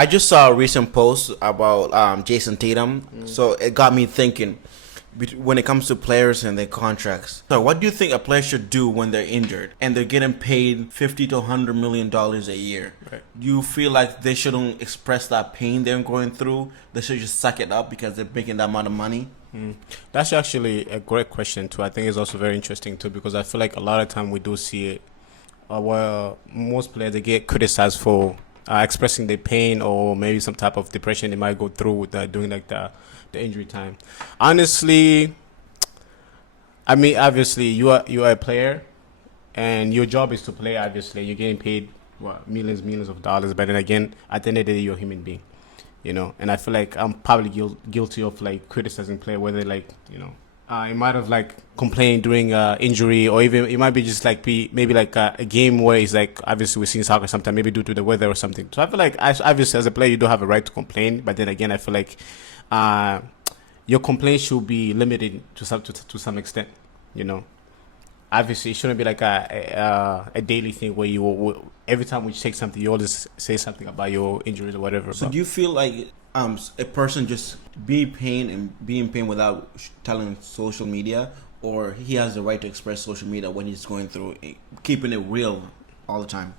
I just saw a recent post about Jason Tatum, so it got me thinking when it comes to players and their contracts. So, what do you think a player should do when they're injured and they're getting paid $50 to $100 million a year? Right. Do you feel like they shouldn't express that pain they're going through? They should just suck it up because they're making that amount of money? That's actually a great question too. I think it's also very interesting too because I feel like a lot of time we do see it. Well, most players they get criticized for expressing their pain or maybe some type of depression they might go through with during like the injury time. Honestly, I mean, obviously you are a player, and your job is to play. Obviously, you're getting paid millions of dollars. But then again, at the end of the day, you're a human being, And I feel like I'm probably guilty of like criticizing player, whether like it might have like complained during injury, or even it might be just like maybe like a game where it's like obviously we see in soccer sometimes maybe due to the weather or something. So I feel like obviously as a player you do have a right to complain, but then again I feel like your complaint should be limited to some extent. Obviously it shouldn't be like a daily thing where you every time we take something you always say something about your injuries or whatever. So do you feel like a person just be in pain without telling social media, or he has the right to express social media when he's going through keeping it real all the time?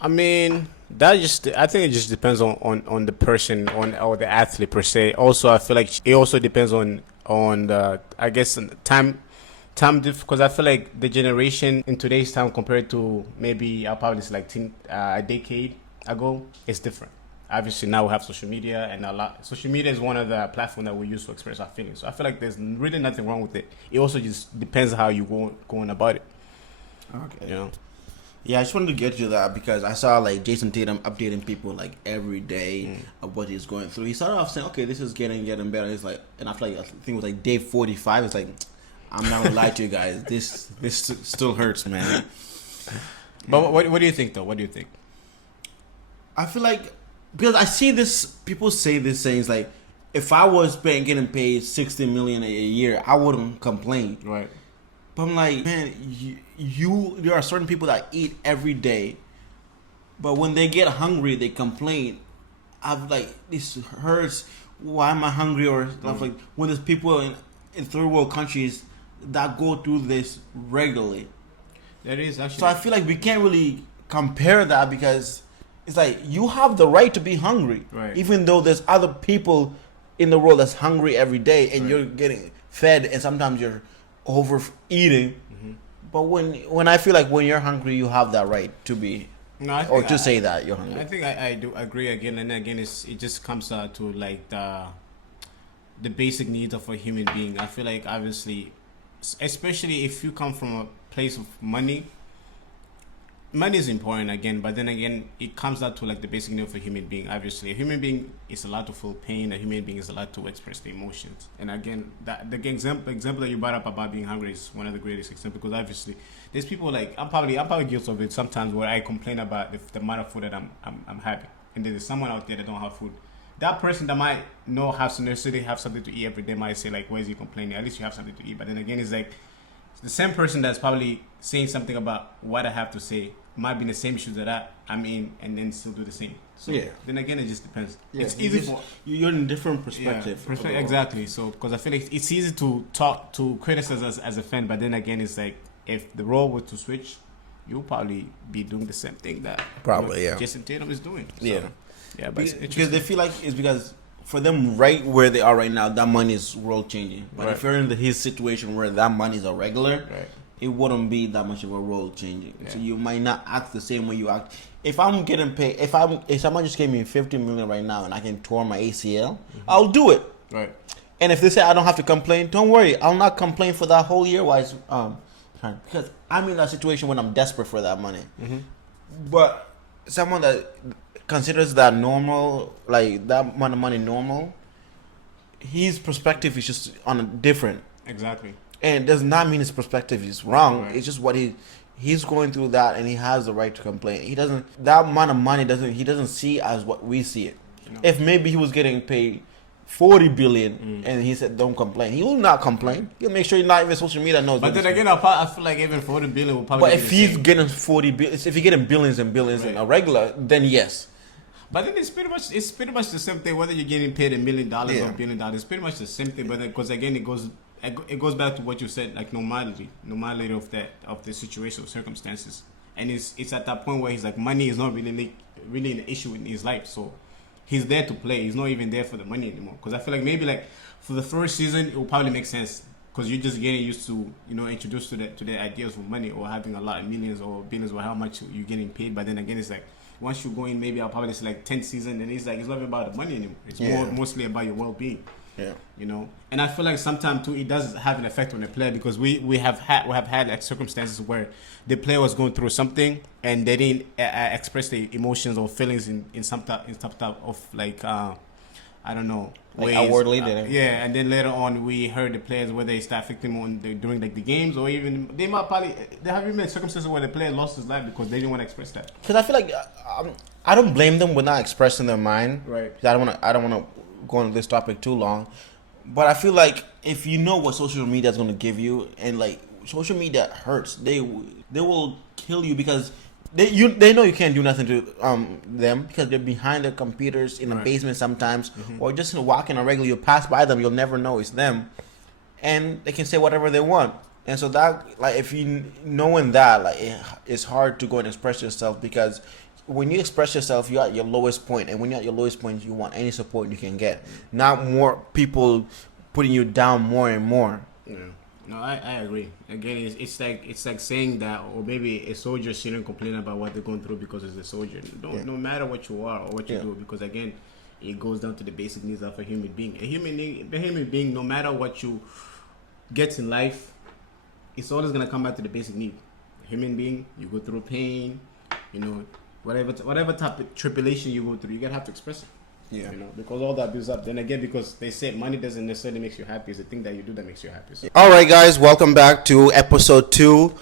I mean, I think it just depends on the person or the athlete per se. Also, I feel like it also depends on the, I guess, time because I feel like the generation in today's time compared to maybe I'll probably say like a decade ago, it's different. Obviously now we have social media, and social media is one of the platforms that we use to express our feelings. So I feel like there's really nothing wrong with it. It also just depends how you going about it. Okay. Yeah, I just wanted to get to that because I saw like Jason Tatum updating people like every day of what he's going through. He started off saying, "Okay, this is getting better." It's like, and I feel like I think it was like day 45. It's like, I'm not gonna lie to you guys. This still hurts, man. But what do you think though? What do you think? I feel like because I see this, people say these things like, if I was getting paid $60 million a year, I wouldn't complain. Right. But I'm like, man, there are certain people that eat every day, but when they get hungry, they complain. I'm like, this hurts. Why am I hungry? Or stuff like when there's people in third world countries that go through this regularly. That is actually. So I feel like we can't really compare that because it's like you have the right to be hungry, right? Even though there's other people in the world that's hungry every day, and you're getting fed, and sometimes you're overeating. But when I feel like when you're hungry, you have that right to be, to say that you're hungry. I think I do agree again and again. It just comes to like the basic needs of a human being. I feel like obviously, especially if you come from a place of money is important again, but then again it comes down to like the basic need of a human being. Obviously a human being is allowed to feel pain, a human being is allowed to express the emotions, and again that the example that you brought up about being hungry is one of the greatest examples, because obviously there's people like I'm probably guilty of it sometimes where I complain about the amount of food that I'm having, and there's someone out there that don't have food. That person that might not have to necessarily have something to eat every day might say like, why is he complaining? At least you have something to eat. But then again, it's like the same person that's probably saying something about what I have to say might be in the same shoes that I'm in, and then still do the same. So then again, it just depends. Yeah, it's easy for you're in a different perspective. Yeah, exactly. So because I feel like it's easy to criticize us as a fan, but then again, it's like if the role were to switch, you'll probably be doing the same thing that Jason Tatum is doing. So, yeah, but because they feel like it's because for them right where they are right now, that money is world changing. But if you're in his situation where that money is a regular, it wouldn't be that much of a world changing. Yeah. So you might not act the same way you act. If I'm getting paid, if someone just gave me $50 million right now and I can tour my ACL, I'll do it. Right. And if they say I don't have to complain, don't worry, I'll not complain for that whole year. Because I'm in that situation when I'm desperate for that money. But someone that considers that normal, like that amount of money normal, his perspective is just on a different. Exactly. And it does not mean his perspective is wrong. Right. It's just what he's going through that, and he has the right to complain. He doesn't, that amount of money doesn't see as what we see it. If maybe he was getting paid $40 billion and he said don't complain, he will not complain. He'll make sure not even social media knows. But then again, I feel like even $40 billion will probably. But if he's getting $40 billion, if you're getting billions and billions in a regular, then yes. But then it's pretty much the same thing whether you're getting paid $1 million or $1 billion. It's pretty much the same thing, but because again it goes back to what you said, like normality of the situation, circumstances, and it's at that point where he's like money is not really an issue in his life, so he's there to play. He's not even there for the money anymore. Because I feel like maybe like for the first season it will probably make sense because you're just getting used to introduced to the ideas of money or having a lot of millions or billions or how much you're getting paid. But then again, it's like once you go in, maybe I'll probably say like 10th season, and it's like it's not even about the money anymore. It's mostly about your well-being. Yeah. And I feel like sometimes too it does have an effect on the player because we have had like circumstances where the player was going through something and they didn't express their emotions or feelings in some type of like I don't know, like outwardly. Yeah, and then later on we heard the players where they start affecting during like the games, or even they have even circumstances where the player lost his life because they didn't want to express that. Because I feel like I don't blame them with not expressing their mind. Right. I don't want to go on this topic too long, but I feel like if you know what social media is going to give you, and like social media hurts, they will kill you because they know you can't do nothing to them because they're behind their computers in the basement sometimes, or just walking on regular. You pass by them, you'll never know it's them, and they can say whatever they want. And so that, like, if you knowing that, like, it's hard to go and express yourself because when you express yourself, you're at your lowest point, and when you're at your lowest point, you want any support you can get, not more people putting you down more and more. Yeah. No, I agree. Again, it's like saying that, or maybe a soldier shouldn't complain about what they're going through because it's a soldier. No matter what you are or what you do, because again, it goes down to the basic needs of a human being. A human being, no matter what you get in life, it's always gonna come back to the basic need. A human being, you go through pain, whatever type of tribulation you go through, you're gonna have to express it. Yeah, because all that builds up. Then again, because they say money doesn't necessarily make you happy. It's the thing that you do that makes you happy. So. All right, guys, welcome back to episode 2.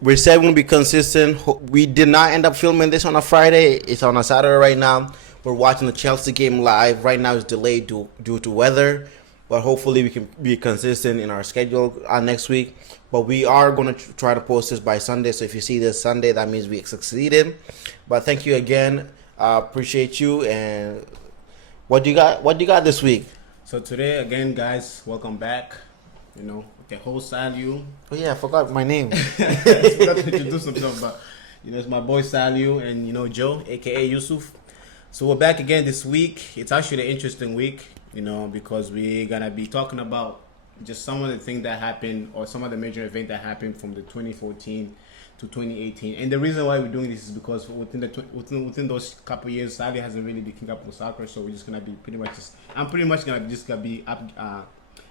We said we'll be consistent. We did not end up filming this on a Friday. It's on a Saturday right now. We're watching the Chelsea game live. Right now it's delayed due to weather, but hopefully we can be consistent in our schedule next week. But we are going to try to post this by Sunday. So if you see this Sunday, that means we succeeded. But thank you again. Appreciate you. And what do you got this week? So today again, guys, welcome back. The whole Salyu. Oh yeah, I forgot my name. I forgot to introduce himself, but it's my boy Salyu and Joe, aka Yusuf. So we're back again this week. It's actually an interesting week, because we're gonna be talking about just some of the things that happened, or some of the major events that happened from the 2014 to 2018. And the reason why we're doing this is because within those couple of years, Saudi hasn't really been king up with soccer, so we're just gonna be I'm pretty much gonna be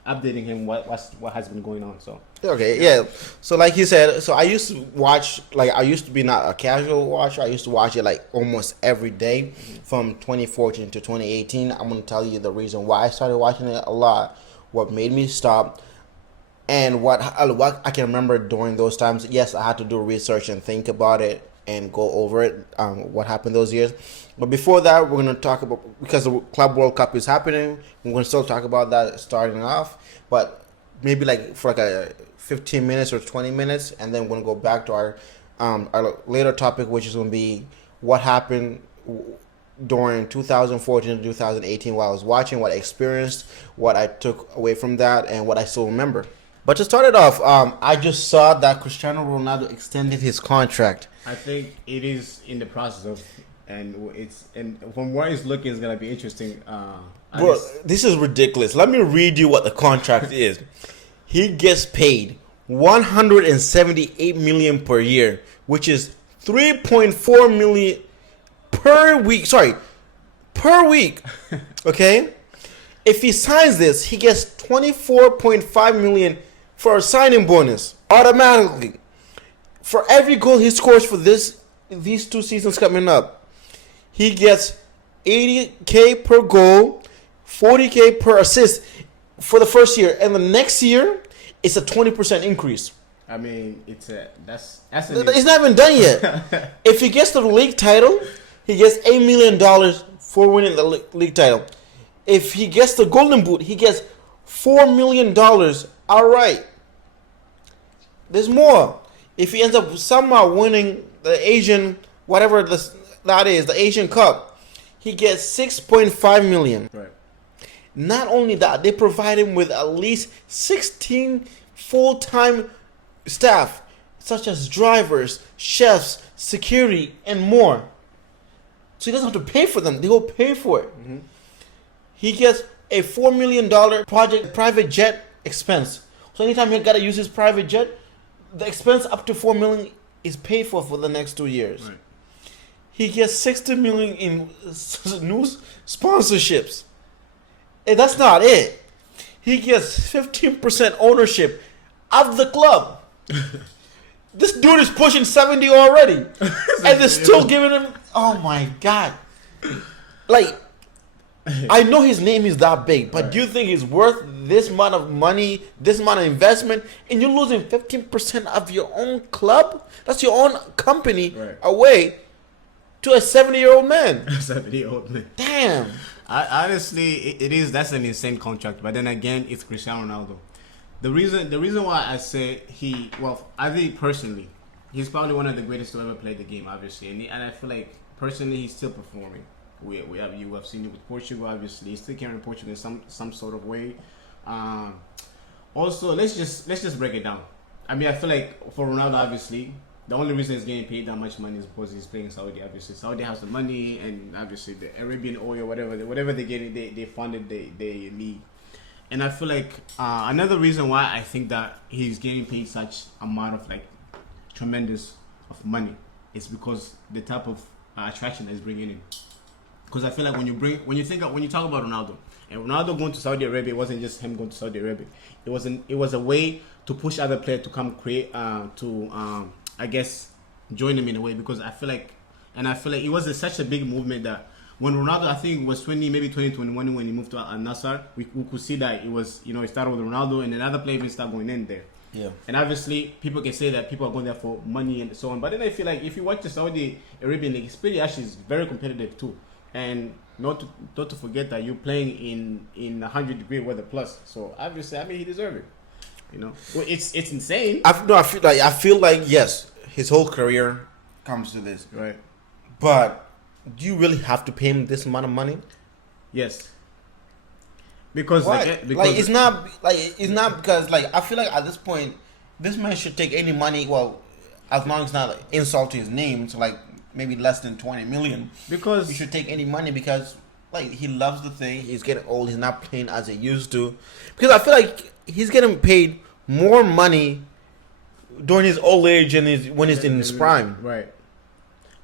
updating him what has been going on. So okay, yeah. So like you said, so I used to watch, like I used to be not a casual watcher. I used to watch it like almost every day from 2014 to 2018. I'm gonna tell you the reason why I started watching it a lot, what made me stop, and what I can remember during those times. Yes, I had to do research and think about it and go over it, what happened those years. But before that, we're going to talk about, because the Club World Cup is happening, we're going to still talk about that starting off. But maybe like for like a 15 minutes or 20 minutes, and then we're going to go back to our later topic, which is going to be what happened during 2014 to 2018 while I was watching, what I experienced, what I took away from that, and what I still remember. But to start it off, I just saw that Cristiano Ronaldo extended his contract. I think it is in the process of, and from where it's looking, it's gonna be interesting. Bro, this is ridiculous. Let me read you what the contract is. He gets paid $178 million per year, which is $3.4 million per week. Sorry, per week. Okay. If he signs this, he gets $24.5 million for a signing bonus automatically. For every goal he scores for these 2 seasons coming up, he gets $80K per goal, $40K per assist for the first year, and the next year it's a 20% increase. I mean, it's not even done yet. If he gets the league title, he gets $8 million for winning the league title. If he gets the Golden Boot, he gets $4 million. All right. There's more. If he ends up somehow winning the Asian, whatever that is, the Asian Cup, he gets 6.5 million. Right. Not only that, they provide him with at least 16 full-time staff, such as drivers, chefs, security, and more. So he doesn't have to pay for them. They will pay for it. Mm-hmm. He gets a $4 million private jet expense. So anytime he got to use his private jet, the expense up to $4 million is paid for the next 2 years. Right. He gets $60 million in new sponsorships. And that's not it. He gets 15% ownership of the club. This dude is pushing 70 already. And they're still giving him... Oh my God. Like, I know his name is that big, but do you think he's worth this amount of money, this amount of investment, and you're losing 15% of your own club? That's your own company away to a 70-year-old man. 70-year-old man. Damn. Honestly, it is. That's an insane contract. But then again, it's Cristiano Ronaldo. The reason why I say I think personally, he's probably one of the greatest to ever play the game, obviously, and I feel like personally he's still performing. You have seen it with Portugal, obviously. He's still carrying Portugal in some sort of way. Also, let's just break it down. I mean, I feel like for Ronaldo, obviously, the only reason he's getting paid that much money is because he's playing Saudi. Obviously, Saudi has the money, and obviously the Arabian oil, whatever they get, they funded the league. And I feel like another reason why I think that he's getting paid such amount of like tremendous of money is because the type of attraction that he's bringing in. Because I feel like when you talk about Ronaldo and Ronaldo going to Saudi Arabia, it wasn't just him going to Saudi Arabia. It was a way to push other players to come create I guess join him in a way, because I feel like it was such a big movement that when Ronaldo, I think it was 2021 when he moved to Al Nassr, we could see that it was, it started with Ronaldo and another player even started going in there. Yeah. And obviously people can say that people are going there for money and so on, but then I feel like if you watch the Saudi Arabian league, it's actually very competitive too. And not to forget that you're playing in 100-degree weather plus. So obviously, I mean, he deserves it. Well, it's insane. I feel like yes, his whole career comes to this, right? But do you really have to pay him this amount of money? Yes. Because it's not because I feel like at this point, this man should take any money. Well, as long as it's not insult to his name, so maybe less than 20 million. Because he should take any money because he loves the thing. He's getting old. He's not playing as he used to. Because I feel like he's getting paid more money during his old age and when he's in his prime. Right.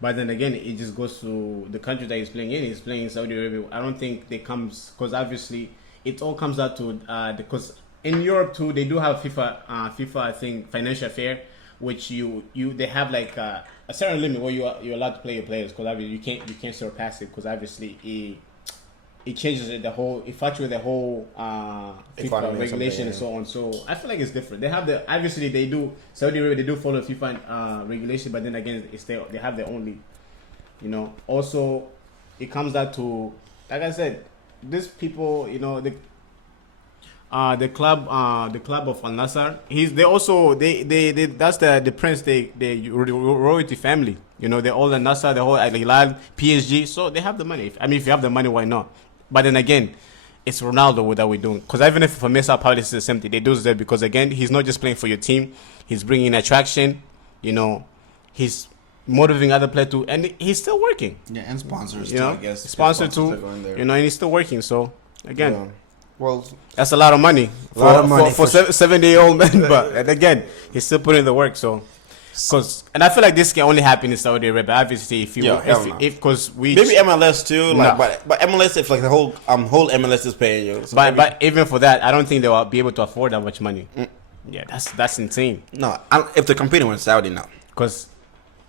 But then again, it just goes to the country that he's playing in. He's playing in Saudi Arabia. I don't think they comes, because obviously it all comes out to because in Europe too they do have FIFA I think financial fair, which they have like a certain limit where you're allowed to play your players, because obviously you can't surpass it, because obviously it changes it fluctuates the whole FIFA regulation and so on. So I feel like it's different. They have Saudi Arabia, they do follow FIFA regulation, but then again they have their own league. Also it comes down to, like I said, these people, the club of Al Nassr. That's the prince, the royalty family. They're all Al Nassr, the whole Al Hilal, PSG. So they have the money. I mean, if you have the money, why not? But then again, it's Ronaldo that we're doing. Because even if for Messi, probably it's the same thing. They do that because again, he's not just playing for your team. He's bringing attraction. He's motivating other players too, and he's still working. Yeah, and sponsors too, I guess. Sponsor too, and he's still working. So again. Yeah. Well, that's a lot of money for 70-year-old man. But and again, he's still putting in the work. So, and I feel like this can only happen in Saudi Arabia. Obviously, because we maybe MLS too. But MLS, if the whole MLS is paying you. So but even for that, I don't think they will be able to afford that much money. Yeah, that's insane. No, if they're competing with Saudi now, because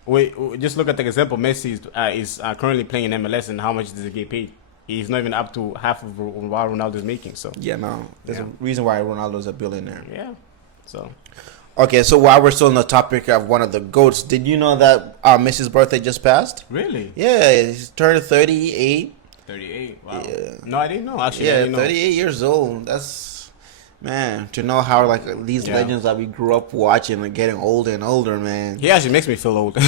we just look at the example. Messi is currently playing in MLS, and how much does he get paid? He's not even up to half of what Ronaldo is making. So there's a reason why Ronaldo's a billionaire. Yeah. So okay, so while we're still on the topic of one of the GOATs, did you know that Messi's birthday just passed? Really? Yeah, he's turned 38. 38. Wow. Yeah. No, I didn't know. Actually, yeah, 38 years old. That's, man, to know how these legends that we grew up watching are getting older and older, man. He actually makes me feel old.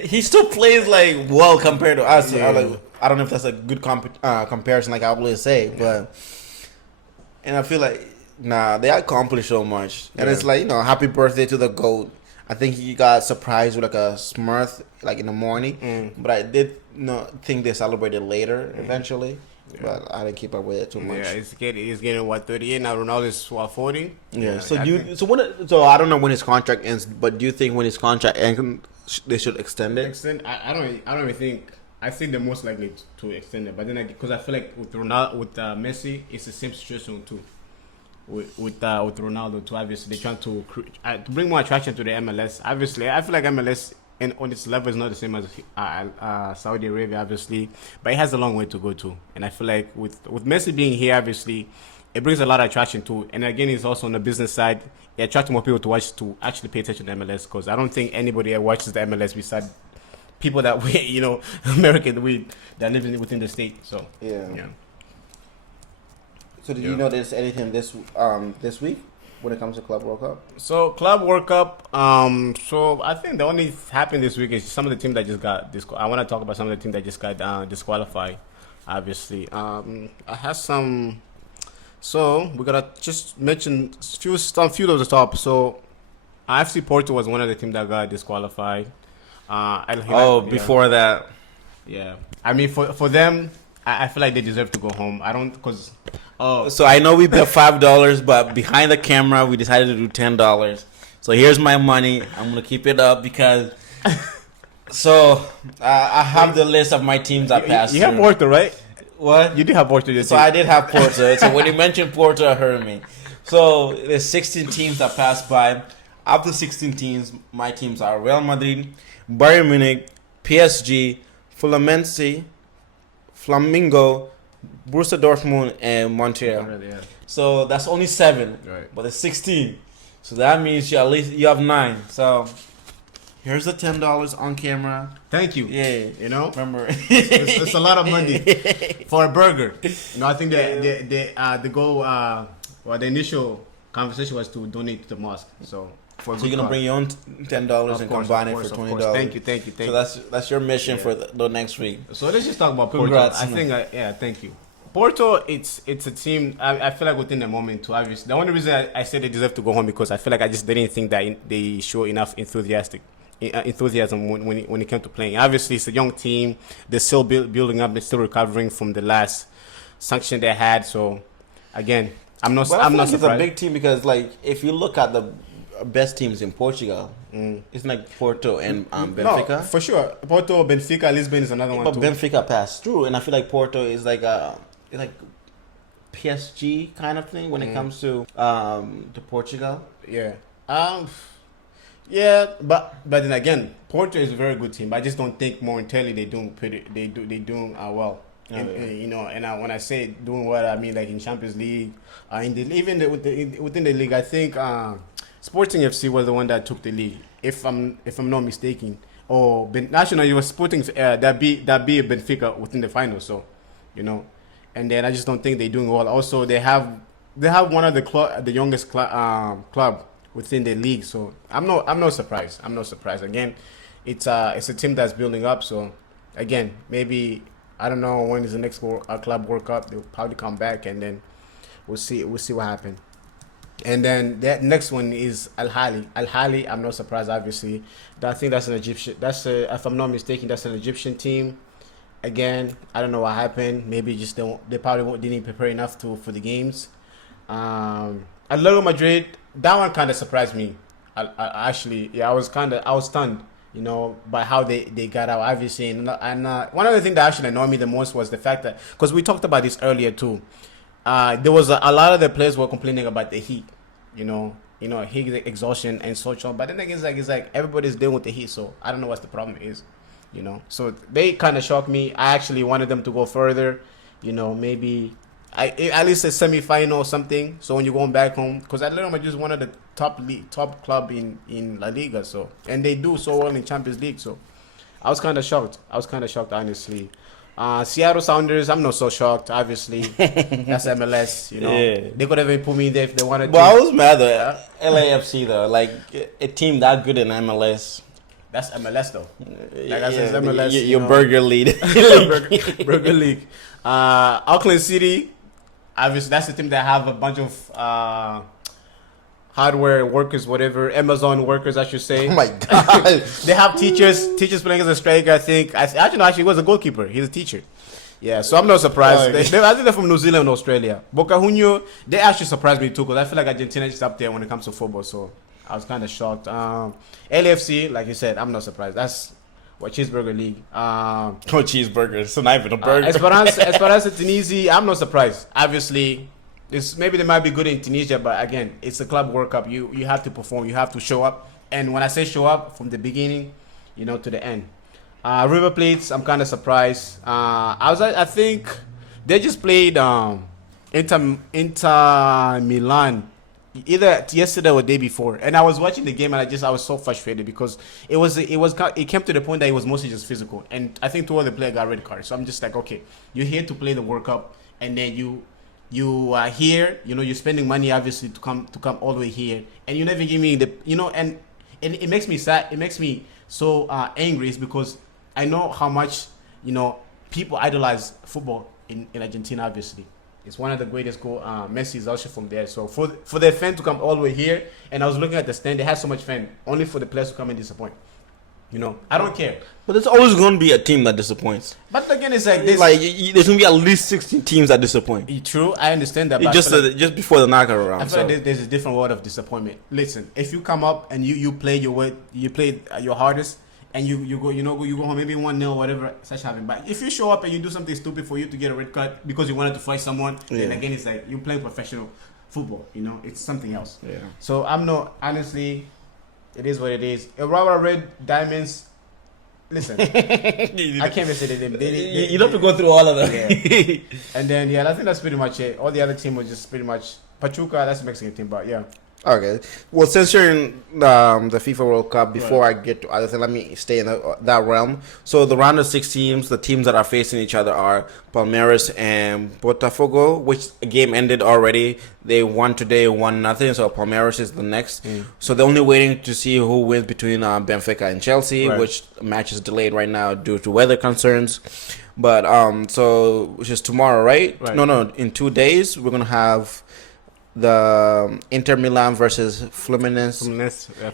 he still plays like well compared to us. Yeah. I don't know if that's a good comparison, like I always say, but and I feel like they accomplished so much, and it's like happy birthday to the GOAT. I think he got surprised with like a Smurf like in the morning, but I did not think they celebrated later eventually. Yeah. But I didn't keep up with it too much. Yeah, he's getting what 38 now. Ronaldo's what 40. Yeah. So so I don't know when his contract ends, but do you think when his contract ends they should extend it? I don't even think. I think they're most likely to extend it, but then because I feel like with Messi, it's the same situation too. With Ronaldo too, obviously they're trying to bring more attraction to the MLS. Obviously, I feel like MLS and on its level is not the same as Saudi Arabia, obviously, but it has a long way to go too. And I feel like with Messi being here, obviously, it brings a lot of attraction too. And again, it's also on the business side. It attracts more people to actually pay attention to MLS, because I don't think anybody watches the MLS besides people that we, American that live within the state. So yeah. So did you notice anything this week when it comes to Club World Cup? So Club World Cup, so I think the only happened this week is some of the teams that just got I want to talk about some of the teams that just got disqualified. Obviously, I have some. So we gotta just mention few of the top. So FC Porto was one of the teams that got disqualified. Before that, yeah. I mean, for them, I feel like they deserve to go home. I don't because. Oh, so I know we bet $5, but behind the camera we decided to do $10. So here's my money. I'm gonna keep it up because. So I have the list of my teams I passed. You have Porto, right? What? You did have Porto. So I did have Porto. So when you mentioned Porto, it hurt me. So there's 16 teams that passed by. Of the 16 teams, my teams are Real Madrid, Bayern Munich, PSG, Fluminense, Flamingo, Borussia Dortmund, and Montreal. Yeah. So that's only 7, right? But it's 16. So that means you have 9. So here's the $10 on camera. Thank you. Yeah, remember, it's a lot of money for a burger. I think the goal, the initial conversation was to donate to the mosque. So you're gonna bring your own $10 and combine it for $20. Thank you. So that's your mission for the next week. So let's just talk about Porto. Congrats, thank you. Porto, it's a team. I feel like within the moment too. Obviously, the only reason I said they deserve to go home because I feel like I just didn't think that they show enough enthusiasm when it came to playing. Obviously, it's a young team. They're still building up. They're still recovering from the last sanction they had. So again, I'm not surprised. It's a big team because if you look at the best teams in Portugal, it's like Porto and Benfica. No, for sure. Porto, Benfica, Lisbon is another one but too. Benfica passed through, and I feel like Porto is like PSG kind of thing when it comes to Portugal. Yeah. Yeah, but then again, Porto is a very good team. But I just don't think momentarily they doing well. And when I say doing well, I mean like in Champions League, within the league, I think Sporting FC was the one that took the league, if I'm not mistaken. Or nationally, it was Sporting that beat Benfica within the final. So, and then I just don't think they're doing well. Also, they have one of the youngest club within the league. So I'm not surprised. Again, it's a team that's building up. So again, maybe I don't know when is the next Club World Cup. They'll probably come back, and then we'll see what happens. And then that next one is Al Ahly. I'm not surprised, obviously. I think that's an Egyptian. If I'm not mistaken, that's an Egyptian team. Again, I don't know what happened. Maybe just they probably didn't prepare enough for the games. Atletico Madrid, that one kind of surprised me. I was stunned, by how they got out, obviously. And one of the things that actually annoyed me the most was the fact that, because we talked about this earlier too, there was a lot of the players were complaining about the heat, heat exhaustion and such on. But then again, it's like everybody's dealing with the heat, so I don't know what the problem is, So they kind of shocked me. I actually wanted them to go further, maybe at least a semi-final or something. So when you're going back home, because Atletico Madrid is one of the top club in La Liga, so, and they do so well in Champions League. So I was kind of shocked. Honestly. Seattle Sounders, I'm not so shocked. Obviously, that's MLS. Yeah. They could have even put me there if they wanted to. Well, I was mad at LAFC though. Like a team that good in MLS, That's MLS though. Like I said, it's MLS. Your burger lead. Burger League. Auckland City. Obviously, that's the team that have a bunch of hardware workers, whatever, Amazon workers, I should say. Oh my god! They have teachers playing as a striker. I think. Actually, he was a goalkeeper. He's a teacher. Yeah, so I'm not surprised. I think they're from New Zealand and Australia. Boca Juniors, they actually surprised me too because I feel like Argentina is up there when it comes to football. So I was kind of shocked. LAFC, like you said, I'm not surprised. That's what Cheeseburger League. Cheeseburger. It's not even a burger. Esperance Tunisia, I'm not surprised. Obviously, maybe they might be good in Tunisia, but again, it's a club World Cup. You have to perform. You have to show up. And when I say show up, from the beginning, to the end. River Plate, I'm kind of surprised. I think they just played Inter Milan either yesterday or the day before, and I was watching the game and I was so frustrated because it came to the point that it was mostly just physical, and I think two of the players got red cards. So I'm just like, okay, you're here to play the World Cup, and then you are here, you're spending money obviously to come all the way here, and you never give me the and it makes me sad. It makes me so angry, is because I know how much people idolize football in Argentina. Obviously, it's one of the greatest goal. Messi is also from there. So for the fan to come all the way here, and I was looking at the stand, they had so much fan, only for the players to come and disappoint. I don't care. But there's always going to be a team that disappoints. But again, it's like this. There's going to be at least 16 teams that disappoint. True, I understand that. But just before the knockout round. I feel like there's a different word of disappointment. Listen, if you come up and you play your way, you play your hardest, and you go home maybe 1-0 whatever such happened. But if you show up and you do something stupid for you to get a red card because you wanted to fight someone, then again it's like you're playing professional football. It's something else. Yeah. So I'm not, honestly, it is what it is. Aurora Red Diamonds. Listen, I can't even say the name. You don't have to go through all of them. Yeah. And then I think that's pretty much it. All the other team was just pretty much Pachuca. That's a Mexican team, but yeah. Okay. Well, since you're in the FIFA World Cup, before I get to other things, let me stay in that realm. So the round of 6 teams, the teams that are facing each other are Palmeiras and Botafogo, which game ended already. They won today, 1-0. So Palmeiras is the next. So they're only waiting to see who wins between Benfica and Chelsea, which match is delayed right now due to weather concerns. But so which is tomorrow, right? No, in 2 days we're gonna have the Inter Milan versus Fluminense.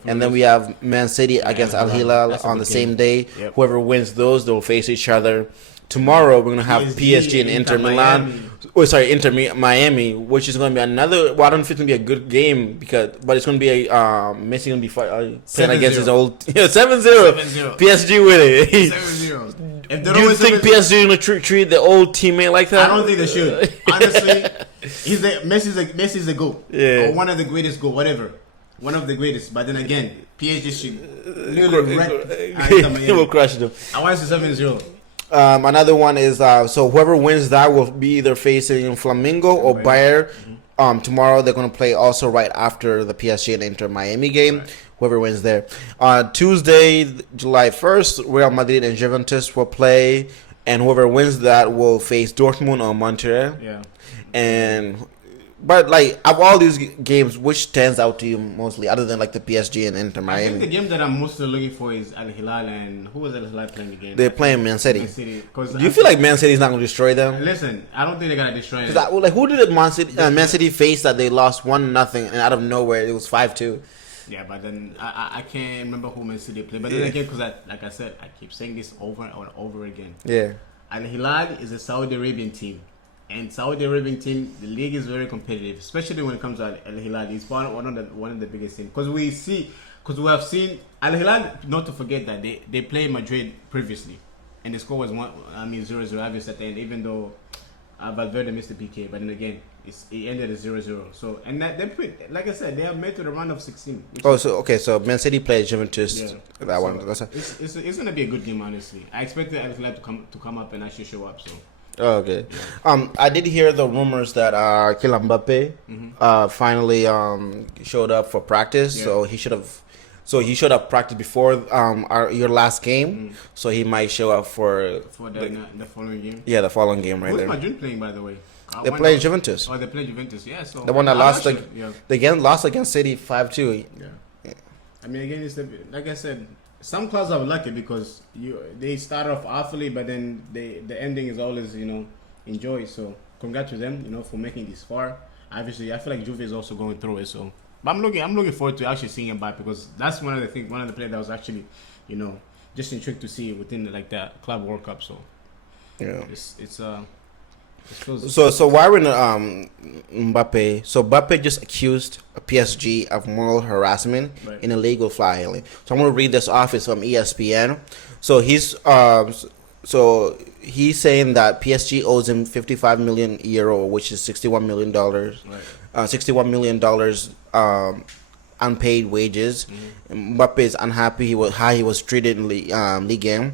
And then we have Man City against Al Hilal on the same day. Yep. Whoever wins those, they'll face each other. Tomorrow we're gonna have PSG and Inter Milan. Inter Miami, which is gonna be another. Well, I don't know if it's gonna be a good game but it's gonna be a Messi gonna be playing against his old 7-0. PSG with it. 7-0. Do you think PSG is gonna treat the old teammate like that? I don't think they should. Honestly, Messi's the GOAT. Yeah. Or one of the greatest GOAT, whatever. One of the greatest. But then again, PSG should literally he will crush them. I want to say 7-0. Another one is so whoever wins that will be either facing Flamengo or Bayern. Tomorrow they're going to play also right after the PSG and Inter Miami game. Whoever wins there. Tuesday, July 1st, Real Madrid and Juventus will play, and whoever wins that will face Dortmund or Monterrey. Yeah. But of all these games, which stands out to you mostly, other than the PSG and Inter Miami? I think the game that I'm mostly looking for is Al Hilal, and who was Al Hilal playing the game? They're playing Man City. Do you feel like Man City is not going to destroy them? Listen, I don't think they're going to destroy them. Who did Man City face that they lost 1-0 and out of nowhere it was 5-2? Yeah, but then I can't remember who Man City played. But then again, because like I said, I keep saying this over and over again. Yeah. Al Hilal is a Saudi Arabian team. And Saudi Arabian team, the league is very competitive, especially when it comes to Al Hilal. It's one of the biggest teams because we have seen Al Hilal. Not to forget that they played Madrid previously, and the score was 0-0 obviously at the end. Even though Valverde missed the PK, but then again, it ended at 0-0. So and like I said, they have made to the round of 16. So Man City played Juventus. Yeah. That one. It's gonna be a good game, honestly. I expected Al Hilal to come up and actually show up. So. Oh, okay. I did hear the rumors that Kylian Mbappe finally showed up for practice. Yeah. So he should have practiced before your last game. So he might show up for the following game. Yeah, the following game right there. Who's Madrid playing, by the way? They play Juventus. Oh, they play Juventus. Yeah, so the one that lost. They lost against City 5-2. Yeah. I mean, again, like I said, some clubs are lucky because they start off awfully, but then the ending is always enjoy. So congrats to them, for making this far. Obviously, I feel like Juve is also going through it. So, but I'm looking forward to actually seeing him back because that's one of the players that was actually, just intrigued to see within like that Club World Cup. So yeah, so why we're in Mbappe? So Mbappe just accused PSG of moral harassment in illegal filing. So I'm gonna read this off. It's from ESPN. So he's saying that PSG owes him 55 million euro, which is $61 million. $61 million unpaid wages. Mbappe is unhappy how he was treated in Ligue 1,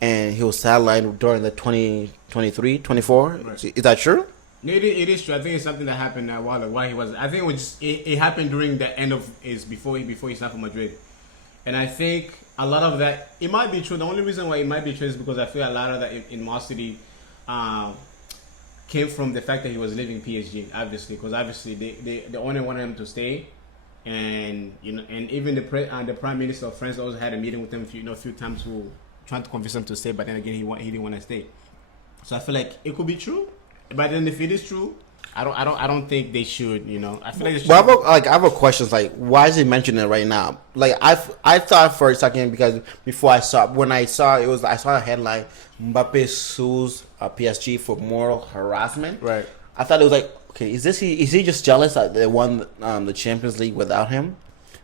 and he was sidelined during the 2023-24. Right. Is that true? It is true. I think it's something that happened while he was. I think it happened during the end of before he signed for Madrid, and I think a lot of that it might be true. The only reason why it might be true is because I feel a lot of that animosity came from the fact that he was leaving PSG. Obviously, because the owner wanted him to stay, and and even the prime minister of France also had a meeting with him a few times who trying to convince him to stay, but then again he didn't want to stay. So I feel like it could be true, but then if it is true, I don't think they should. I feel like. They should. But I have a question. Like, why is he mentioning it right now? Like, I thought for a second because I saw a headline: Mbappe sues PSG for moral harassment. Right. I thought it was like, okay, is he just jealous that they won the Champions League without him?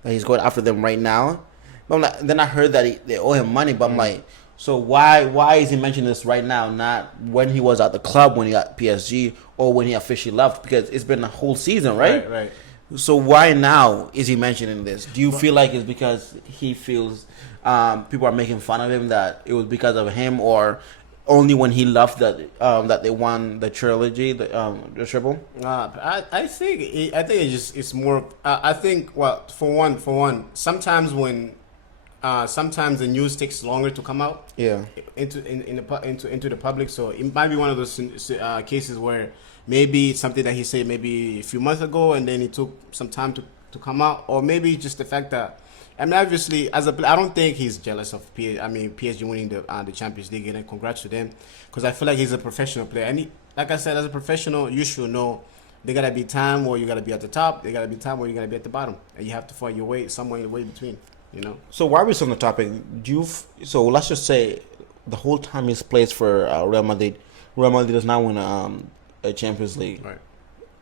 That he's going after them right now. But then I heard that they owe him money. But I'm like. So why is he mentioning this right now, not when he was at the club when he got PSG or when he officially left? Because it's been a whole season, right? Right. So why now is he mentioning this? Do you feel like it's because he feels people are making fun of him, that it was because of him, or only when he left that they won the trilogy, the triple? I think it's more. I think for one, sometimes when. Sometimes the news takes longer to come out. Yeah. Into the public, so it might be one of those cases where maybe it's something that he said maybe a few months ago, and then it took some time to come out, or maybe just the fact that. I mean, obviously, as a player, I don't think he's jealous of PSG winning the Champions League, and congrats to them, because I feel like he's a professional player, and like I said, as a professional, you should know there gotta be time where you gotta be at the top, there gotta be time where you gotta be at the bottom, and you have to find your way somewhere in the way between. So while we're on the topic, so let's just say the whole time he's plays for Real Madrid does not win a Champions League. Right.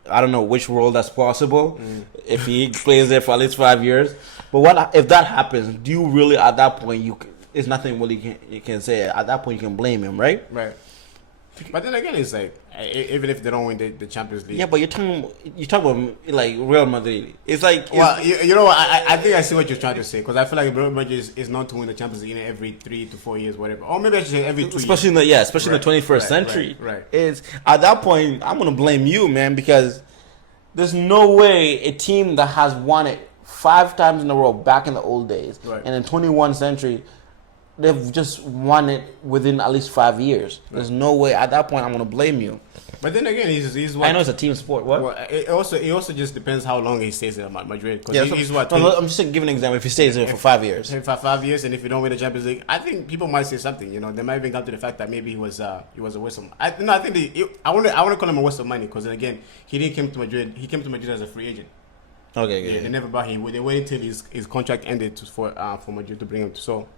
I don't know which world that's possible if he plays there for at least 5 years. But what if that happens? Do you really at that point it's nothing really you can say. At that point you can blame him, right? Right. But then again, it's like even if they don't win the Champions League. Yeah, but you're talking about like Real Madrid. It's like you know what? I think I see what you're trying to say, because I feel like Real Madrid is known to win the Champions League every 3 to 4 years, whatever, or maybe I should say every 2 years. Especially in the 21st century. Right. Is at that point I'm gonna blame you, man, because there's no way a team that has won it 5 times in a row back in the old days, and in 21st century. They've just won it within at least 5 years. There's no way. At that point, I'm gonna blame you. But then again, he's what? I know it's a team sport. What? Well, it also just depends how long he stays at Madrid. He's what? I'm just giving an example. If he stays there for 5 years, for 5 years, and if you don't win the Champions League, I think people might say something. They might even come to the fact that maybe he was a waste of. I think I want to call him a waste of money, because then again, he didn't come to Madrid. He came to Madrid as a free agent. Okay. Yeah, they never bought him. They waited until his contract ended for Madrid to bring him. So.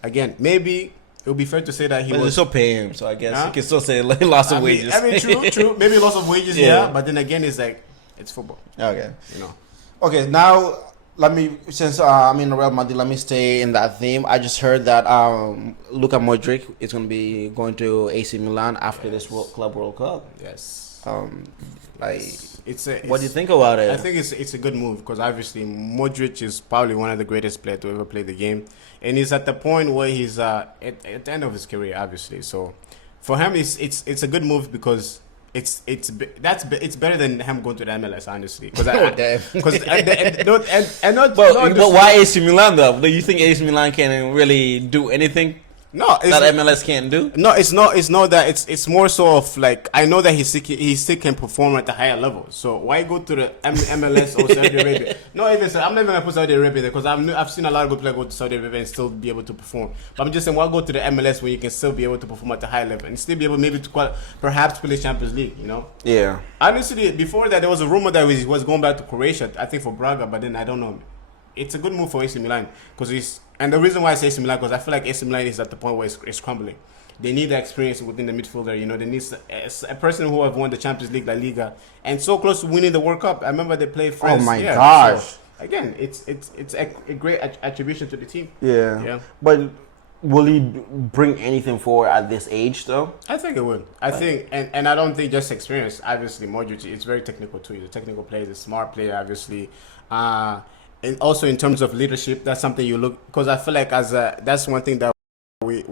Again, maybe it would be fair to say that he was. They still pay him, so I guess you can still say loss of wages. True. Maybe loss of wages, yeah. But then again, it's like it's football. Okay. Okay, now since I'm in Real Madrid, let me stay in that theme. I just heard that Luka Modric is going to be going to AC Milan after this Club World Cup. Yes. What do you think about it? I think it's a good move, because obviously Modric is probably one of the greatest players to ever play the game, and he's at the point where he's at the end of his career, obviously. So for him, it's a good move, because it's better than him going to the MLS, honestly. But why AC Milan though? Do you think AC Milan can really do anything No, it's that MLS can't do. No, it's not. It's not that. It's more so of like I know that he still can perform at the higher level. So why go to the MLS or Saudi Arabia? No, even so, I'm not even gonna put Saudi Arabia there because I've seen a lot of good players go to Saudi Arabia and still be able to perform. But I'm just saying, why go to the MLS when you can still be able to perform at the high level and still be able maybe to perhaps play Champions League? You know? Yeah. Honestly, before that, there was a rumor that he was going back to Croatia. I think for Braga, but then I don't know. It's a good move for AC Milan because he's. And the reason why I say AC Milan, because I feel like AC Milan is at the point where it's crumbling. They need the experience within the midfielder. You know, they need a person who have won the Champions League, La Liga, and so close to winning the World Cup. I remember they played France. Oh my gosh! So, again, it's a great attribution to the team. Yeah. But will he bring anything forward at this age, though? I think it would. I think, and I don't think just experience. Obviously, Modric, it's very technical too. He's a technical player. He's a smart player, obviously. And also in terms of leadership, that's something you look, because I feel like that's one thing that we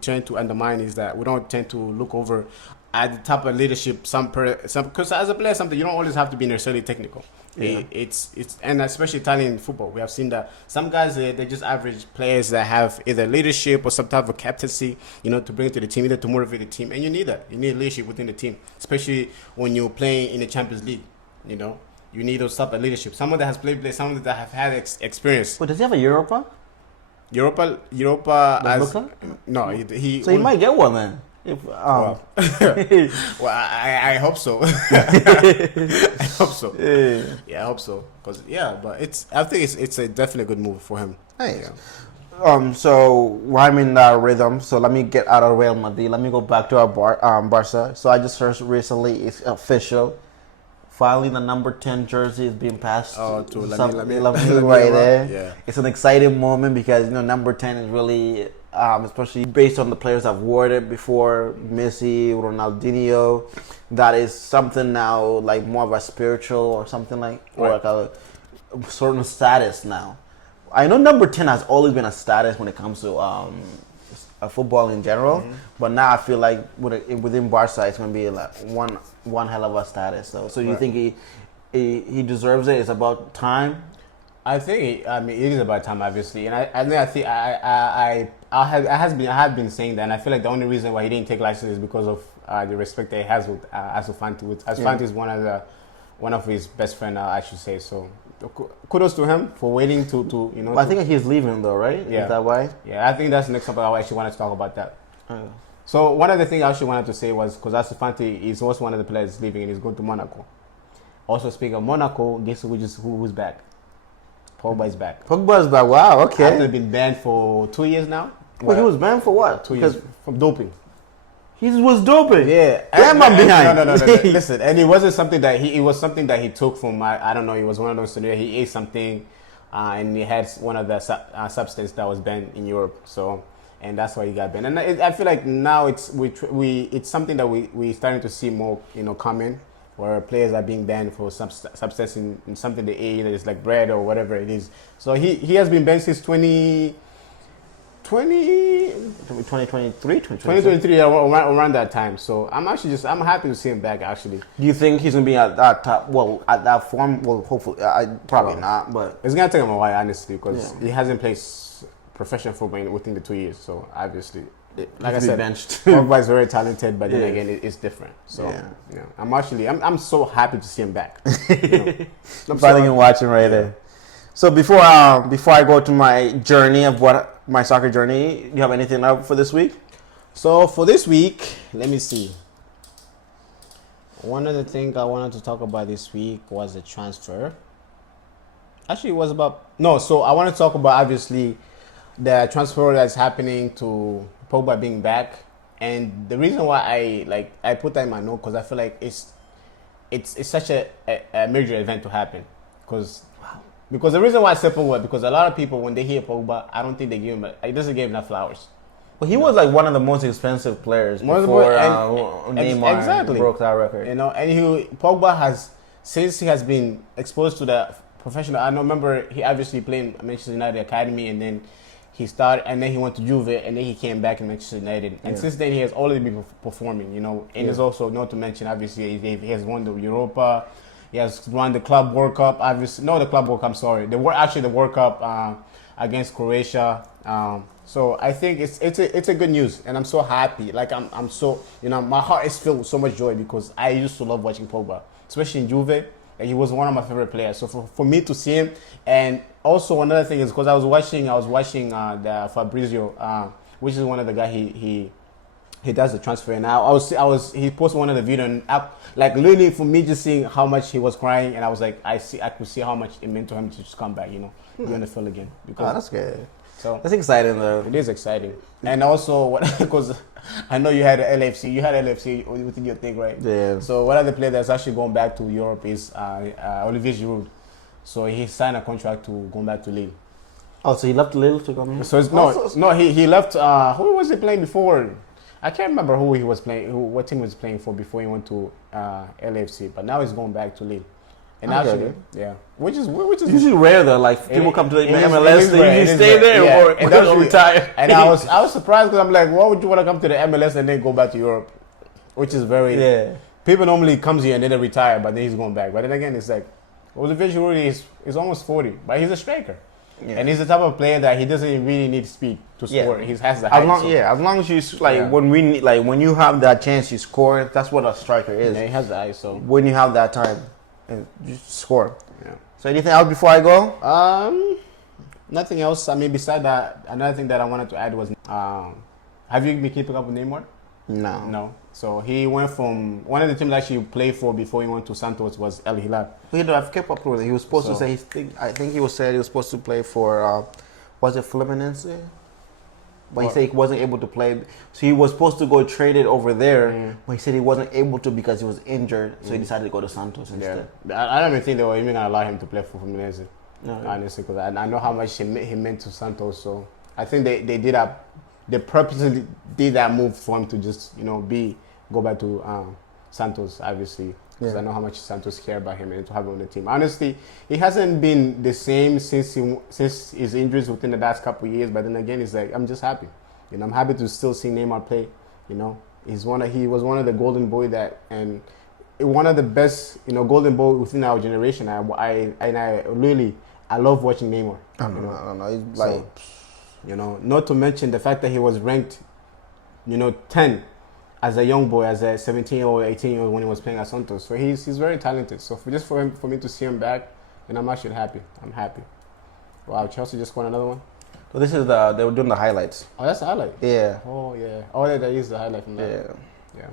tend to undermine is that we don't tend to look over at the type of leadership some because as a player, something you don't always have to be necessarily technical. Yeah. It's and especially Italian football, we have seen that some guys they're just average players that have either leadership or some type of captaincy, you know, to bring it to the team, either to motivate the team, and you need that. You need leadership within the team, especially when you're playing in the Champions League, you know. You need those type of leadership. Someone that has played, someone that have had experience. But does he have a Europa? Europa as no, he. So he might get one then. If, well, I hope so. I hope so. Yeah, I hope so. Cause but I think it's a definitely good move for him. Nice. Yeah. So I'm in that rhythm. So let me get out of Real Madrid. Let me go back to our Barca. So I just heard recently it's official. Finally, the number 10 jersey is being passed. Oh, to Lamine right there. Yeah. It's an exciting moment because, you know, number 10 is really, especially based on the players that wore it before, Messi, Ronaldinho, that is something now like more of a spiritual or something like, or like a certain status now. I know number 10 has always been a status when it comes to football in general, but now I feel like within Barca it's going to be like one hell of a status though. So you think he deserves it? It's about time. I think it is about time, obviously, and I have been saying that, and I feel like the only reason why he didn't take license is because of the respect that he has with Ansu Fati. Fati is one of his best friends, I should say. So kudos to him for waiting to you know. I think he's leaving though, right? Yeah. Is that why? Yeah, I think that's the next topic I actually wanted to talk about that. So one of the things I actually wanted to say was because Ansu Fati is also one of the players leaving and he's going to Monaco. Also speaking of Monaco, guess who's back? Pogba is back. Pogba is back. Wow. Okay. After been banned for 2 years now. Well, he was banned for what? 2 years from doping. He was doping. Yeah. Damn, I'm behind. No. Listen, and it wasn't something that it was something that he took from I don't know. It was one of those scenarios. He ate something, and he had one of the substance that was banned in Europe. So, and that's why he got banned. And I feel like now it's something that we starting to see more, you know, coming. Where players are being banned for substance in something they ate, that is like bread or whatever it is. So he has been banned since 2023 around that time. So I'm happy to see him back actually. Do you think he's gonna be at that top? Well, at that form? Well, hopefully, probably not. But it's gonna take him a while, honestly, because he hasn't played professional football within the 2 years. So obviously. Like I said, Pogba is very talented, but then again, it's different. So, I'm so happy to see him back. I'm finally watching right there. So before I go to my journey of my soccer journey, you have anything up for this week? So for this week, let me see. One of the things I wanted to talk about this week was the transfer. Actually, it was about So I want to talk about obviously the transfer that's happening to Pogba being back, and the reason why I put that in my note because I feel like it's such a major event to happen because the reason why I say Pogba because a lot of people when they hear Pogba I don't think they give him it doesn't give enough flowers. Well, he was like one of the most expensive players before Neymar broke that record. You know, and Pogba has since he has been exposed to the professional. I remember he obviously played Manchester United Academy and then. He started, and then he went to Juve, and then he came back in Manchester United. And since then, he has already been performing, you know. And it's also, not to mention, obviously, he has won the Europa. He has won the Club World Cup, obviously. No, the Club World Cup, I'm sorry. The World Cup against Croatia. So I think it's a good news, and I'm so happy. Like I'm so my heart is filled with so much joy because I used to love watching Pogba, especially in Juve. And he was one of my favorite players. So for me to see him, and also another thing is because I was watching the Fabrizio, which is one of the guy he does the transfer, and he posted one of the video, and like literally for me just seeing how much he was crying, and I was like I could see how much it meant to him to just come back, be on the field again. Because that's good. So that's exciting though. It is exciting, and also because I know you had LFC within your thing, right? Yeah. So one of the players that's actually going back to Europe is Olivier Giroud. So he signed a contract to go back to Lille. Oh, so he left Lille to come here? So he left. Who was he playing before? I can't remember who he was playing, what team he was playing for before he went to LFC. But now he's going back to Lille. And actually, yeah, which is usually rare though. Like people come to the MLS, they usually stay there or retire. And I was surprised because I'm like, why would you want to come to the MLS and then go back to Europe? Which is very People normally comes here and then they retire, but then he's going back. But then again, it's like, Olivier Giroud is almost 40, but he's a striker. Yeah. And he's the type of player that he doesn't really need speed to score. He has the height. As long as you when you have that chance, you score. That's what a striker is. Yeah, he has the height. So when you have that time, and just score. Yeah. So anything else before I go? Nothing else. I mean, besides that, another thing that I wanted to add was, have you been keeping up with Neymar? No. So he went from one of the teams that he played for before he went to Santos was El Hilal. I've kept up with it. He was supposed to say I think he was supposed to play for was it Fluminense? But he said he wasn't able to play. So he was supposed to go traded over there, but he said he wasn't able to because he was injured. So he decided to go to Santos instead. I don't even think they were even gonna allow him to play for Fluminense. Honestly, because I know how much he meant to Santos. So I think they did that. They purposely did that move for him to just go back to Santos, obviously, because I know how much Santos care about him and to have him on the team. Honestly, he hasn't been the same since his injuries within the last couple of years. But then again, it's like I'm just happy. I'm happy to still see Neymar play. He was one of the golden boy and one of the best golden boy within our generation. I love watching Neymar. I don't know. He's like. Not to mention the fact that he was ranked, 10 as a young boy, as a 17-year-old, 18-year-old when he was playing at Santos. So he's very talented. So for me to see him back, and I'm actually happy. I'm happy. Wow, Chelsea just won another one. So this is they were doing the highlights. Oh, that's the highlight. Yeah. Oh yeah. Oh, that is the highlight from that. Yeah.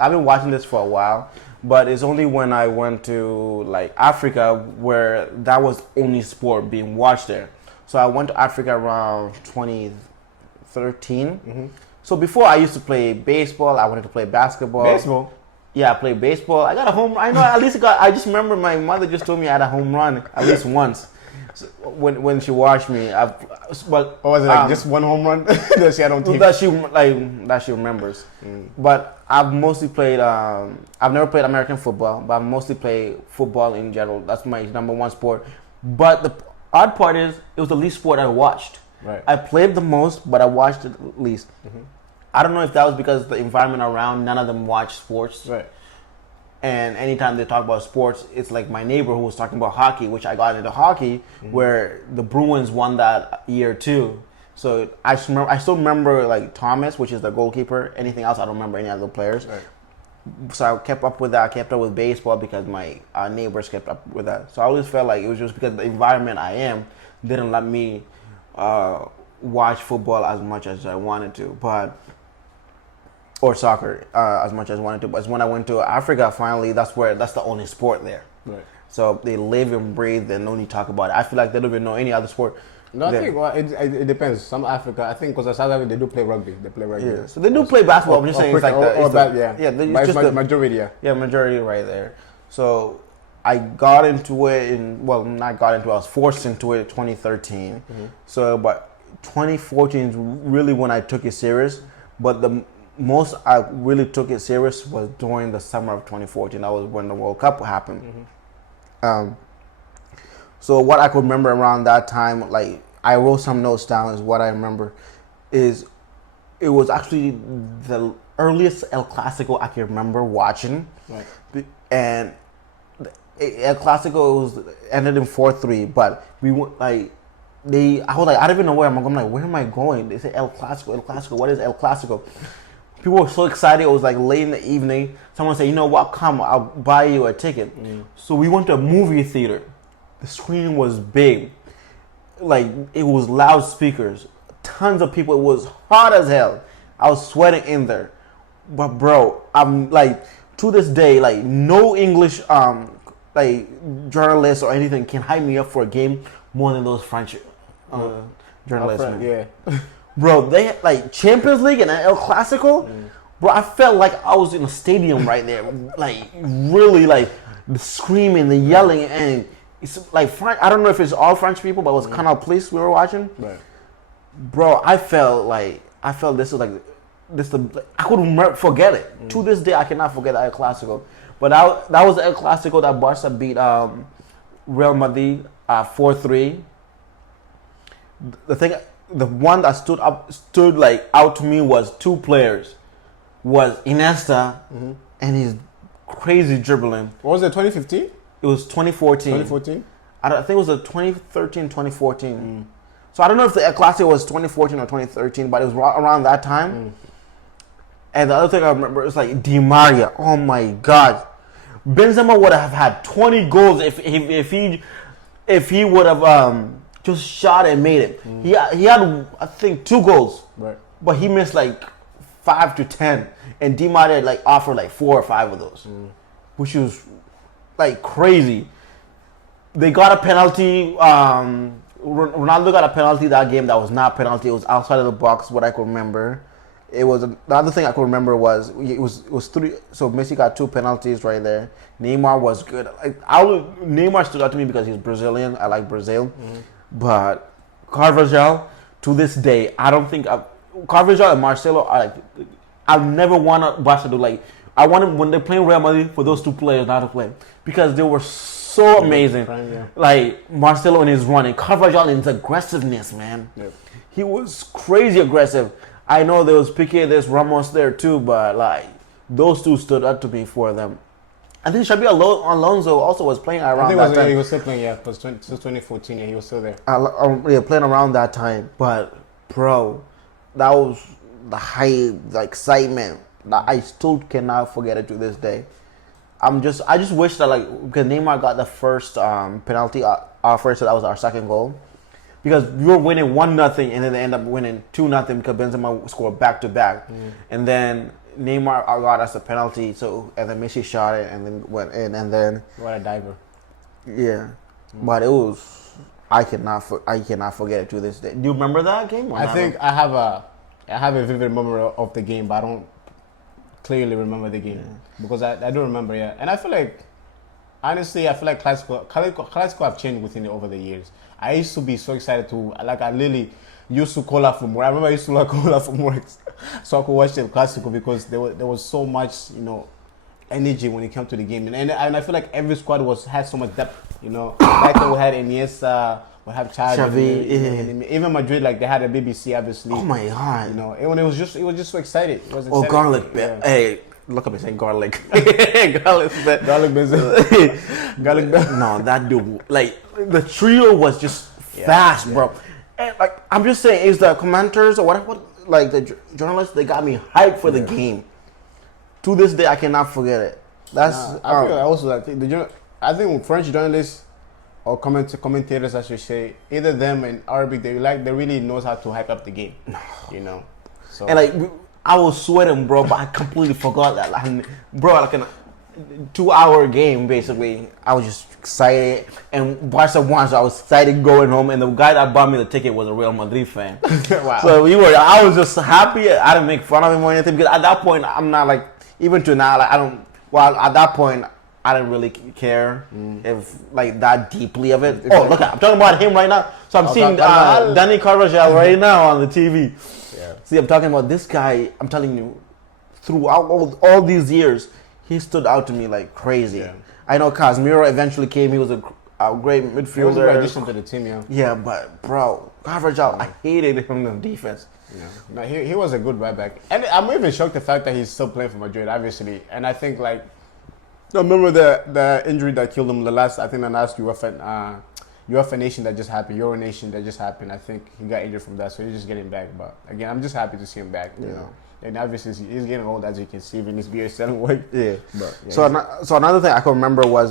I've been watching this for a while, but it's only when I went to like Africa where that was only sport being watched there. So I went to Africa around 2013. Mm-hmm. So before I used to play baseball, I wanted to play basketball. Baseball? Yeah, I played baseball. I got a home run. I know at least I just remember my mother just told me I had a home run at least once. So when she watched me, but was it like just one home run that she had on TV? That she remembers. But I've mostly played. I've never played American football, but I've mostly played football in general. That's my number one sport. But the odd part is, it was the least sport I watched. Right. I played the most, but I watched it the least. Mm-hmm. I don't know if that was because the environment around, none of them watch sports. Right. And anytime they talk about sports, it's like my neighbor who was talking about hockey, which I got into hockey, where the Bruins won that year too. So I still remember like Thomas, which is the goalkeeper. Anything else, I don't remember any other players. Right. So I kept up with that. I kept up with baseball because my neighbors kept up with that. So I always felt like it was just because the environment I am didn't let me watch football as much as I wanted to, or soccer as much as I wanted to. But when I went to Africa, finally, that's the only sport there. Right. So they live and breathe and only talk about it. I feel like they don't even know any other sport. No, I think it depends. Some Africa, I think, because South Africa they do play rugby. They play rugby. Yeah. So they do play basketball. I'm just saying it's like the majority. Yeah, majority right there. So I got into it not got into it. I was forced into it in 2013. Mm-hmm. So, but 2014 is really when I took it serious. But the most I really took it serious was during the summer of 2014. That was when the World Cup happened. Mm-hmm. So what I could remember around that time, like I wrote some notes down, is what I remember is it was actually the earliest El Clasico I can remember watching. Right. And El Clasico ended in 4-3, but we went like I was like, I don't even know where I'm going. I'm like, where am I going? They say El Clasico, El Clasico. What is El Clasico? People were so excited. It was like late in the evening. Someone said, you know what? Come, I'll buy you a ticket. So we went to a movie theater. The screen was big. Like, it was loudspeakers. Tons of people. It was hot as hell. I was sweating in there. But bro, I'm like, to this day, like, no English like journalists or anything can hype me up for a game more than those French journalists. Yeah. Bro, they had, like, Champions League and El Clasico. Bro, I felt like I was in a stadium right there. Like, really, like, the screaming, the yelling, and it's like French. I don't know if it's all French people, but it was kind of police we were watching. Right. Bro, I felt this was like this. I couldn't forget it. To this day, I cannot forget El Clasico. But that was El Clasico that Barca beat Real Madrid 4-3. The one that stood like out to me was two players, was Iniesta and his crazy dribbling. What was it? 2015? It was 2014. 2014? I think it was a 2013, 2014. So I don't know if the El Clasico was 2014 or 2013, but it was around that time. And the other thing I remember is like Di Maria. Oh my God, Benzema would have had 20 goals if he would have just shot and made it. He had I think 2 goals, right? But he missed like 5 to 10, and Di Maria like offered like 4 or 5 of those, which was like crazy. They got a penalty. Ronaldo got a penalty that game that was not penalty. It was outside of the box. What I could remember, it was the other thing I could remember was it was 3. So Messi got 2 penalties right there. Neymar was good. Neymar stood out to me because he's Brazilian. I like Brazil, but Carvajal, to this day, I don't think Carvajal and Marcelo are like. I've never wanted Barca to like. I wanted when they're playing Real Madrid for those 2 players not to play because they were so amazing. Like Marcelo in his running, Carvajal in his aggressiveness, man. Yep. He was crazy aggressive. I know there was Piqué, there's Ramos there too, but like those 2 stood up to me for them. I think Xabi Alonso also was playing around that time. He was still playing, yeah, since 2014, yeah, he was still there. Playing around that time. But bro, that was the hype, the excitement. I still cannot forget it to this day. I just wish that because Neymar got the first penalty offer, so that was our second goal. Because we were winning 1-0, and then they end up winning 2-0 because Benzema scored back to back, and then Neymar got us a penalty. And then Messi shot it, and then went in, and then what a diver. Yeah, but it was I cannot forget it to this day. Do you remember that game? I think I have a vivid memory of the game, but I don't clearly remember the game because I don't remember. Yeah, and I feel like honestly, Clasico have changed within over the years. I used to be so excited I literally used to call out from work. I remember I used to call out from work so I could watch the Clasico because there was so much energy when it came to the game, and I feel like every squad had so much depth. Like we had Iniesta, we have Xavi, even Madrid, like they had a BBC obviously. Oh my God! It was just so excited. It was exciting. Garlic, yeah. Hey. Look at me saying garlic. Garlic Benzema. No, that dude. Like the trio was just fast, bro. And like I'm just saying, is the commenters or whatever, like the journalists, they got me hyped for the game. To this day, I cannot forget it. I think French journalists or commentators, I should say, either them and Arabic, they really knows how to hype up the game. So and like. I was sweating, bro, but I completely forgot that. Like a 2-hour game, basically. I was just excited. And Barca won, so I was excited going home. And the guy that bought me the ticket was a Real Madrid fan. Wow. So I was just happy. I didn't make fun of him or anything. Because at that point, I'm not like, even to now, like, at that point, I didn't really care if like that deeply of it. Oh, look, I'm talking about him right now. So I'm seeing Dani Carvajal right now on the TV. See, I'm talking about this guy. I'm telling you, throughout all these years, he stood out to me like crazy. Yeah. I know Casemiro eventually came. He was a great midfielder. He was a great addition to the team, yeah. Yeah, but bro, Carvajal, I hated him in defense. Yeah. No, he was a good right back. And I'm even shocked the fact that he's still playing for Madrid, obviously. And I think I remember the injury that killed him the last UEFA UEFA nation that just happened, Euro nation that just happened. I think he got injured from that, so he's just getting back. But again, I'm just happy to see him back. You know, and obviously he's getting old, as you can see, when his beard is selling weight. Yeah. But, so another thing I can remember was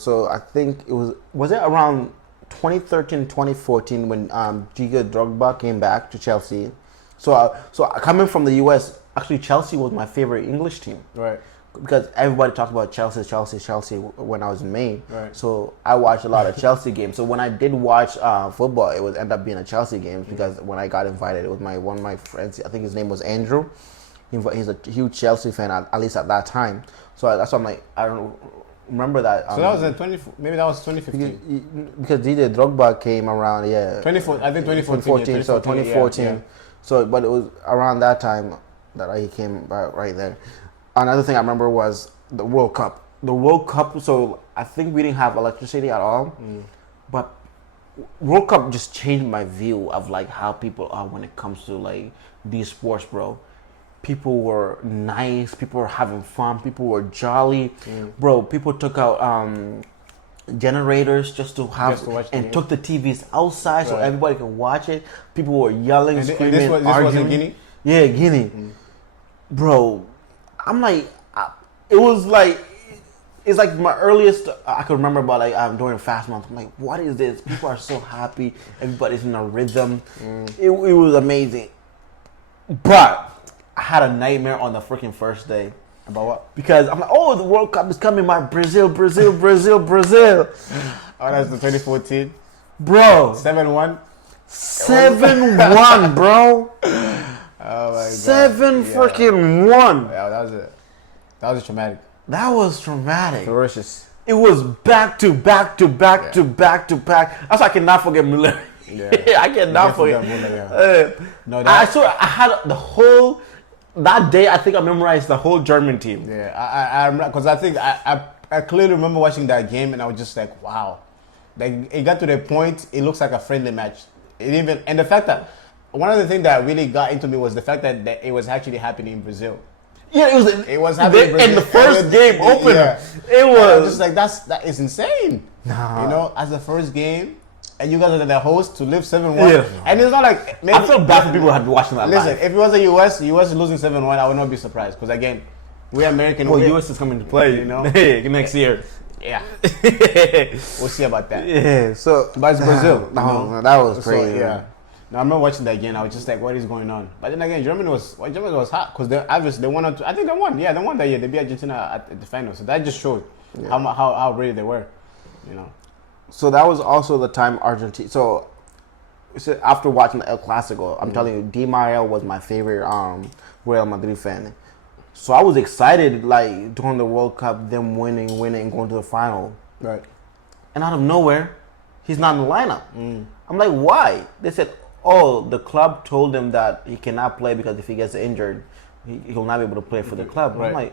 so I think it was it around 2013, 2014 when Giga Drogba came back to Chelsea. So coming from the US, actually Chelsea was my favorite English team. Right. Because everybody talked about Chelsea when I was in Maine. Right. So I watched a lot of Chelsea games. So when I did watch football, it would end up being a Chelsea game because when I got invited, it was one of my friends. I think his name was Andrew. He's a huge Chelsea fan, at least at that time. So that's why I'm like, I don't remember that. So that was in maybe that was 2015. Because DJ Drogba came around, yeah. 2014, I think 2014. So 2014. Yeah. So, but it was around that time that he came right there. Another thing I remember was the World Cup. The World Cup, so I think we didn't have electricity at all, but World Cup just changed my view of like how people are when it comes to like these sports, bro. People were nice, people were having fun, people were jolly. Bro, people took out generators just to took the TVs outside so everybody could watch it. People were yelling, screaming, this was in Guinea? Yeah, Guinea. Bro, I'm like, it's like my earliest I could remember about like during fast month. I'm like, what is this? People are so happy. Everybody's in a rhythm. It was amazing. But I had a nightmare on the freaking first day. About what? Because I'm like, oh, the World Cup is coming. My Brazil. Oh, that's the 2014. Bro. 7-1. 7-1, bro. Oh my god. 7 freaking 1. Yeah, that was it. That was traumatic. That was traumatic. Ferocious. It was back to back to back to back to back. That's why I cannot forget Muller. Yeah. I cannot forget. Muller, no, I had the whole that day. I think I memorized the whole German team. Yeah, because I think I clearly remember watching that game and I was just like, wow. Like it got to the point. It looks like a friendly match. And the fact that one of the things that really got into me was the fact that it was actually happening in Brazil. Yeah, it was happening in Brazil. And the first game opener. Yeah. It was just like that is insane. Nah. You know, as the first game, and you guys are the host to live 7-1. And it's not like I feel bad for people who had been watching that. Listen, live. if it was the US is losing 7-1, I would not be surprised because again, we're American. Well, US is coming to play, you know, next year. Yeah, we'll see about that. Yeah, so but it's Brazil. No, that was crazy. So, yeah. Now I remember watching that game. I was just like, "What is going on?" But then again, Germany was hot because they won. I think they won. Yeah, they won that year. They beat Argentina at the final. So that just showed how ready they were. You know. So that was also the time Argentina. So after watching the El Clasico, I'm telling you, Di Maria was my favorite Real Madrid fan. So I was excited, like during the World Cup, them winning, and going to the final. Right. And out of nowhere, he's not in the lineup. I'm like, why? They said, oh, the club told him that he cannot play because if he gets injured, he'll not be able to play for the club. Right. I'm like,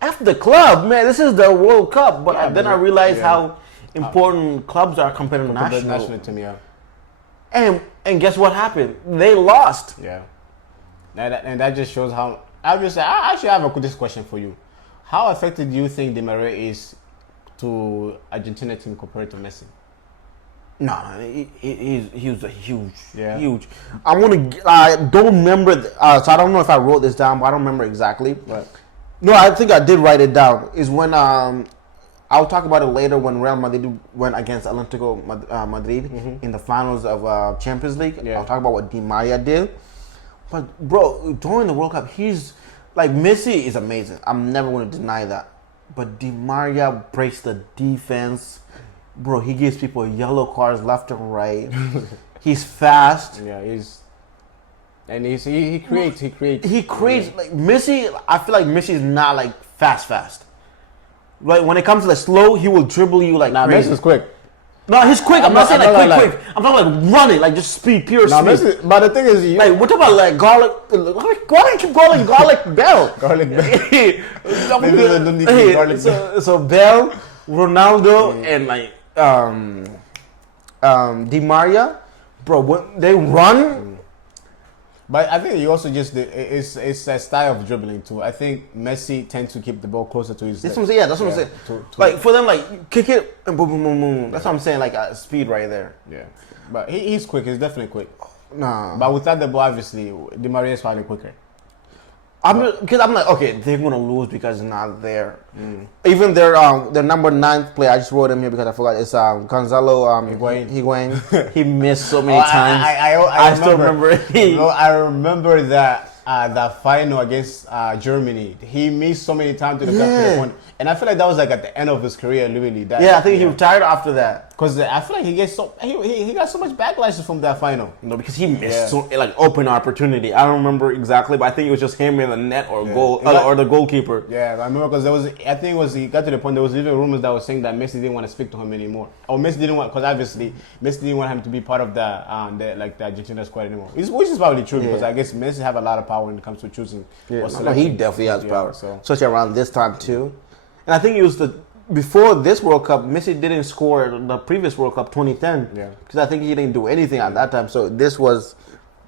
F the club, man. This is the World Cup. But then I realized how important clubs are compared to national team. Yeah. And guess what happened? They lost. Yeah. And that just shows how. Obviously, I actually have this question for you. How affected do you think Di Maria is to Argentina team compared to Messi? No, he was a huge. I don't remember. So I don't know if I wrote this down, but I don't remember exactly. But no, I think I did write it down. Is when I'll talk about it later when Real Madrid went against Atlético Madrid in the finals of Champions League. Yeah. I'll talk about what Di Maria did. But bro, during the World Cup, he's like Messi is amazing. I'm never going to deny that. But Di Maria breaks the defense. Bro, he gives people yellow cards left and right. He's fast. Yeah, he creates. He creates like Messi. I feel like Messi is not like fast. Like when it comes to like slow, he will dribble you like crazy. Messi's quick. No, he's quick. I'm not saying like quick. I'm talking like running, like just speed, pure speed. Messi, but the thing is, like what about like garlic? Why do you keep calling Garlic Bell? Garlic Bell. So Bell, Ronaldo, and like Di Maria, bro. When they run, But I think he also just it's a style of dribbling too. I think Messi tends to keep the ball closer to his. That's what I'm saying. Yeah, that's what I'm saying. Like for them, like kick it and boom, boom, boom, boom. That's what I'm saying. Like speed right there. Yeah, but he's quick. He's definitely quick. Nah. But without the ball, obviously, Di Maria is probably quicker. Because I'm like, okay, they're gonna lose because it's not there. Even their number 9 player, I just wrote him here because I forgot. It's Gonzalo Higuain. He missed so many times. I still remember. I remember that final against Germany. He missed so many times to the point. And I feel like that was like at the end of his career, literally. I think he retired after that. Because I feel like he got so much backlash from that final. No, because he missed open opportunity. I don't remember exactly, but I think it was just him in the net or goal or the goalkeeper. Yeah, I remember because he got to the point there was even rumors that was saying that Messi didn't want to speak to him anymore. Or Messi didn't want, because obviously Messi didn't want him to be part of the Argentina squad anymore. Which is probably true because I guess Messi have a lot of power when it comes to choosing. Yeah, he definitely has power. Especially around this time too. And I think it was before this World Cup, Messi didn't score the previous World Cup 2010. Yeah. Because I think he didn't do anything at that time. So this was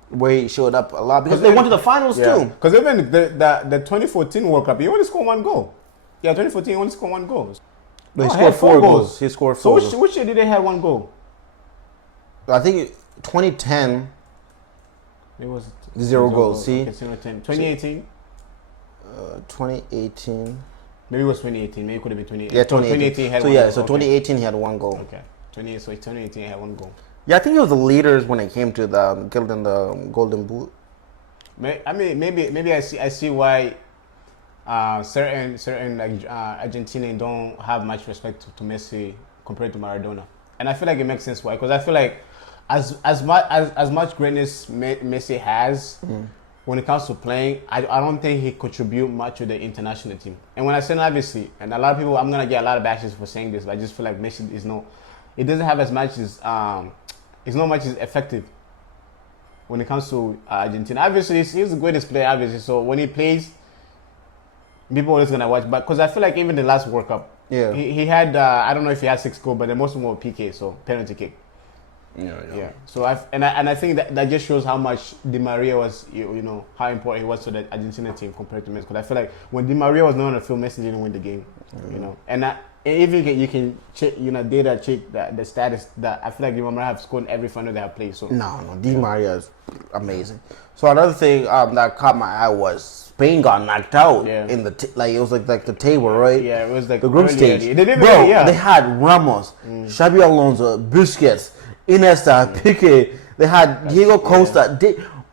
where he showed up a lot because they went to the finals too. Because even the 2014 World Cup, he only scored 1 goal. Yeah, 2014 he only scored 1 goal. But he scored 4 goals. He scored 4 goals. So which year did they have 1 goal? I think 2010. It was 0 goals. See, 2018. 2018. Maybe it was 2018. Maybe it could have been 2018. Yeah, 2018 had 1 goal. So 2018 he had 1 goal. Okay. 2018 he had 1 goal. Yeah, I think he was the leaders when it came to the Golden Boot. Maybe I see why certain Argentinians don't have much respect to Messi compared to Maradona, and I feel like it makes sense why. Because I feel like as much greatness Messi has. When it comes to playing, I don't think he contribute much to the international team. And when I say obviously, and a lot of people, I'm gonna get a lot of bashes for saying this, but I just feel like Messi it doesn't have as much as it's not much as effective when it comes to Argentina. Obviously, he's the greatest player, obviously. So when he plays, people are always gonna watch. But because I feel like even the last World Cup, he had I don't know if he had 6 goals, but the most of them were PK, so penalty kick. Yeah. So I think that just shows how much Di Maria was, how important he was to the Argentina team compared to Messi. Because I feel like when Di Maria was not on the field, Messi didn't win the game. And even you can check, data check the status that I feel like Di Maria have scored in every final they have played. So no, Di Maria is amazing. So another thing that caught my eye was Spain got knocked out in the it was like the table, right? Yeah, it was like the group stage. They had Ramos, Xabi Alonso, Busquets, Iniesta, Piqué. They had Diego Costa.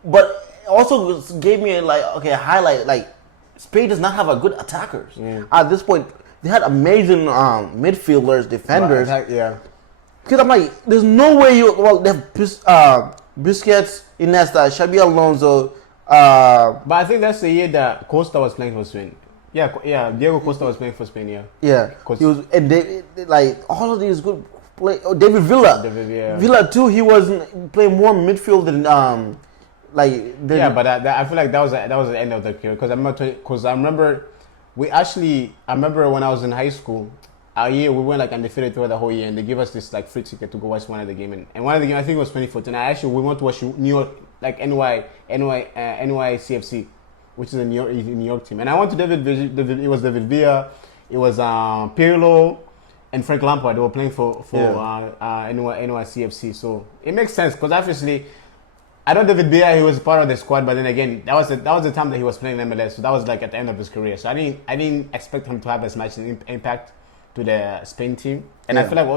But also gave me a highlight. Like Spain does not have a good attackers at this point. They had amazing midfielders, defenders. Because I'm like, there's no way they have Busquets, Iniesta, Xabi Alonso. But I think that's the year that Costa was playing for Spain. Yeah, Diego Costa was playing for Spain. Yeah. He was, and all of these good. David Villa. Villa too. He was playing more midfield than but I feel like that was the end of the career because I remember when I was in high school, our year we went undefeated throughout the whole year, and they gave us this free ticket to go watch one of the game, and one of the game I think it was 2014. We went to watch New York NYCFC, which is a New York team, and I went to it was David Villa, it was Pirlo. And Frank Lampard, they were playing for NYCFC, so it makes sense because obviously, I know David Villa, he was part of the squad, but then again, that was the time that he was playing MLS, so that was at the end of his career. So I didn't expect him to have as much impact to the Spain team, and I feel like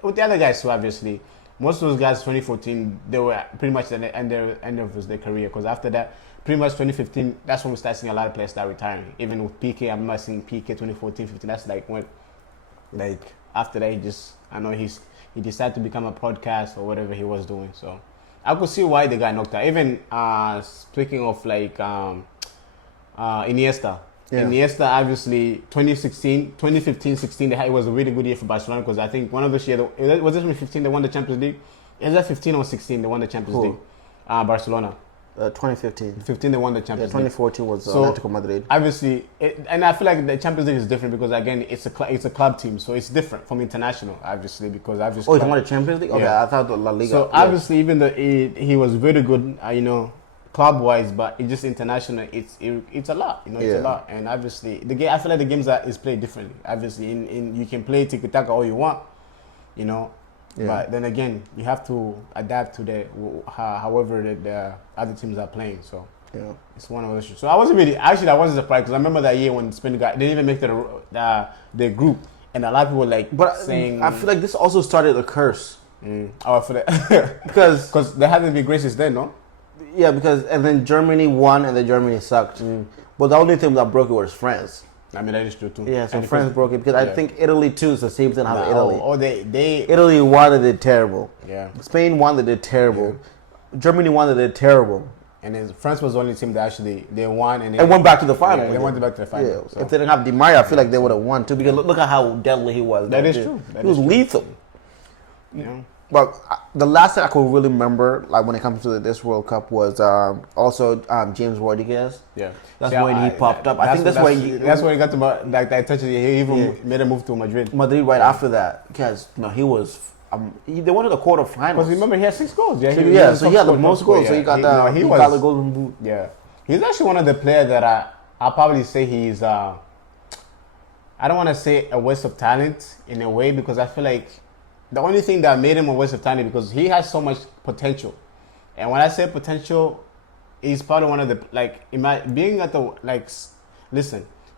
with the other guys too. Obviously, most of those guys 2014 they were pretty much at the end of their career because after that, pretty much 2015, that's when we start seeing a lot of players start retiring. Even with PK, I'm not seeing PK 2014, 15. That's when. After that, he decided to become a podcast or whatever he was doing. So I could see why they got knocked out. Even speaking of Iniesta. Iniesta, obviously, 2015-16, it was a really good year for Barcelona because I think one of those years, was it 2015 they won the Champions League? Is that 15 or 16 they won the Champions League? Barcelona. 2015. 15 they won the Champions League. 2014 was Atletico Madrid. Obviously, and I feel like the Champions League is different because again, it's a club team, so it's different from international, obviously, because obviously. Oh, you talking about the Champions League? Okay, I thought the La Liga. So obviously, even though he was very good, club wise, but it's just international. It's a lot, it's a lot. And obviously, the game. I feel like the games is played differently. Obviously, in you can play tiki taka all you want, Yeah. But then again, you have to adapt to however the other teams are playing. So it's one of those issues. So I wasn't surprised because I remember that year when Spain they didn't even make the group, and a lot of people were saying. I feel like this also started a curse. Oh, for that because there hasn't been graces then, no? Yeah, and then Germany won, and then Germany sucked. But the only team that broke it was France. I mean, that is true too. Yeah, so France broke it because I think Italy too is the same thing as Italy. They Italy won, they did terrible. Yeah. Spain won, they did terrible. Yeah. Germany won, they did terrible. And then France was the only team that actually they won and went back to the final. Yeah, they went back to the final. Yeah. So. If they didn't have Di Maria, I feel like they would have won too because look at how deadly he was. That is true. He was lethal. Yeah. But the last thing I could really remember, when it comes to this World Cup, was also James Rodriguez. Yeah, that's when he popped up. I think that's when he got to that touch. He even made a move to Madrid. Right after that, because he was. They wanted the quarterfinals. Because remember, he had 6 goals. Yeah, so he had the most goals. So he got the golden boot. Yeah, he's actually one of the players that I'll probably say he's. I don't want to say a waste of talent in a way because I feel like. The only thing that made him a waste of time because he has so much potential, and when I say potential, he's probably one of the being at the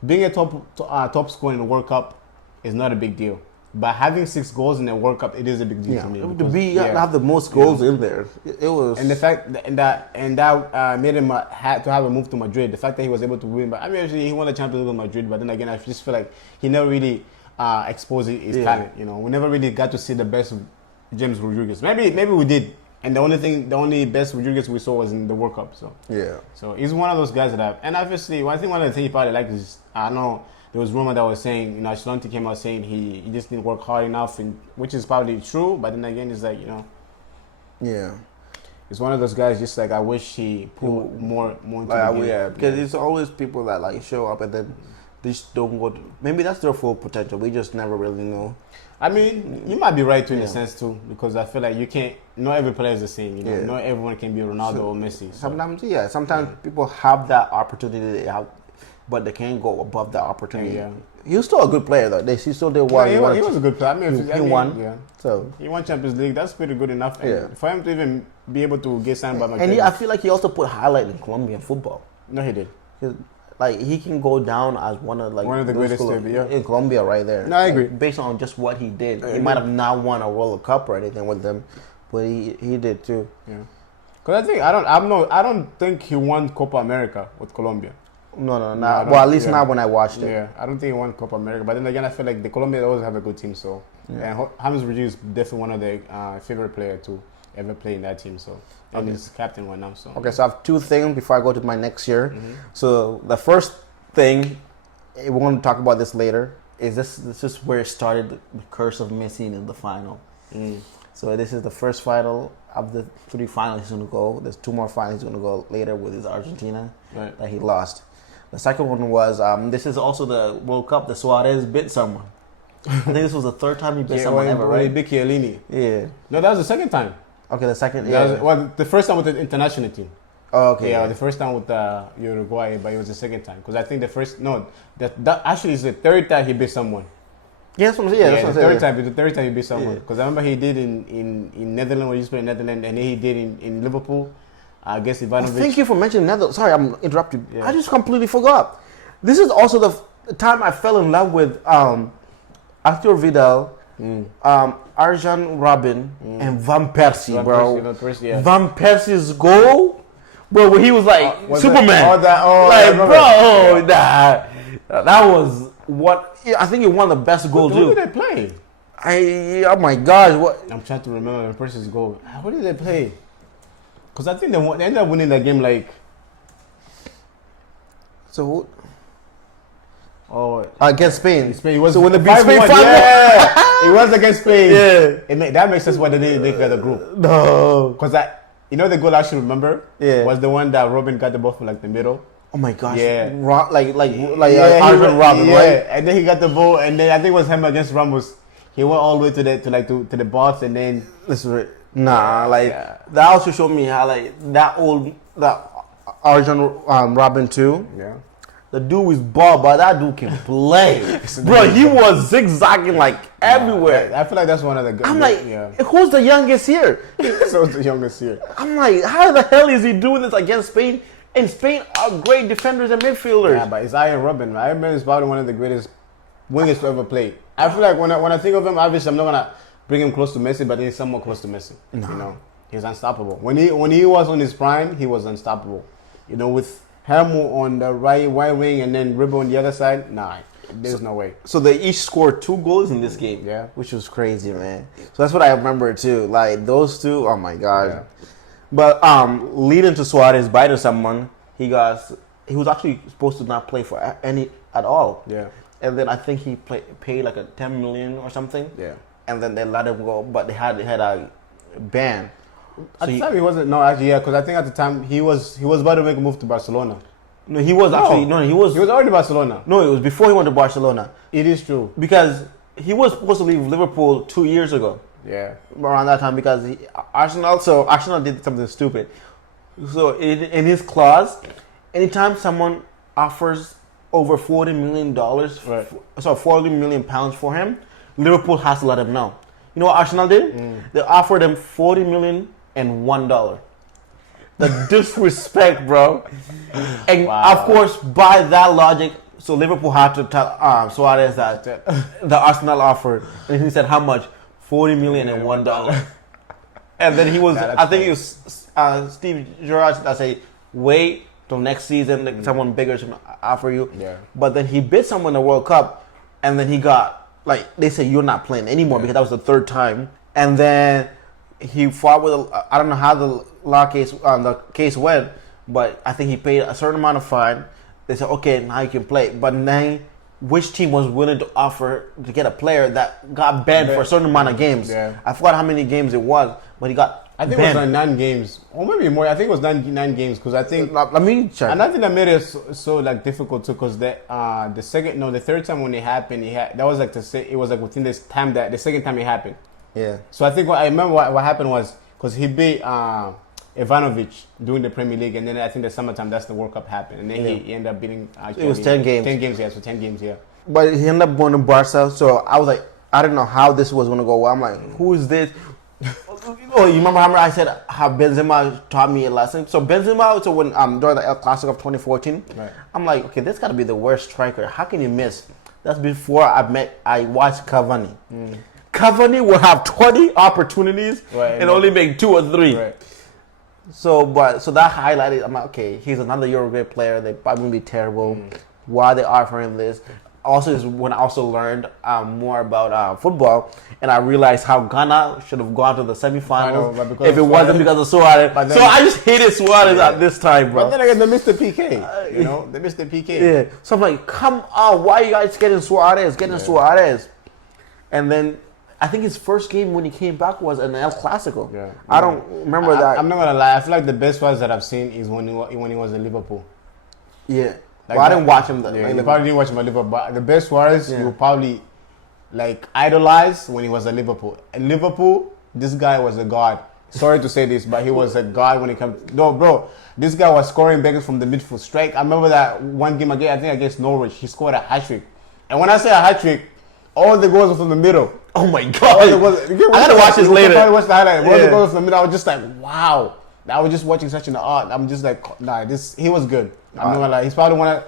being a top scorer in the World Cup is not a big deal, but having 6 goals in the World Cup it is a big deal to me. To have the most goals in there, it was, and the fact that made him had to have a move to Madrid. The fact that he was able to win, but I mean actually he won the Champions League with Madrid, but then again I just feel like he never really. Expose his talent. We never really got to see the best of James Rodriguez. Maybe we did, and the only best Rodriguez we saw was in the World Cup. So he's one of those guys that and obviously one of the things he probably likes is I know there was rumor that was saying Ancelotti came out saying he just didn't work hard enough, which is probably true. But then again, it's it's one of those guys. Just I wish he put more into the game. Because it's always people that show up and then. They just don't go. Maybe that's their full potential. We just never really know. I mean, you might be right too in a sense too, because I feel like you can't. Not every player is the same. Not everyone can be Ronaldo or Messi. So. Sometimes people have that opportunity, but they can't go above that opportunity. Yeah. He was still a good player though. He still did well. Yeah, he was a good player. I mean, he won. Yeah. So he won Champions League. That's pretty good enough. And for him to even be able to get signed by Madrid. And I feel like he also put highlight in Colombian football. No, he did. He can go down as one of the greatest in Colombia right there. No, I agree. Based on just what he did, he might have not won a World Cup or anything with them, but he did too. Yeah, because I think I don't think he won Copa America with Colombia. No, well, at least not when I watched it. Yeah, I don't think he won Copa America. But then again, I feel like the Colombia always have a good team. So and James Rodriguez is definitely one of the favorite player to ever play in that team. So. And he's captain right now. So I have 2 things before I go to my next year. So the first thing, we're going to talk about this later, is this is where it started, the curse of Messi in the final. So this is the first final of the 3 finals he's going to go. There's 2 more finals he's going to go later with his Argentina that he lost. The second one was, this is also the World Cup, the Suarez bit someone. I think this was the 3rd time he bit someone ever, right? He bit Chiellini. Yeah. No, that was the 2nd time. Okay, the second. The first time with the international team. Oh, okay. Yeah, the first time with Uruguay, but it was the 2nd time because I think that actually is the 3rd time he beat someone. Yeah, that's what I'm saying. Yeah, the third time he beat someone because I remember he did in Netherlands when he played in Netherlands, and then he did in Liverpool. I guess Ivanovic. Thank you for mentioning Netherlands. Sorry, I'm interrupting. Yeah. I just completely forgot. This is also the time I fell in love with Arthur Vidal. Arjen Robben and Van Persie, bro. Van Persie's goal, bro, where he was like Superman. That was what I think he won the best goal too. Who did they play? Oh my gosh, what? I'm trying to remember Van Persie's goal. What did they play? Because I think they ended up winning that game like. So. Against Spain. Spain. It was so when the beat Spain 5-1. Yeah, it was against Spain. Yeah, that makes sense why they didn't make the group. No, because the goal I should remember was the one that Robin got the ball from the middle. Oh my gosh! Yeah, like Arjen Robben, right? And then he got the ball, and then I think it was him against Ramos. He went all the way to the box, and then that also showed me how that Arjun Robin too. Yeah. The dude is ball, but that dude can play. Bro, he was zigzagging like everywhere. I feel like that's one of the good. I'm like, who's the youngest here? So the youngest here. I'm like, how the hell is he doing this against Spain? And Spain are great defenders and midfielders. Yeah, but it's Ian Robin. Ian Robin is probably one of the greatest wingers to ever play. I feel like when I think of him, obviously I'm not gonna bring him close to Messi, but he's somewhat close to Messi. No. You know, he's unstoppable. When he was on his prime, he was unstoppable. You know, with Helmut on the right wing and then Ribbo on the other side, there's no way. So they each scored 2 goals in this game, which was crazy, man. So that's what I remember too. Like those two, oh my god. Yeah. But leading to Suarez biting someone, he was actually supposed to not play for any at all. Yeah. And then I think he paid like a 10 million or something. Yeah. And then they let him go, but they had a ban. At the time he wasn't. No, actually, yeah, because I think at the time he was about to make a move to Barcelona. No, he was he was already Barcelona. No, it was before he went to Barcelona. It is true because he was supposed to leave Liverpool 2 years ago. Yeah, around that time because Arsenal did something stupid. So in his clause, anytime someone offers over $40 million, right. £40 million for him, Liverpool has to let him know. You know what Arsenal did? They offered him $40 million and $1. The disrespect, bro. And of course, by that logic, so Liverpool had to tell Suarez that the Arsenal offered, and he said how much? $40 million and $1. And then he was, I think it was Steve Gerrard that said, wait till next season, someone bigger should offer you. Yeah. But then he bid someone in the World Cup, and then he got, like, they said, you're not playing anymore because that was the 3rd time. And then he fought with, I don't know how the case went, but I think he paid a certain amount of fine. They said, okay, now you can play. But then which team was willing to offer to get a player that got banned for a certain amount of games? Yeah. I forgot how many games it was, but he got I think banned. it was like 9 games, or maybe more. I think it was nine games because I think. Let me check. And I think that made it so like difficult too because the 3rd time when it happened, that was like it was like within this time that the 2nd time it happened. Yeah. So I think I remember what happened was because he beat Ivanovic during the Premier League, and then I think the summertime that's the World Cup happened, and then he ended up beating. It was 10 games. 10 games, yeah. So 10 games, yeah. But he ended up going to Barca. So I was like, I didn't know how this was going to go. I'm like, who is this? Oh, you remember how I said how Benzema taught me a lesson? So Benzema, so when during the El Clasico of 2014, right. I'm like, okay, this got to be the worst striker. How can you miss? That's before I watched Cavani. Cavani will have 20 opportunities and only make 2 or 3. Right. So that highlighted. I'm like, okay, he's another Uruguay player. They probably gonna be terrible. Why are they offering this? Also, is when I also learned more about football, and I realized how Ghana should have gone to the semifinals if it wasn't because of Suarez. So I just hated Suarez at this time, bro. But then again, they missed the PK. They missed the PK. Yeah. So I'm like, come on, why are you guys getting Suarez? Suarez, and then. I think his first game when he came back was an El Clasico. Yeah. I don't remember that. I'm not gonna lie. I feel like the best ones that I've seen is when he was in Liverpool. Yeah. Like I didn't watch him. You probably didn't watch him at Liverpool. But the best Suarez you probably like idolize when he was at Liverpool. In Liverpool, this guy was a god. Sorry to say this, but he was a god when it comes. No, bro, this guy was scoring beggars from the midfield strike. I remember that one game against Norwich. He scored a hat trick, and when I say a hat trick, all the goals were from the middle. Oh my god! I gotta watch this later. I watched the highlight. All the goals from the middle. I was just like, wow. I was just watching such an art. I'm just like, nah, he was good. I'm not gonna lie. He's probably when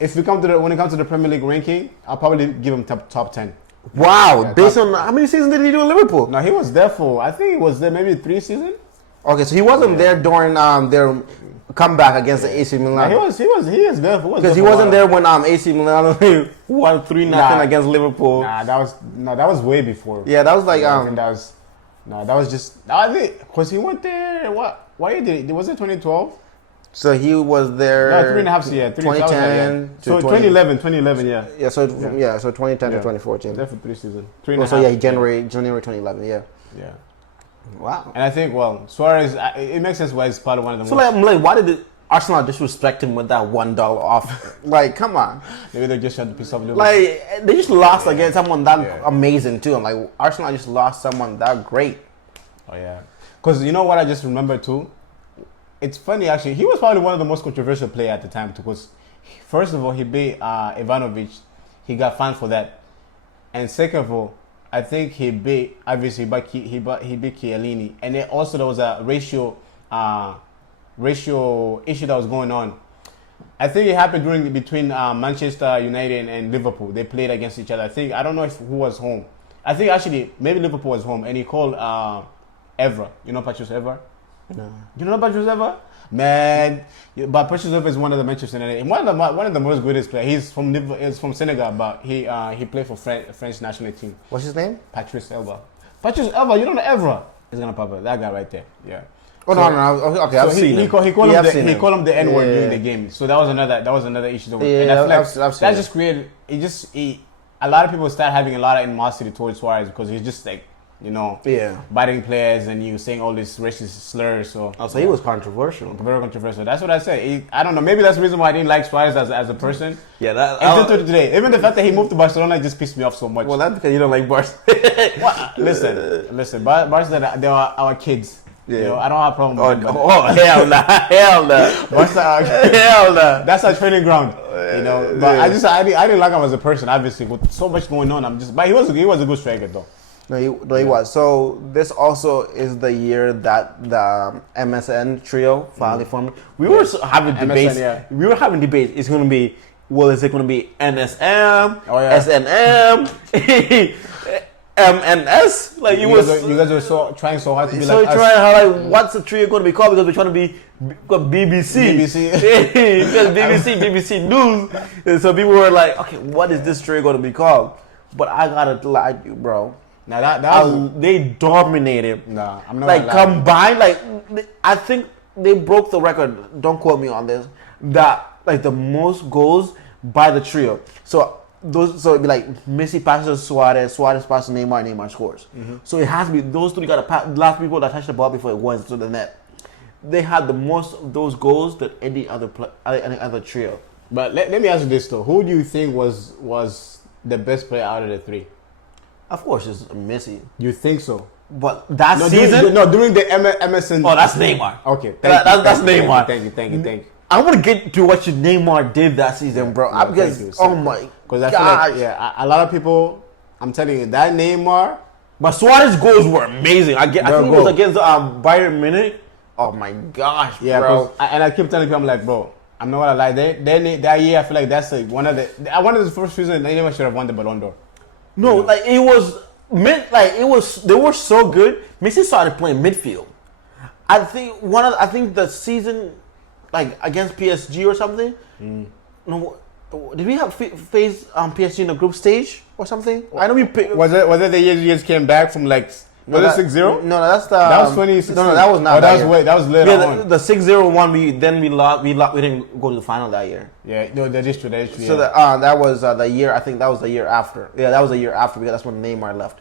it comes to the Premier League ranking, I'll probably give him top 10. Wow! Yeah, based on how many seasons did he do in Liverpool? No, he was there for. I think he was there maybe 3 seasons. Okay, so he wasn't there during their comeback against the AC Milan. He is there for because he wasn't there when AC Milan won 3-0 against Liverpool. That was way before. Yeah, that was like because he went there. Why did it? Was it 2012? So he was there. No, 3.5 years. 2010 to 2011. Yeah. Yeah. So 2010 to 2014. There for 3 seasons. January 2011. Yeah. Yeah. Wow. And I think, Suarez, it makes sense why he's part of one of the most. So, like, why did Arsenal disrespect him with that $1 off? Like, come on. Maybe they just tried to piss off Liverpool. Like, they just lost against someone that amazing, too. I'm like, Arsenal just lost someone that great. Oh, yeah. Because you know what I just remember, too? it's funny actually. He was probably one of the most controversial players at the time because, first of all, he beat Ivanovic. He got fined for that, and second of all, I think he beat obviously, but he beat Chiellini, and then also there was a ratio issue that was going on. I think it happened between Manchester United and Liverpool. They played against each other. I don't know who was home. I think actually maybe Liverpool was home, and he called Evra. You know Patrice Evra? No. You know Patrice Evra? Man, but Patrice Evra is one of the Manchester United. One of the most greatest players. He's from Senegal, but he played for French national team. What's his name? Patrice Evra. Patrice Evra. You don't know Evra? He's gonna pop up. That guy right there. Yeah. Oh so, no. Okay, I've seen him. He called him the N-word during the game. So that was another issue. And I feel like that just created. A lot of people start having a lot of animosity towards Suarez because he's just like, biting players and you saying all these racist slurs. So he was controversial. Very controversial. That's what I said. I don't know. Maybe that's the reason why I didn't like Suarez as a person. Yeah, until today. Even the fact that he moved to Barcelona just pissed me off so much. Well, that's because you don't like Barca. Well, listen. Barca, they are our kids. Yeah. You know, I don't have a problem with them. Hell no. Hell no. That's our training ground. You know, but I didn't like him as a person. Obviously, with so much going on, but he was a good striker though. No, he was. So this also is the year that the MSN trio finally formed. We were having debates. MSN, We were having debates. It's going to be, is it going to be NSM, SNM, MNS? Like you guys were trying so hard to be so like us. Like, what's the trio going to be called? Because we're trying to be BBC. Because BBC News. So people were like, okay, what is this trio going to be called? But I gotta lie to you, bro. Now they dominated. Nah, I'm not like combined. Like I think they broke the record. Don't quote me on this. That like the most goals by the trio. So it'd be like Messi passes Suarez passes Neymar scores. Mm-hmm. So it has to be those two. Got to pass last people that touch the ball before it goes to the net. They had the most of those goals than any other trio. But let me ask you this though: who do you think was the best player out of the three? Of course, it's Messi. You think so? But that season? During the MSN. Oh, that's Neymar. Okay, that's Neymar. Thank you. I want to get to what Neymar did that season, bro. Because I feel like a lot of people. I'm telling you that Neymar. But Suarez's goals were amazing. I think it was against Bayern Munich. Oh my gosh, bro! And I keep telling people, I'm like, bro, I'm not gonna lie. That year, I feel like that's like one of the first reasons they never should have won the Ballon d'Or. No, like it was they were so good. Messi started playing midfield. I think the season like against PSG or something. No, did we have faced PSG in the group stage or something? I know we was it the year you just came back from like. Was it 6-0? No, that's the. That was 2016. No, that was not. That was later on. The 6-0 one. We lost. We didn't go to the final that year. Yeah, no, that is true. So that was the year. I think that was the year after. Yeah, that was the year after because that's when Neymar left.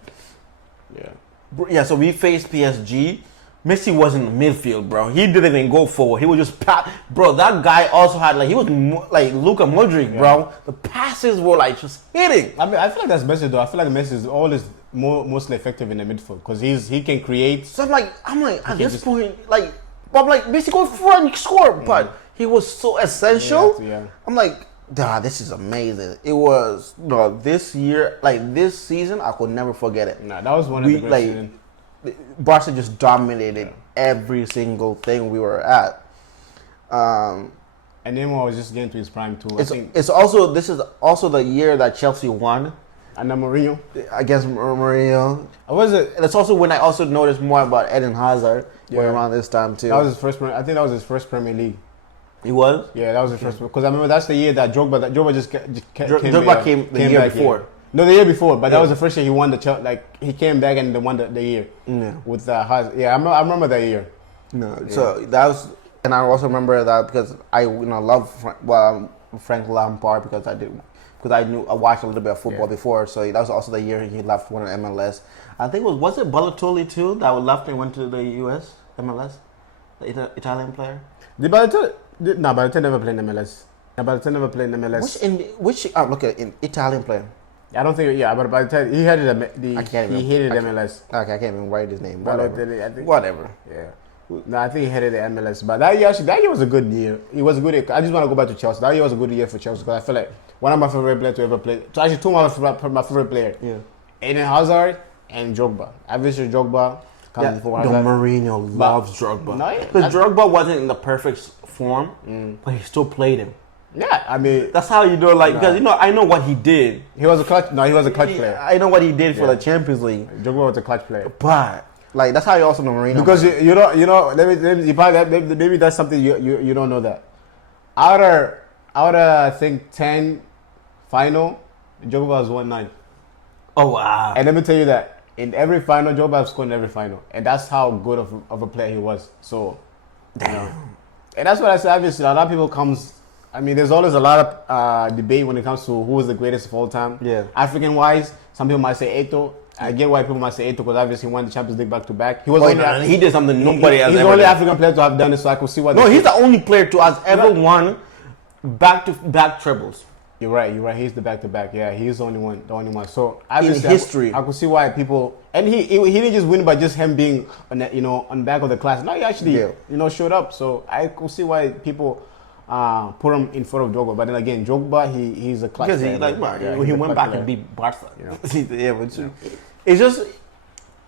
Yeah. So we faced PSG. Messi was in the midfield, bro. He didn't even go forward. He was just bro. That guy also had he was like Luka Modric, bro. The passes were like just hitting. I mean, I feel like that's Messi though. I feel like Messi is always mostly effective in the midfield because he can create. So I'm like at this point, I'm like Messi go front and score, but he was so essential. Yeah. I'm like, this is amazing. It was this year, this season, I could never forget it. Nah, that was one of the great seasons. Barca just dominated every single thing we were at. And Neymar was just getting to his prime too. This is also the year that Chelsea won. And then Mourinho. Against Mourinho. Was it? And it's also when I also noticed more about Eden Hazard around this time too. That was his first. I think that was his first Premier League. He was? Yeah, that was his first. Because I remember that's the year that Drogba just came the year before. No, the year before, but that was the first year he won he came back and won the year with Hazard. Yeah, I remember that year. No, so that was, and I also remember that because I love Frank Lampard because I watched a little bit of football before, so that was also the year he left one in MLS. I think was it Balotelli too that left and went to the US MLS, the Italian player. Did Balotelli? No, Balotelli never played in MLS. Balotelli never played in MLS. Which in Italian player. I don't think. Yeah, but Balotelli he hated MLS. Okay, I can't even write his name. Balotelli, I think. Whatever. Yeah. No, I think he headed the MLS. But that year was a good year. It was a good year. I just want to go back to Chelsea. That year was a good year for Chelsea because I feel like one of my favorite players to ever play. So actually, two of my favorite players. Yeah. Eden Hazard and Drogba. Obviously, Drogba. Yeah, Mourinho loves Drogba. No, Drogba wasn't in the perfect form, but he still played him. Yeah, I mean that's how you do it. Like because I know what he did. He was a clutch. No, he was a clutch player. I know what he did for the Champions League. Drogba was a clutch player, but like that's how you also know Mourinho. Because you know maybe that's something you don't know that. Out of I think 10 final, Drogba was 1-9. Oh wow! And let me tell you that in every final, Drogba has scored in every final, and that's how good of a player he was. So, and that's what I said. Obviously, a lot of people comes. I mean, there's always a lot of debate when it comes to who is the greatest of all time. Yeah. African-wise, some people might say Eto'o. I get why people might say Eto'o because obviously he won the Champions League back-to-back. He was he did something nobody else ever done. He's the only African player to have done it, so I could see why. No, he's the only player to have ever won back-to-back trebles. You're right. He's the back-to-back. Yeah, he's the only one. So in history, I could see why people. And he didn't just win by just him being on the back of the class. No, he actually showed up. So I could see why people put him in front of Drogba. But then again, Drogba he's a class. Because he went back and beat Barca. It's just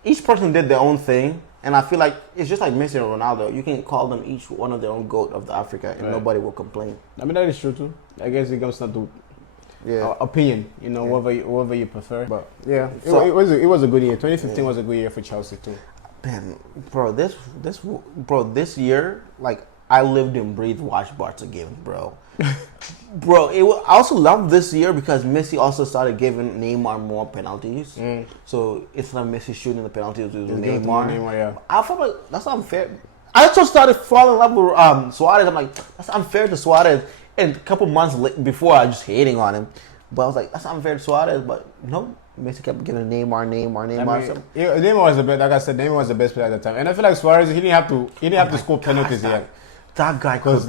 each person did their own thing. And I feel like it's just like Messi and Ronaldo. You can call them each one of their own GOAT of the Africa, and nobody will complain. I mean, that is true too. I guess it comes down to opinion, whatever you prefer. But yeah, it was a good year. 2015 was a good year for Chelsea too. Man, bro, this year, like I lived and breathed watch Barca games, bro. Bro, I also love this year because Messi also started giving Neymar more penalties. So instead of Messi shooting the penalties, it was Neymar. I felt like that's unfair. I also started falling in love with Suarez. I'm like, that's unfair to Suarez. And a couple months before, I was just hating on him. But I was like, that's unfair to Suarez. But no, Messi kept giving Neymar. I mean, Neymar was the best. Like I said, Neymar was the best player at the time. And I feel like Suarez, he didn't have to score penalties yet. That guy, because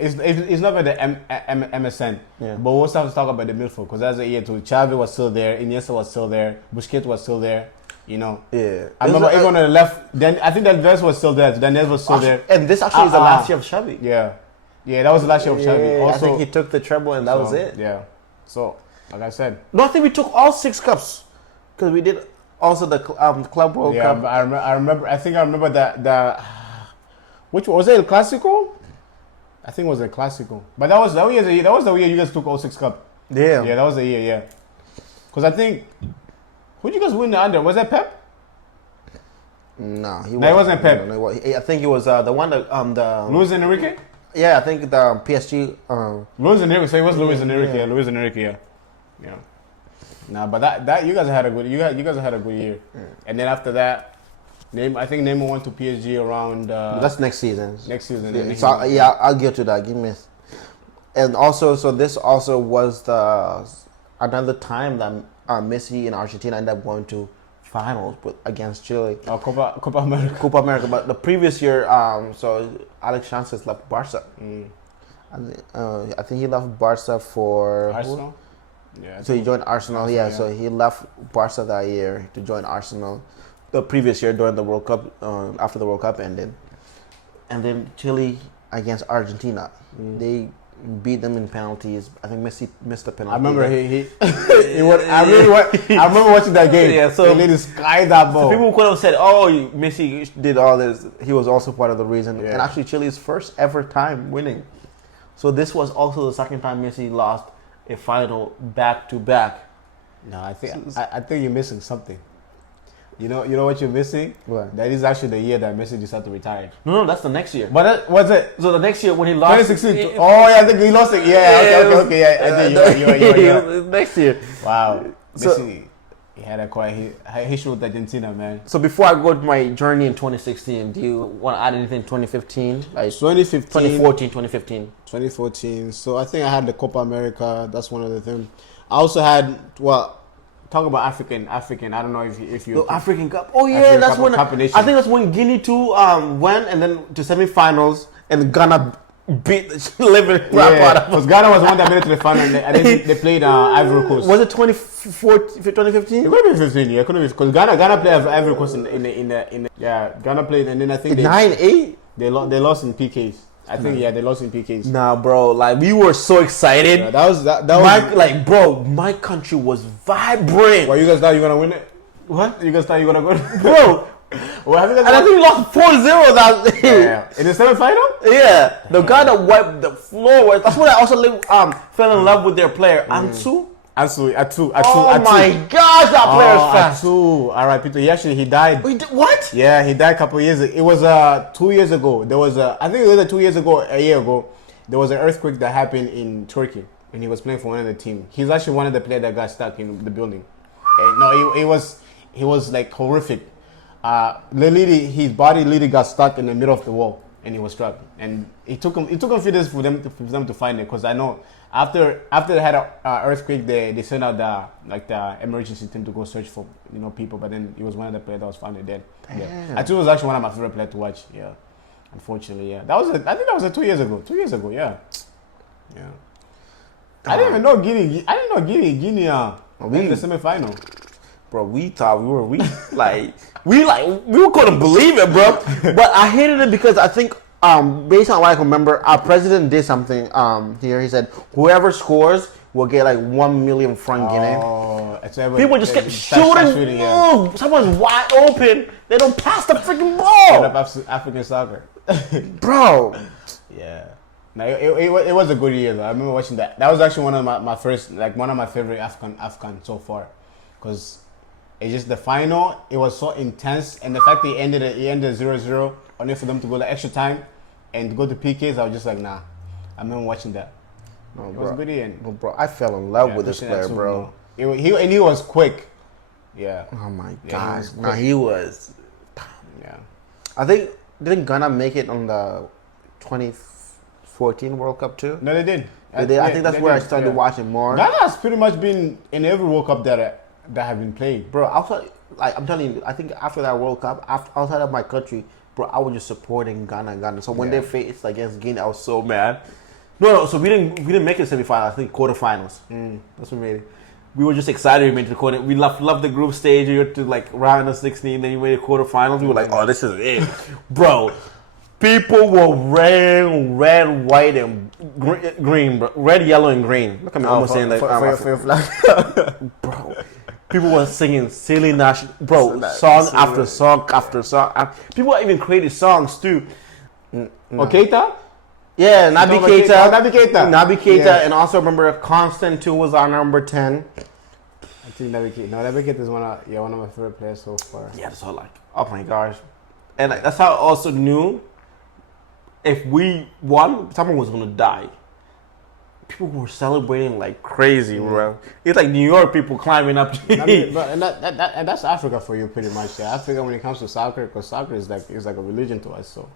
it's not about the MSN. Yeah. But we also have to talk about the midfield because that's a year too. Xavi was still there, Iniesta was still there, Busquets was still there. Yeah. I remember even on the left. Then I think that Vest was still there. Daniel was still there. And this actually is the last year of Xavi. Yeah, that was the last year of Xavi. Also, I think he took the treble and that was it. Yeah. So, like I said, no, I think we took all 6 cups because we did also the Club World Cup. Yeah, I remember that. Which was it? El Clásico? I think it was El Clásico. But that was the year you guys took all 6 cups. Yeah. Yeah, that was the year. Yeah. Because I think who did you guys win the under? Was that Pep? No, it wasn't Pep. No, I think it was the one that the Luis Enrique. Yeah, I think the PSG. Luis Enrique. So it was Luis Enrique. Yeah. Luis Enrique. Yeah. Nah, but that you guys had a good year. And then after that, I think Neymar went to PSG around. That's next season. Yeah. So I'll get to that. Give me. And also, so this also was another time that Messi and Argentina ended up going to finals against Chile. Copa America. Copa America. But the previous year, so Alex Sanchez left Barca. I think he left Barca for Arsenal. Yeah. So he joined Arsenal. Yeah. So he left Barca that year to join Arsenal. The previous year during the World Cup, after the World Cup ended, and then Chile against Argentina, they beat them in penalties. I think Messi missed the penalty. I remember I remember watching that game. Yeah, so they did sky that ball. So people could have said, "Oh, Messi did all this. He was also part of the reason." Yeah. And actually, Chile's first ever time winning. So this was also the second time Messi lost a final back to back. No, I think you're missing something. You know what you're missing? What? That is actually the year that Messi decided to retire. No, that's the next year. But what's it? So the next year when he lost 2016. I think he lost it. Yeah, okay. Yeah, I think you're next year. Wow. Messi, he had a history with Argentina, man. So before I go to my journey in 2016, do you want to add anything 2015? Like 2014, 2014. So I think I had the Copa America. That's one of the things. I also had talk about African. I don't know if you. The African Cup. Oh yeah, that's when I think that's when Guinea too went and then to semifinals and Ghana beat the living crap out of because Ghana was the one that made it to the final, and then they played Ivory Coast. Was it 2015? It could have been 15, yeah. It could have been because Ghana played Ivory Coast in the Ghana played, and then I think 9-8. They lost in PKs. I think they lost in PKs. Nah, bro, like we were so excited. Yeah, that was like, bro, my country was vibrant. Well, you guys thought you were gonna win it? What? You guys thought you were gonna go, bro? Well, have you guys and I think we lost 4-0 that in the semi-final. Yeah, the guy that wiped the floor. That's when I also fell in love with their player, Ansu. Atu. Oh my gosh, that player is fast. Atu. All right, Peter. He died. Wait, what? Yeah, he died a couple of years ago. It was 2 years ago. There was I think it was 2 years ago, a year ago. There was an earthquake that happened in Turkey, and he was playing for one of the team. He's actually one of the players that got stuck in the building. And no, he was like horrific. His body literally got stuck in the middle of the wall, and he was struck. And it took him a few days for them to find it, because I know after they had an earthquake, they sent out the emergency team to go search for people. But then it was one of the players that was found dead. Yeah, I think it was actually one of my favorite players to watch. Yeah, unfortunately, yeah, I think that was 2 years ago. 2 years ago, yeah. I didn't even know Guinea. I didn't know Guinea in the semi-final. Bro, we thought we couldn't believe it, bro. But I hated it because I think based on what I can remember, our president did something here. He said whoever scores will get like 1 million franc Guinea. People just kept shooting. Yeah. Someone's wide open. They don't pass the freaking ball. African soccer, bro. Yeah. No, it was a good year though. I remember watching that. That was actually one of my first, like one of my favorite Afghan so far, because it's just the final. It was so intense, and the fact that it ended 0-0, only for them to go the extra time and go to PKs. I was just like, nah. I remember watching that. No, it was a good year. Bro, I fell in love with this player, bro. He was quick. Yeah. Oh my gosh. Nah, he was. Yeah. I think didn't Ghana make it on the 2014 World Cup too? No, they did. I think that's where I started watching more. Ghana has pretty much been in every World Cup that have been played, bro. Outside, like I'm telling you, I think after that World Cup, outside of my country, bro, I was just supporting Ghana. So when they faced against Guinea, I was so mad. No. So we didn't make it semifinals. I think quarterfinals. That's what we made it. We were just excited we made it to quarter. We loved the group stage. You had to like round of 16, then you made it quarterfinals. We were like, oh, this is it, bro. People were red, white, and green, bro. Red, yellow, and green. Look at me, almost saying like for your flag, bro. People were singing silly national, bro. Song after song after song. People even created songs too. Keita? Yeah, Naby Keita, yeah. and also remember Constant too was our number 10. I think Naby Keita is one of my favorite players so far. Yeah, that's all like. Oh my gosh, and that's how I also knew if we won, someone was gonna die. People were celebrating like crazy, bro. It's like New York people climbing up. And that's Africa for you, pretty much. Yeah, Africa when it comes to soccer, because soccer is like a religion to us. So,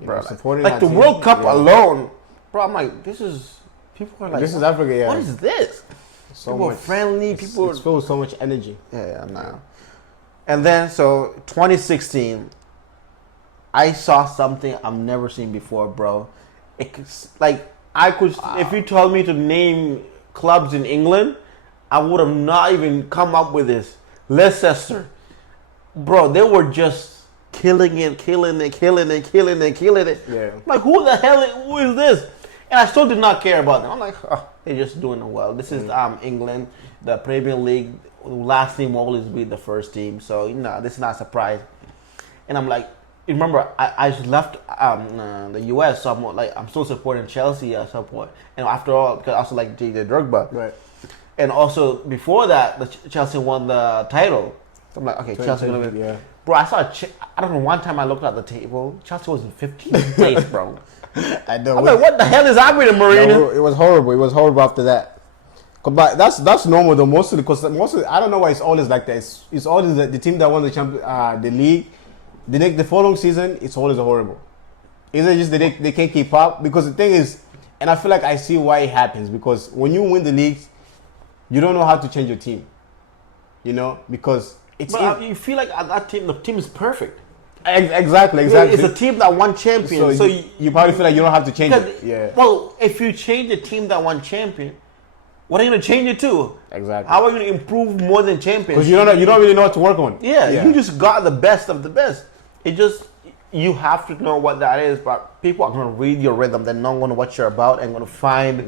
bro, supporting like the World Cup alone, bro. I'm like, this is people are like, this is Africa. Yeah, what is this? So people much, are friendly. It's filled with so much energy. Yeah, nah. And then 2016, I saw something I've never seen before, bro. It's like. I could, if you told me to name clubs in England, I would have not even come up with this. Leicester, bro, they were just killing it. Yeah. Like, who is this? And I still did not care about them. I'm like, oh, they're just doing well. This is England, the Premier League. Last team will always be the first team, so this is not a surprise. And I'm like. Remember, I just left the U.S., so I'm still supporting Chelsea at some point. And after all, because I also like J.J. Drogba. Right. And also, before that, Chelsea won the title. So I'm like, okay, Chelsea going to win. Yeah. Bro, I don't know, one time I looked at the table, Chelsea was in 15th place, bro. I know. I'm like, what the hell is happening, Marina? No, it was horrible. It was horrible after that. But that's normal though, mostly because I don't know why it's always like that. It's always the team that won the league. The following season, it's always horrible. Is it just that they can't keep up? Because the thing is, and I feel like I see why it happens. Because when you win the leagues, you don't know how to change your team. Because it's. But you feel like that team, the team is perfect. Exactly. It's a team that won champion. So you probably feel like you don't have to change it. Yeah. Well, if you change the team that won champion, what are you gonna change it to? Exactly. How are you gonna improve more than champions? Because you don't really know what to work on. Yeah, you just got the best of the best. It just you have to know what that is, but people are gonna read your rhythm. They're not gonna know what you're about and gonna find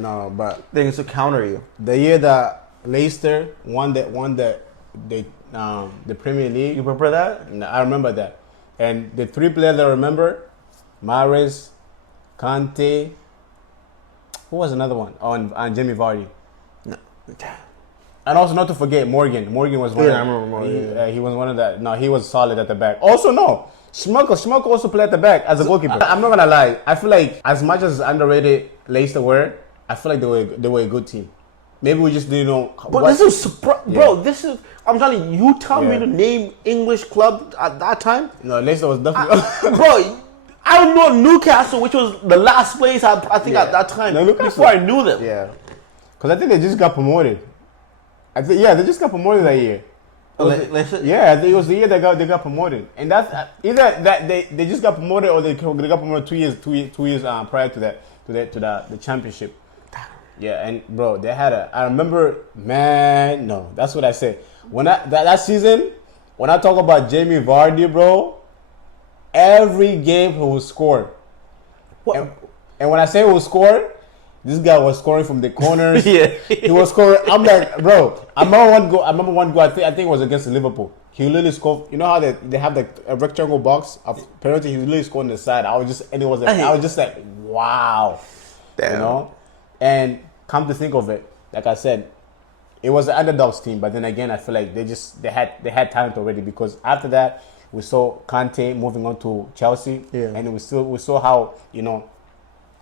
things to counter you. The year that Leicester won the Premier League. You remember that? No, I remember that. And the three players that I remember, Mahrez, Kante. Who was another one? Oh, and Jamie Vardy. No. And also not to forget Morgan. Morgan was one. Yeah, I remember Morgan. He was one of that. No, he was solid at the back. Also, no. Schmeichel also played at the back as a goalkeeper. I'm not gonna lie. I feel like as much as underrated Leicester were, I feel like they were a good team. Maybe we just didn't know. But this is bro. This is. I'm telling you. You tell me to name English club at that time. No, Leicester was definitely. Bro, I don't know Newcastle, which was the last place I think at that time. No, before I knew them. Yeah. Because I think they just got promoted. They just got promoted that year. I think it was the year they got promoted, and that's either that they just got promoted or they got promoted 2 years prior to the championship. Yeah, and bro, they had I remember, man. No, that's what I said when that season. When I talk about Jamie Vardy, bro, every game he would score. And when I say he would score, this guy was scoring from the corners. He was scoring. I'm like, bro. I remember one goal. I think it was against Liverpool. He literally scored. You know how they have a rectangle box of penalty. He literally scored on the side. I was just like, wow. Damn. You know. And come to think of it, like I said, it was the Underdogs team. But then again, I feel like they had talent already, because after that we saw Kante moving on to Chelsea. Yeah. And we saw how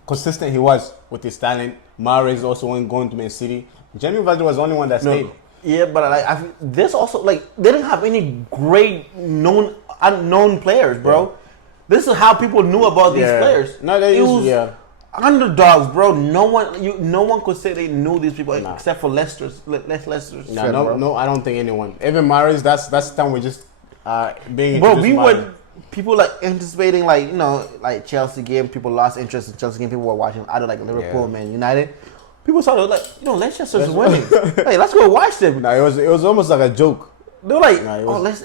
consistent he was with his talent. Mahrez also going to Man City. Jamie Vardy was the only one that stayed. Yeah, but this also they didn't have any great unknown players, bro. Yeah. This is how people knew about these players. No, Underdogs, bro. No one could say they knew these people except for Leicester's. No, I don't think anyone. Even Mahrez, that's the time we just being. Bro, we were people anticipating Chelsea game. People lost interest in Chelsea game. People were watching either Liverpool, Man United. People started Leicester's winning. Hey, let's go watch them. No, it was almost like a joke. They were like,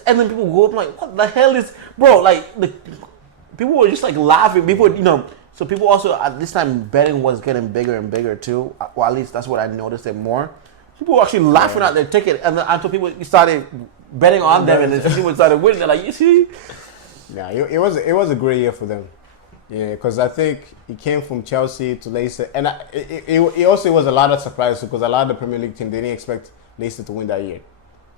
and then people go up like, what the hell is, bro? People were just laughing. People, so people also at this time betting was getting bigger and bigger too. Well, at least that's what I noticed it more. People were actually laughing at their ticket, and then until people started betting on them, and then people started winning. They're like, you see? Yeah, it was a great year for them. Yeah, because I think he came from Chelsea to Leicester, and it also was a lot of surprises, because a lot of the Premier League team, they didn't expect Leicester to win that year.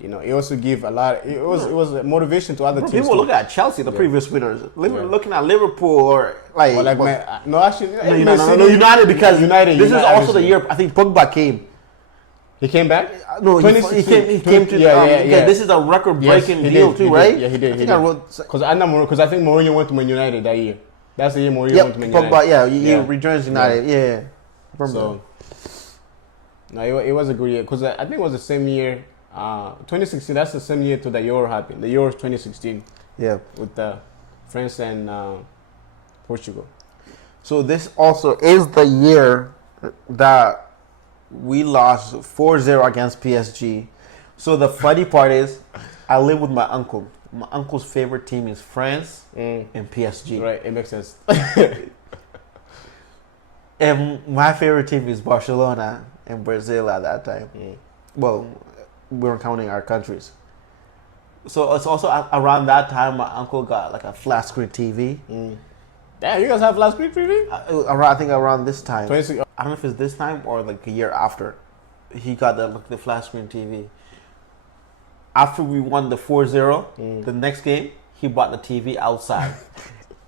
It also gave a lot. It was a motivation to other teams. People look at Chelsea, the previous winners. Looking at Liverpool or United, because United. This is also the year I think Pogba came. He came back? No, he came to. This is a record-breaking deal too, right? Yeah, he did. Because I think Mourinho went to Man United that year. That's the year Mourinho went to Man United. Pogba, he rejoins United. Yeah. So, no, it was a good year, because I think it was the same year. 2016. That's the same year to the Euro happened. The Euro 2016. Yeah, with France and Portugal. So this also is the year that we lost 4-0 against PSG. So the funny part is, I live with my uncle. My uncle's favorite team is France and PSG. Right, it makes sense. And my favorite team is Barcelona and Brazil at that time. Well, we were counting our countries. So it's also around that time my uncle got a flat screen TV. Damn, you guys have flat screen TV? I think around this time. 26. I don't know if it's this time or a year after. He got the flat screen TV. After we won the 4-0, the next game, he bought the TV outside.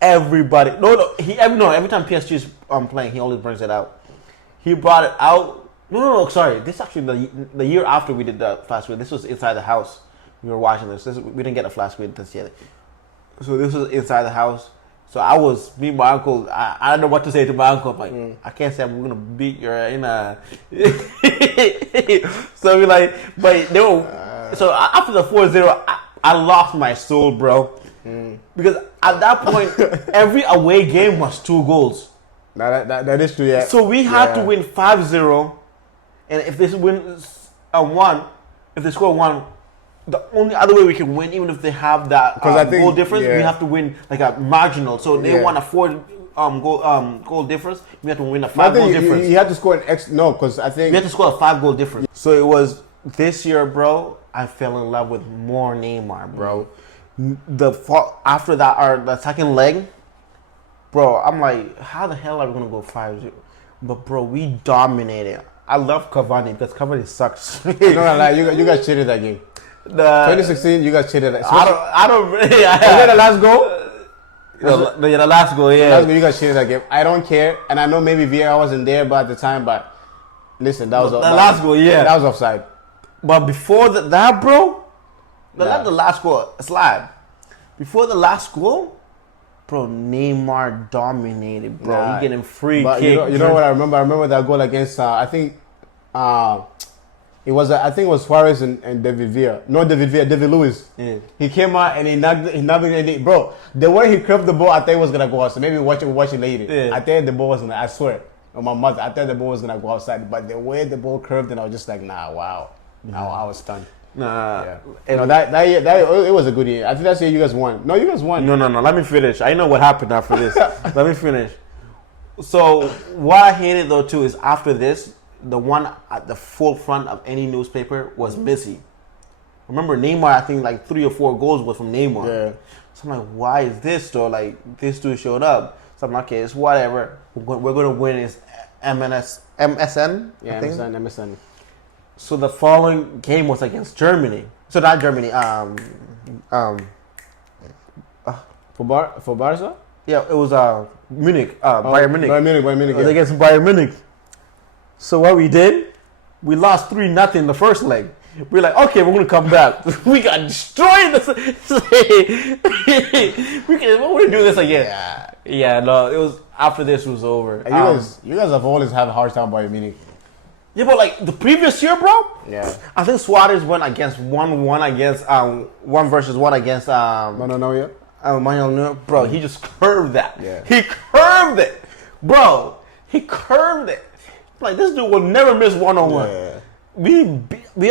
Everybody. Every time PSG is playing, he always brings it out. He brought it out. No, sorry. This is actually the year after we did the flat screen. This was inside the house. We were watching this. We didn't get a flat screen this year. So this was inside the house. So me and my uncle, I don't know what to say to my uncle. I'm like, I can't say I'm going to beat your, So we but they were, so after the 4-0, I lost my soul, bro. Because at that point, every away game was 2 goals. That is true, yeah. So we had to win 5-0, and if they win a 1, if they score 1, the only other way we can win, even if they have that goal difference, we have to win like a marginal. So they won a 4 goal difference. We have to win a 5 goal difference. You have to score an X. No, because I think we have to score a 5 goal difference. So it was this year, bro. I fell in love with more Neymar, bro. After that, the second leg, bro, I'm like, how the hell are we gonna go 5-0? But bro, we dominated. I love Cavani because Cavani sucks. No, you guys cheated that game. 2016, you guys cheated. I don't. Was that the last goal? The last goal, yeah. Last goal, you guys cheated that game. I don't care, and I know maybe VAR wasn't there at the time, but listen, that was the last goal, yeah. That was offside. But before that, bro, not the last goal, slide. Before the last goal, bro, Neymar dominated, bro. He getting free kick. You know what I remember? I remember that goal against I think it was Suarez and David Villa. No, David Luiz. Yeah. He came out and he knocked it. Bro, the way he curved the ball, I thought it was gonna go outside. Maybe watch it later. Yeah. I thought the ball was gonna. I swear, on my mother, I thought the ball was gonna go outside. But the way the ball curved, and I was just like, nah, wow. I was stunned. Yeah. That year, it was a good year. I think that's the year you guys won. No, you guys won. No. Let me finish. I know what happened after this. Let me finish. So what I hated though too is after this, the one at the full front of any newspaper was Messi. Remember Neymar? I think like 3 or 4 goals was from Neymar. Yeah. So I'm like, why is this though? Like this dude showed up. So I'm like, okay, it's whatever. We're gonna win is MSN. Yeah, MSN. So the following game was against Germany. So not Germany. For Barca? Yeah, it was Munich. Bayern Munich. Bayern Munich. It was against Bayern Munich. So what we did, we lost 3-0 the first leg. We're like, okay, we're gonna come back. We got destroyed. We're gonna do this again. Yeah. No, it was after this was over. You guys have always had a hard time Bayern Munich. Yeah, but like the previous year, bro. Yeah. I think Suarez went against 1-1 against 1 versus 1 against Manuel Neuer. Bro, he just curved that. Yeah. He curved it, bro. He curved it. Like this dude will never miss 1-on-1. Yeah. We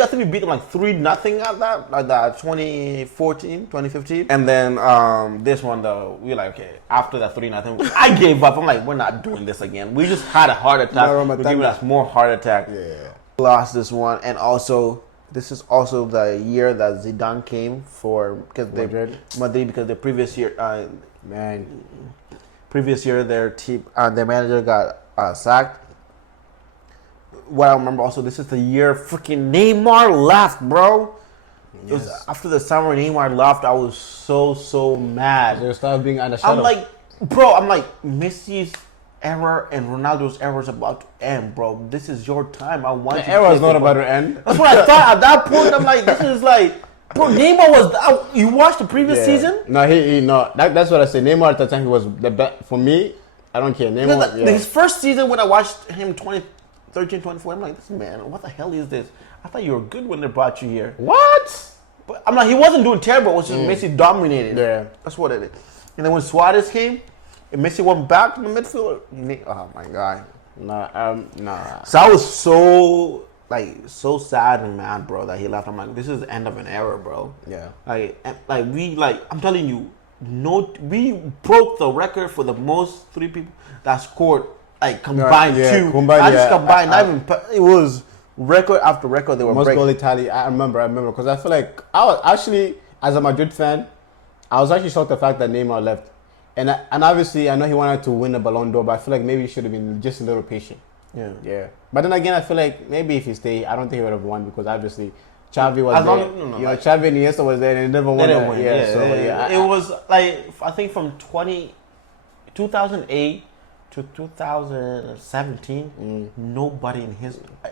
I think we beat them like 3-0 at that 2015. And then this one though, we like, okay, after that 3-0, I gave up. I'm like, we're not doing this again. We just had a heart attack. We're giving us more heart attack. Yeah. Lost this one, and also this is also the year that Zidane came Madrid because the previous year, their team, their manager got sacked. What I remember also, this is the year freaking Neymar left, bro. Yes. It was after the summer Neymar left, I was so mad. They started being under shadow. I'm like, Messi's era and Ronaldo's era is about to end, bro. This is your time. I want the era is not about to end. That's what I thought at that point. I'm like, this is like, bro, Neymar was. You watched the previous season? No, that's what I say. Neymar at the time he was the best for me. I don't care. Neymar. His first season when I watched him 2013, 24, I'm like, this man, what the hell is this? I thought you were good when they brought you here. What? But I'm like, he wasn't doing terrible. It was just Messi dominated. Yeah. That's what it is. And then when Suarez came, and Messi went back to the midfield, oh my God. Nah. So I was so sad and mad, bro, that he left. I'm like, this is the end of an era, bro. Yeah. I'm telling you, we broke the record for the most 3 people that scored combined 2. It was record after record they were breaking. Most goal tally. I remember because I feel like I was actually, as a Madrid fan, I was actually shocked the fact that Neymar left, and obviously I know he wanted to win the Ballon d'Or, but I feel like maybe he should have been just a little patient. Yeah. But then again, I feel like maybe if he stayed, I don't think he would have won because obviously Xavi was there. Xavi and Iniesta was there and they never won. It was like I think from 2008 to 2017,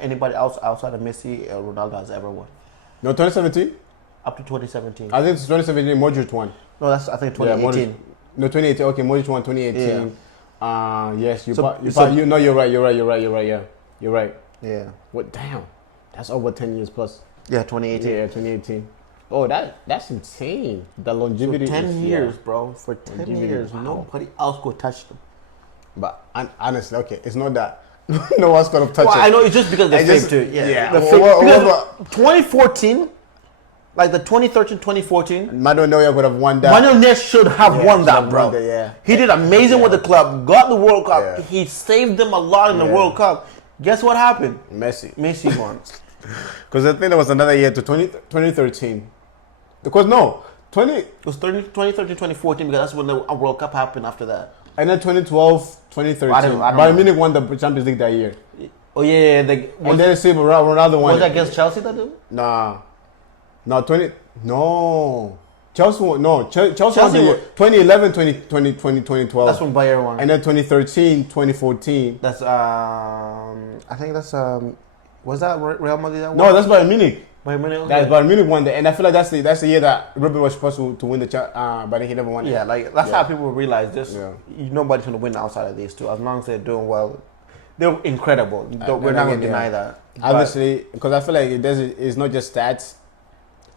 anybody else outside of Messi or Ronaldo has ever won. No, 2017? Up to 2017. I think it's 2017, Modric won. No, that's I think 2018. No, 2018. Okay, Modric won 2018. Yeah. Yes, you're right. Yeah, you're right. Yeah. What? Damn, that's over 10 years plus. Yeah, 2018. Yeah, 2018. Oh, that's insane. The longevity For 10 is, years, bro. For 10 Longevity, years, wow. nobody else could touch them. But honestly, okay, it's not that. No one's gonna touch Well, it. I know it's just because they're fake too. Yeah. The What, 2014, like the 2013, 2014, Manuel Neuer would have won that. Manuel Neuer should have won that, bro. Yeah. He did amazing with the club, got the World Cup. Yeah. He saved them a lot in the World Cup. Guess what happened? Messi won. Because I think there was another year to 2013. Because no, 20. It was 2013, 2014 because that's when the World Cup happened after that. And then 2012, 2013. I don't Bayern know. Munich won the Champions League that year. Oh yeah, And then see Ronaldo won. Was that against Chelsea that did? Nah. No, 20. No. Chelsea won. No, Chelsea won the year. 2011, 2012. That's when Bayern won. And then 2013, 2014. That's I think that's was that Real Madrid that won? No, that's Bayern Munich. Bayern Munich. That's Bayern Munich won the, and I feel like that's the year that Ruben was supposed to win the but he never won it. Yeah, like that's how people realize this. Yeah. Nobody's gonna win outside of these two as long as they're doing well. They're incredible. We're not gonna deny that. Obviously, because I feel like it's not just stats.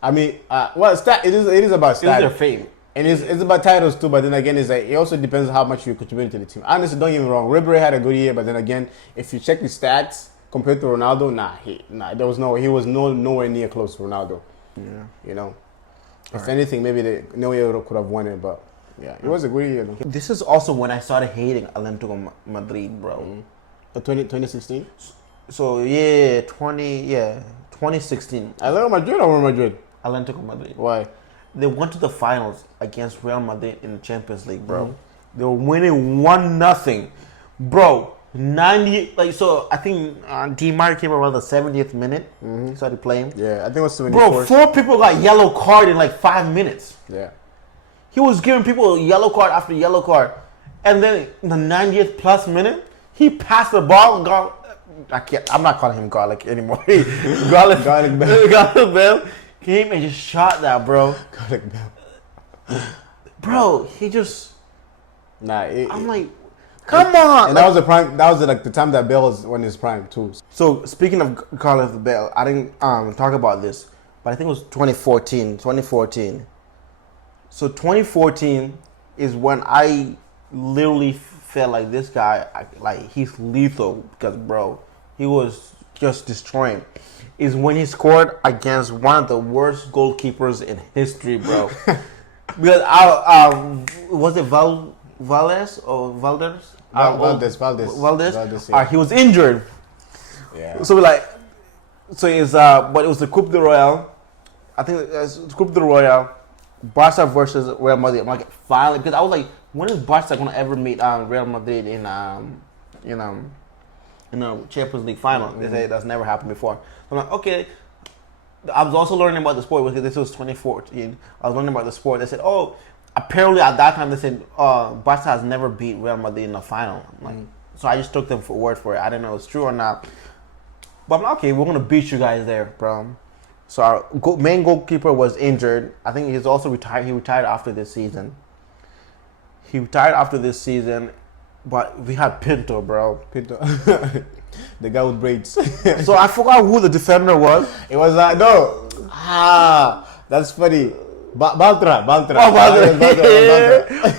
I mean, it is about stats. It's their fame. And it's about titles too, but then again, it's like it also depends how much you contribute to the team. Honestly, don't get me wrong, Ribery had a good year, but then again, if you check the stats compared to Ronaldo, he was nowhere near close to Ronaldo. Yeah, you know. If anything, maybe Neuer could have won it, but yeah, it was a good year. Though. This is also when I started hating Atlético Madrid, bro. 2016. So 2016. Atletico Madrid or Real Madrid? Atlético Madrid. Why? They went to the finals against Real Madrid in the Champions League, bro. They were winning 1-0, bro. 90, like, so I think Di Maria came around the 70th minute. He started playing. Yeah, I think it was 74. Bro, 4 people got yellow card in like 5 minutes. Yeah. He was giving people yellow card after yellow card. And then in the 90th plus minute, he passed the ball. I'm not calling him garlic anymore. Garlic Bell came and just shot that, bro. Garlic Bell. Bro, he just... I'm like... Come on! And that was the prime. That was like the time that Bale was on his prime too. So speaking of Carlos Bale, I didn't talk about this, but I think it was 2014. So 2014 is when I literally felt like this guy, like he's lethal because bro, he was just destroying. Is when he scored against one of the worst goalkeepers in history, bro. Because was it Valdez or Valdez? Valdez. Yeah. He was injured. Yeah. So but it was the Coupe de Royale. I think it's Coupe de Royale, Barca versus Real Madrid. I'm like, finally, because I was like, when is Barca gonna ever meet Real Madrid in a Champions League final? They say that's never happened before. I'm like, okay. I was also learning about the sport because this was 2014. I was learning about the sport. They said, oh, apparently at that time they said Barca has never beat Real Madrid in the final. So I just took them for word for it. I didn't know if it's true or not. But I'm like, okay, we're gonna beat you guys there, bro. So our main goalkeeper was injured. I think he's also retired. He retired after this season. But we had Pinto, bro. The guy with braids. So I forgot who the defender was. It was that's funny. Baltra.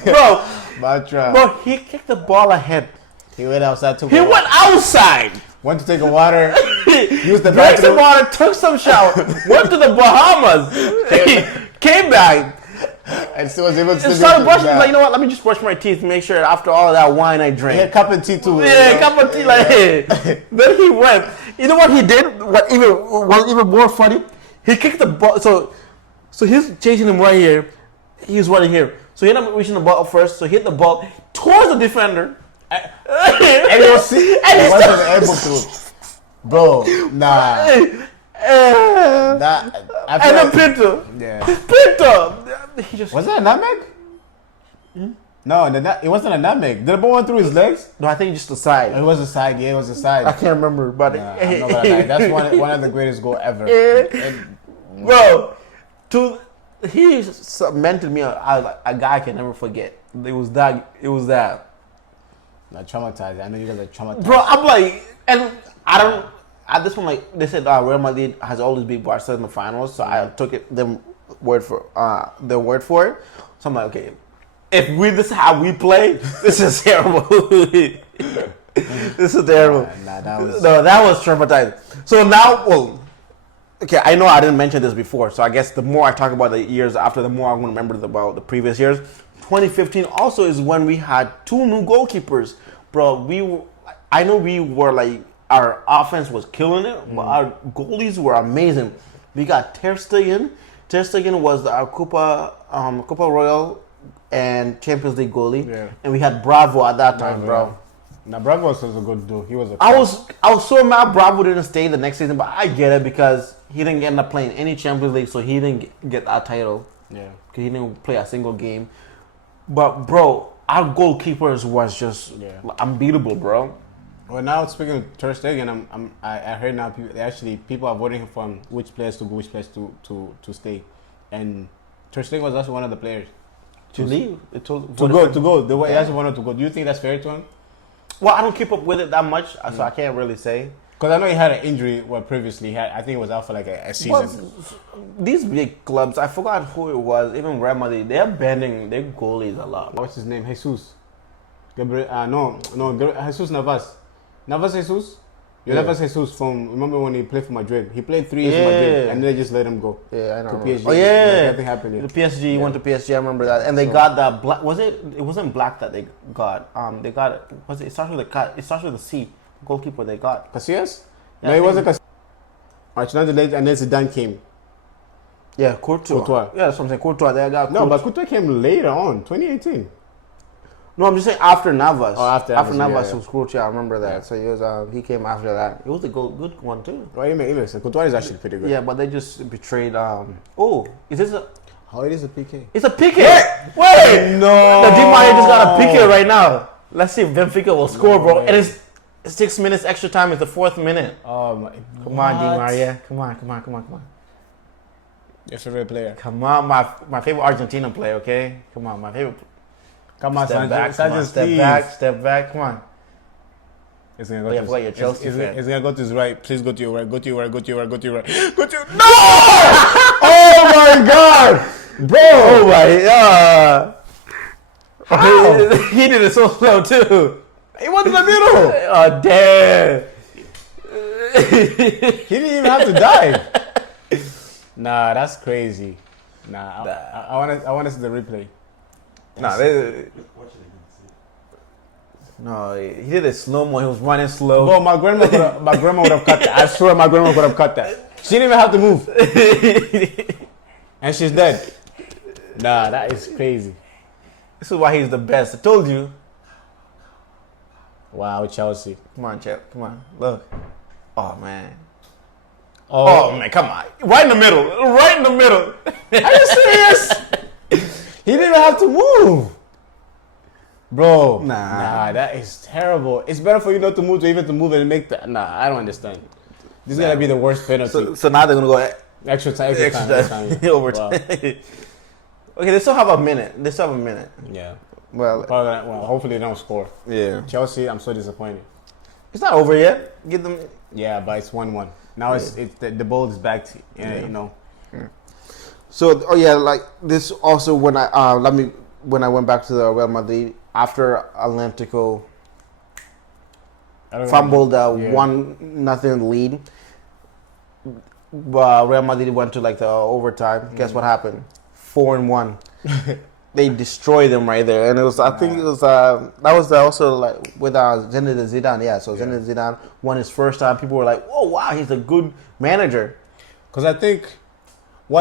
Oh, Baltra. Bro, he kicked the ball ahead. He went outside. Went to take a water. Used the drank some water. Took some shower. Went to the Bahamas. Came back. And still was able to started brushing. Like, you know what? Let me just brush my teeth. Make sure after all that wine I drank. He had cup of tea too. Yeah, cup of tea. Like, then he went. You know what he did? What was even more funny? He kicked the ball. So he's chasing him right here. He's running here. So he ended up reaching the ball first. So he hit the ball towards the defender. And he wasn't able to. Bro, nah. And then Pinto. Yeah. Pinto. He just was that a nutmeg? No, it wasn't a nutmeg. Did the ball went through his legs? No, I think just the side. It was the side. Yeah, it was the side. I can't remember, but I'm not gonna lie. That's one of the greatest goals ever. Bro, he cemented me a guy I can never forget. It was that. Not traumatized. I know you guys are traumatized. Bro, I'm like, and I don't. At this point, like they said, Real Madrid has always beat Barca in the finals, so I took them word for it. So I'm like, okay, if this is how we play, this is terrible. This is terrible. That was traumatizing. So now, okay, I know I didn't mention this before, so I guess the more I talk about the years after, the more I'm going to remember about the previous years. 2015 also is when we had 2 new goalkeepers, bro. I know we were like, our offense was killing it, but our goalies were amazing. We got Ter Stegen. Ter Stegen was our Copa Royal and Champions League goalie, and we had Bravo at that time, bro. Now Bravo was a good dude. He was. I was so mad Bravo didn't stay the next season, but I get it because he didn't end up playing any Champions League, so he didn't get that title. Yeah, because he didn't play a single game. But bro, our goalkeepers was just unbeatable, bro. Well, now speaking of Ter Stegen, I heard now people are voting for him, which players to go, which players to stay, and Ter Stegen was also one of the players to leave. To go. The way he actually wanted to go. Do you think that's fair to him? Well, I don't keep up with it that much, so I can't really say. Because I know he had an injury previously. I think it was out for like a season. But these big clubs, I forgot who it was, even Real Madrid, they're bending their goalies a lot. What's his name? Jesus. Jesus Navas. Navas Jesus? Navas Jesus remember when he played for Madrid? He played 3 years for Madrid and then they just let him go. Yeah, I know. To PSG. Oh, yeah. Nothing happened yet. The PSG, he went to PSG, I remember that. And they got that black, it wasn't black that they got. They got, it starts with a C. Goalkeeper they got. Casillas? Yeah, no, it wasn't Casillas. And then Zidane came. Yeah, Courtois. Yeah, that's what I'm saying. Courtois, they got No, but Courtois came later on, 2018. No, I'm just saying after Navas. Oh, after Navas was Courtois, I remember that. Yeah. So he came after that. It was a good one too. Well, so Courtois is actually pretty good. Yeah, but they just betrayed. Is this a? How it is a PK? It's a PK. Wait, no. The Di Maria just got a PK right now. Let's see if Benfica will score, bro. And it's 6 minutes extra time. It's the 4th minute. Oh my! Come on, Di Maria. Come on. Your favorite player? Come on, my favorite Argentinian player. Okay, come on, my favorite. Come on, step back. Step back. Come on. It's gonna go to your Chelsea fan. It's gonna go to his right. Please go to your right. Go to your right. Go to your right. Go to your right. Go to your No! Oh my God, bro! Oh my God! He did it so slow too. He was in the middle. Oh damn! He didn't even have to dive. Nah, that's crazy. Nah, I want to see the replay. No, he did it slow mo. He was running slow. Bro, my grandma would have cut that. I swear, my grandma would have cut that. She didn't even have to move, and she's dead. Nah, that is crazy. This is why he's the best. I told you. Wow, Chelsea. Come on, Chelsea. Come on, look. Oh man. Oh man, come on. Right in the middle. Are you serious? He didn't even have to move. Bro. Nah, that is terrible. It's better for you not to move to move and make that. Nah, I don't understand. This is going to be the worst penalty. So now they're going to go extra time. Overtime. Wow. Okay, they still have a minute. Yeah. Well, hopefully they don't score. Yeah. Chelsea, I'm so disappointed. It's not over yet. Give them. Yeah, but it's 1-1. Now it's the ball is back to, you know. Yeah. So like this also when I went back to the Real Madrid after Atlético fumbled a 1-0 lead, Real Madrid went to like the overtime. Guess what happened? 4-1. They destroyed them right there, and it was that was also like with Zinedine Zidane. Yeah, so Zinedine Zidane won his first time. People were like, "Oh wow, he's a good manager." Because I think you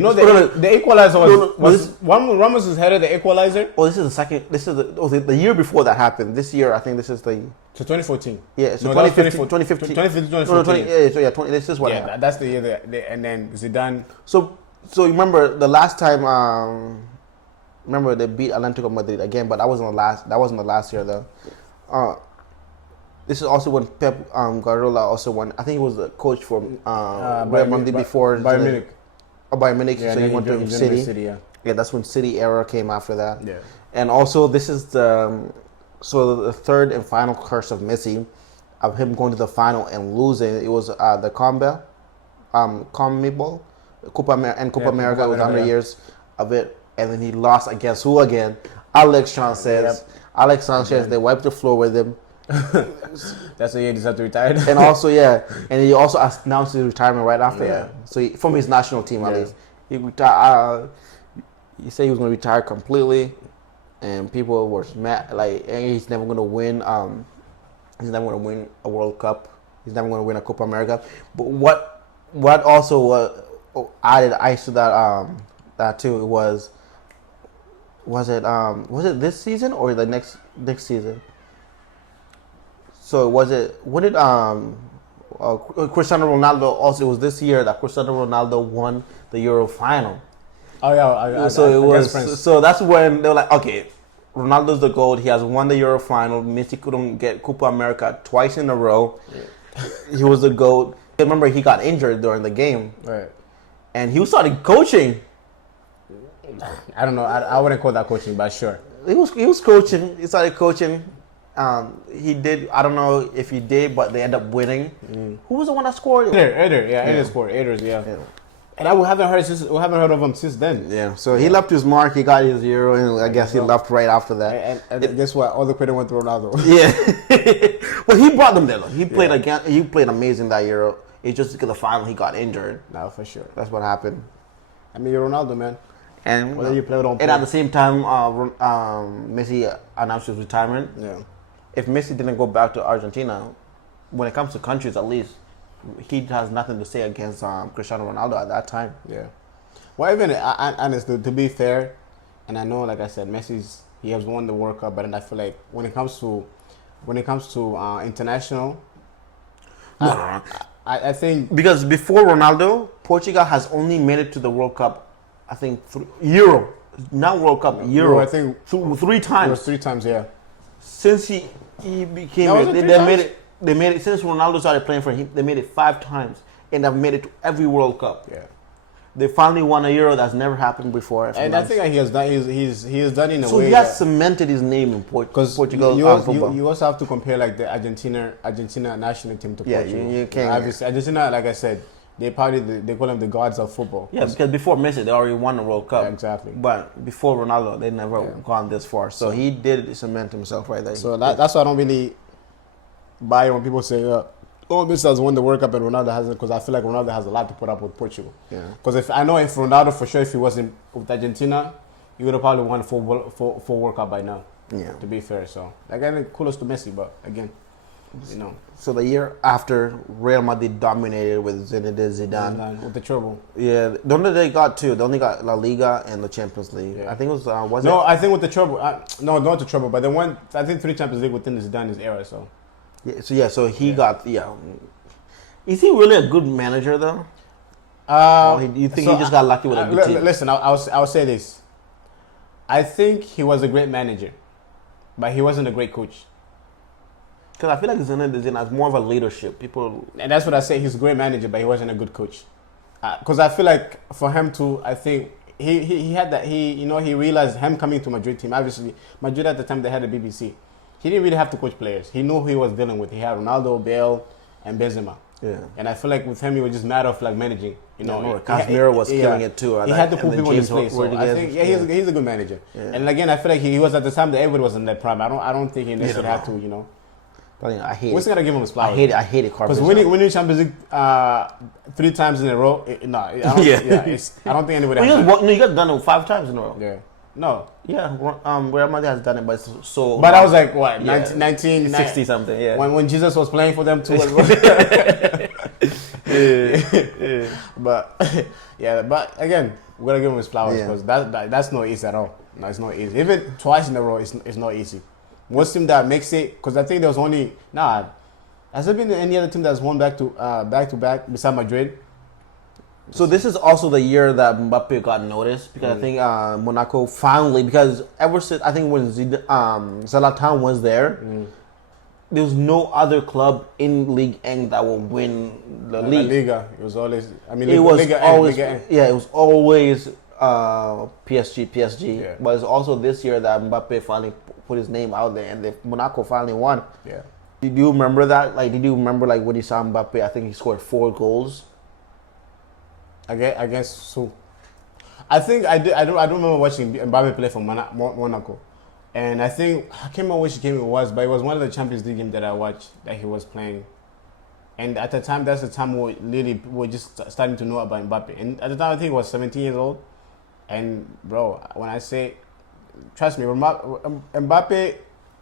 know the equalizer was Ramos' header the equalizer. Oh, this is the second. This is the year before that happened. This year, I think this is the. So 2014. Yeah, so 2015. 2014. This is what happened. That's the year and then Zidane. So you remember the last time? Remember they beat Atlético Madrid again, but that wasn't the last year though. This is also when Pep Guardiola also won. I think he was the coach for Real Madrid before Bayern Munich. Bayern Munich. Yeah, so he went to City. Yeah, that's when City era came after that. Yeah. And also this is the third and final curse of Messi, of him going to the final and losing. It was the Comba CONMEBOL, Copa America was 100 years of it, and then he lost against who again? Alex Sanchez. Yep. Alex Sanchez. They wiped the floor with him. That's why he decided to retire. And also, and he also announced his retirement right after that. So from his national team at least, he retired. He said he was going to retire completely, and people were mad. Like, he's never going to win. He's never going to win a World Cup. He's never going to win a Copa America. But what also added ice to that too was it this season or the next season? So what did Cristiano Ronaldo also? It was this year that Cristiano Ronaldo won the Euro final. Oh yeah, so that's when they were like, okay, Ronaldo's the GOAT. He has won the Euro final. Messi couldn't get Copa America twice in a row. Yeah. He was the GOAT. Remember, he got injured during the game, right? And he started coaching. I don't know. I wouldn't call that coaching, but sure. He was coaching. He started coaching. He did. I don't know if he did, but they ended up winning. Who was the one that scored? Eder scored. Eder's, yeah. And we haven't heard of him since then. Yeah. So he left his mark. He got his Euro, and I guess he left right after that. And guess what? All the credit went to Ronaldo. Yeah. Well, he brought them there. He played again. He played amazing that Euro. It's just because the final he got injured. No, for sure. That's what happened. I mean, you're Ronaldo, man. And whether you play or don't play. And at the same time, Messi announced his retirement. Yeah. If Messi didn't go back to Argentina, when it comes to countries at least, he has nothing to say against Cristiano Ronaldo at that time. Yeah. Well, even honestly, to be fair, and I know, like I said, he has won the World Cup, but I feel like when it comes to international, I think because before Ronaldo, Portugal has only made it to the World Cup. I think Euro, not World Cup, Euro. I think 3 times. It was 3 times, yeah. Since he became, they made it since Ronaldo started playing for him. They made it 5 times, and they've made it to every World Cup. Yeah, they finally won a Euro that's never happened before. And I think he has done. He has done in a way. So he has cemented his name in Portugal. You also have to compare like the Argentina national team to Portugal. You can't. Obviously, Argentina, like I said, they call them the gods of football. Yeah, because before Messi, they already won the World Cup. Yeah, exactly. But before Ronaldo, they never gone this far. So he did cement himself right there. So that's why I don't really buy when people say, Messi has won the World Cup and Ronaldo hasn't, because I feel like Ronaldo has a lot to put up with Portugal. Yeah. Because if Ronaldo, for sure, if he wasn't with Argentina, he would have probably won full World Cup by now. Yeah. To be fair, so again, kudos to Messi, but again, So the year after, Real Madrid dominated with Zinedine Zidane with the treble. Yeah, the only they got 2. They only got La Liga and the Champions League. Yeah. I think it was. I think with the treble. No, not the treble, but they won. I think 3 Champions League within the Zidane's era. So. So he got. Is he really a good manager though? You think he just got lucky with a good team? Listen, I'll say this. I think he was a great manager, but he wasn't a great coach. Because I feel like Zinedine has more of a leadership. And that's what I say. He's a great manager, but he wasn't a good coach. Because I feel like for him to, I think he had that. He realized him coming to Madrid team. Obviously, Madrid at the time they had the BBC. He didn't really have to coach players. He knew who he was dealing with. He had Ronaldo, Bale, and Benzema. Yeah. And I feel like with him, it was just a matter of like managing. Casemiro was killing it too. He had to put people in his place. So I think he's a good manager. Yeah. And again, I feel like he was at the time that everybody was in that prime. I don't think he necessarily had to. But I hate. We're just gonna give him his flowers. I hate it. Because winning Champions League 3 times in a row, I don't think anybody. You guys done it 5 times in a row. Yeah. No. Yeah. Real Madrid has done it, but so. But I was like, what? 1960 something. Yeah. When Jesus was playing for them too. But again, we're gonna give him his flowers because that's not easy at all. No, it's not easy. Even twice in a row, it's not easy. Most team that makes it, because I think there was only has there been any other team that's won back to back beside Madrid? So this is also the year that Mbappe got noticed because I think Monaco finally, because ever since I think when Zlatan was there, there was no other club in League N that will win the league. La Liga, it was always. I mean, it was Liga always. Liga N. Yeah, it was always PSG. Yeah. But it's also this year that Mbappe finally put his name out there, and Monaco finally won. Yeah. Did you remember that? Like, did you remember like when you saw Mbappe? I think he scored 4 goals. Against who? I think I did. I don't remember watching Mbappe play for Monaco, and I think I can't remember which game it was, but it was one of the Champions League games that I watched that he was playing. And at the time, that's the time we were just starting to know about Mbappe. And at the time, I think he was 17 years old. And bro, when I say, trust me, Mbappe,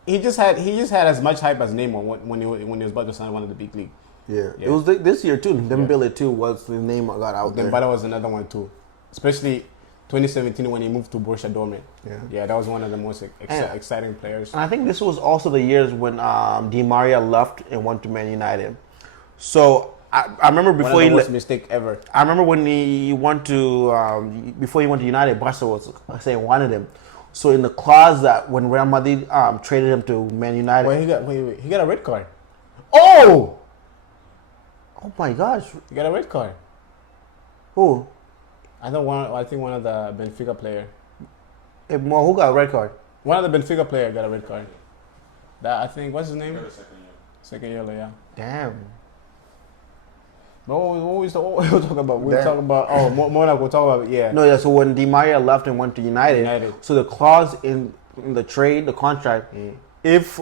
he just had as much hype as Neymar when he was about to sign one of the big league. Yeah. It was this year too. Dembele too was the name got out there. Dembele was another one too, especially 2017 when he moved to Borussia Dortmund. Yeah, that was one of the most exciting players. And I think this was also the years when Di Maria left and went to Man United. So I remember before one of the worst mistake ever. I remember when he went to before he went to United, Barca was saying wanted him. So in the clause that when Real Madrid traded him to Man United, he got a red card. Oh my gosh! He got a red card. Who? I think one of the Benfica player. Who got a red card? One of the Benfica player got a red card. That I think what's his name? Second yellow, yeah. Damn. What we talk about? We talk about Monaco. We'll talk about yeah. No, yeah. So when Di Maria left and went to United, so the clause in the trade, the contract, if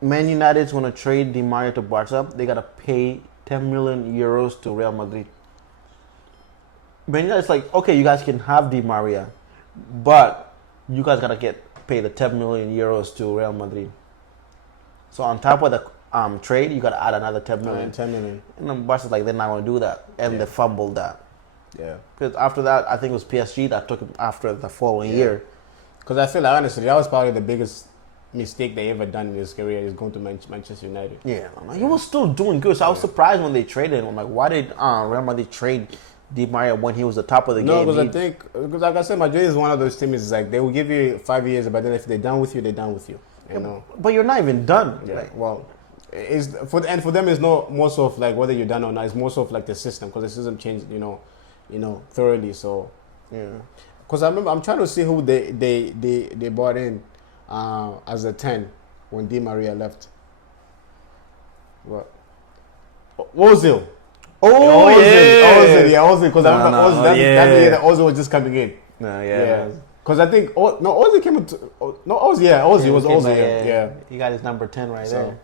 Man United's going to trade Di Maria to Barca, they got to pay 10 million euros to Real Madrid. Man United's like, okay, you guys can have Di Maria, but you guys got to pay the 10 million euros to Real Madrid. So on top of the trade, you got to add another 10 million. 10 million. And then Barca's like, they're not going to do that. And they fumbled that. Yeah. Because after that, I think it was PSG that took him after the following year. Because I feel like, honestly, that was probably the biggest mistake they ever done in his career is going to Manchester United. Yeah. He was still doing good. So I was surprised when they traded him. I'm like, why did Real Madrid trade Di Maria when he was the top of the game? No, because like I said, Madrid is one of those teams. It's like they will give you 5 years, but then if they're done with you, they're done with you. You know. But you're not even done. Yeah. Well, for them, it's not more so of like whether you're done or not. It's more so of like the system, because the system changed, thoroughly. So yeah. Because I remember, I'm trying to see who they brought in as a 10 when Di Maria left. What? Ozil. Oh, Ozil, yeah, Ozil. Because I remember Ozil. That's the year that Ozil was just coming in. Yeah. Because I think Ozil came into Ozil was Ozil. Yeah. He got his number 10 right there.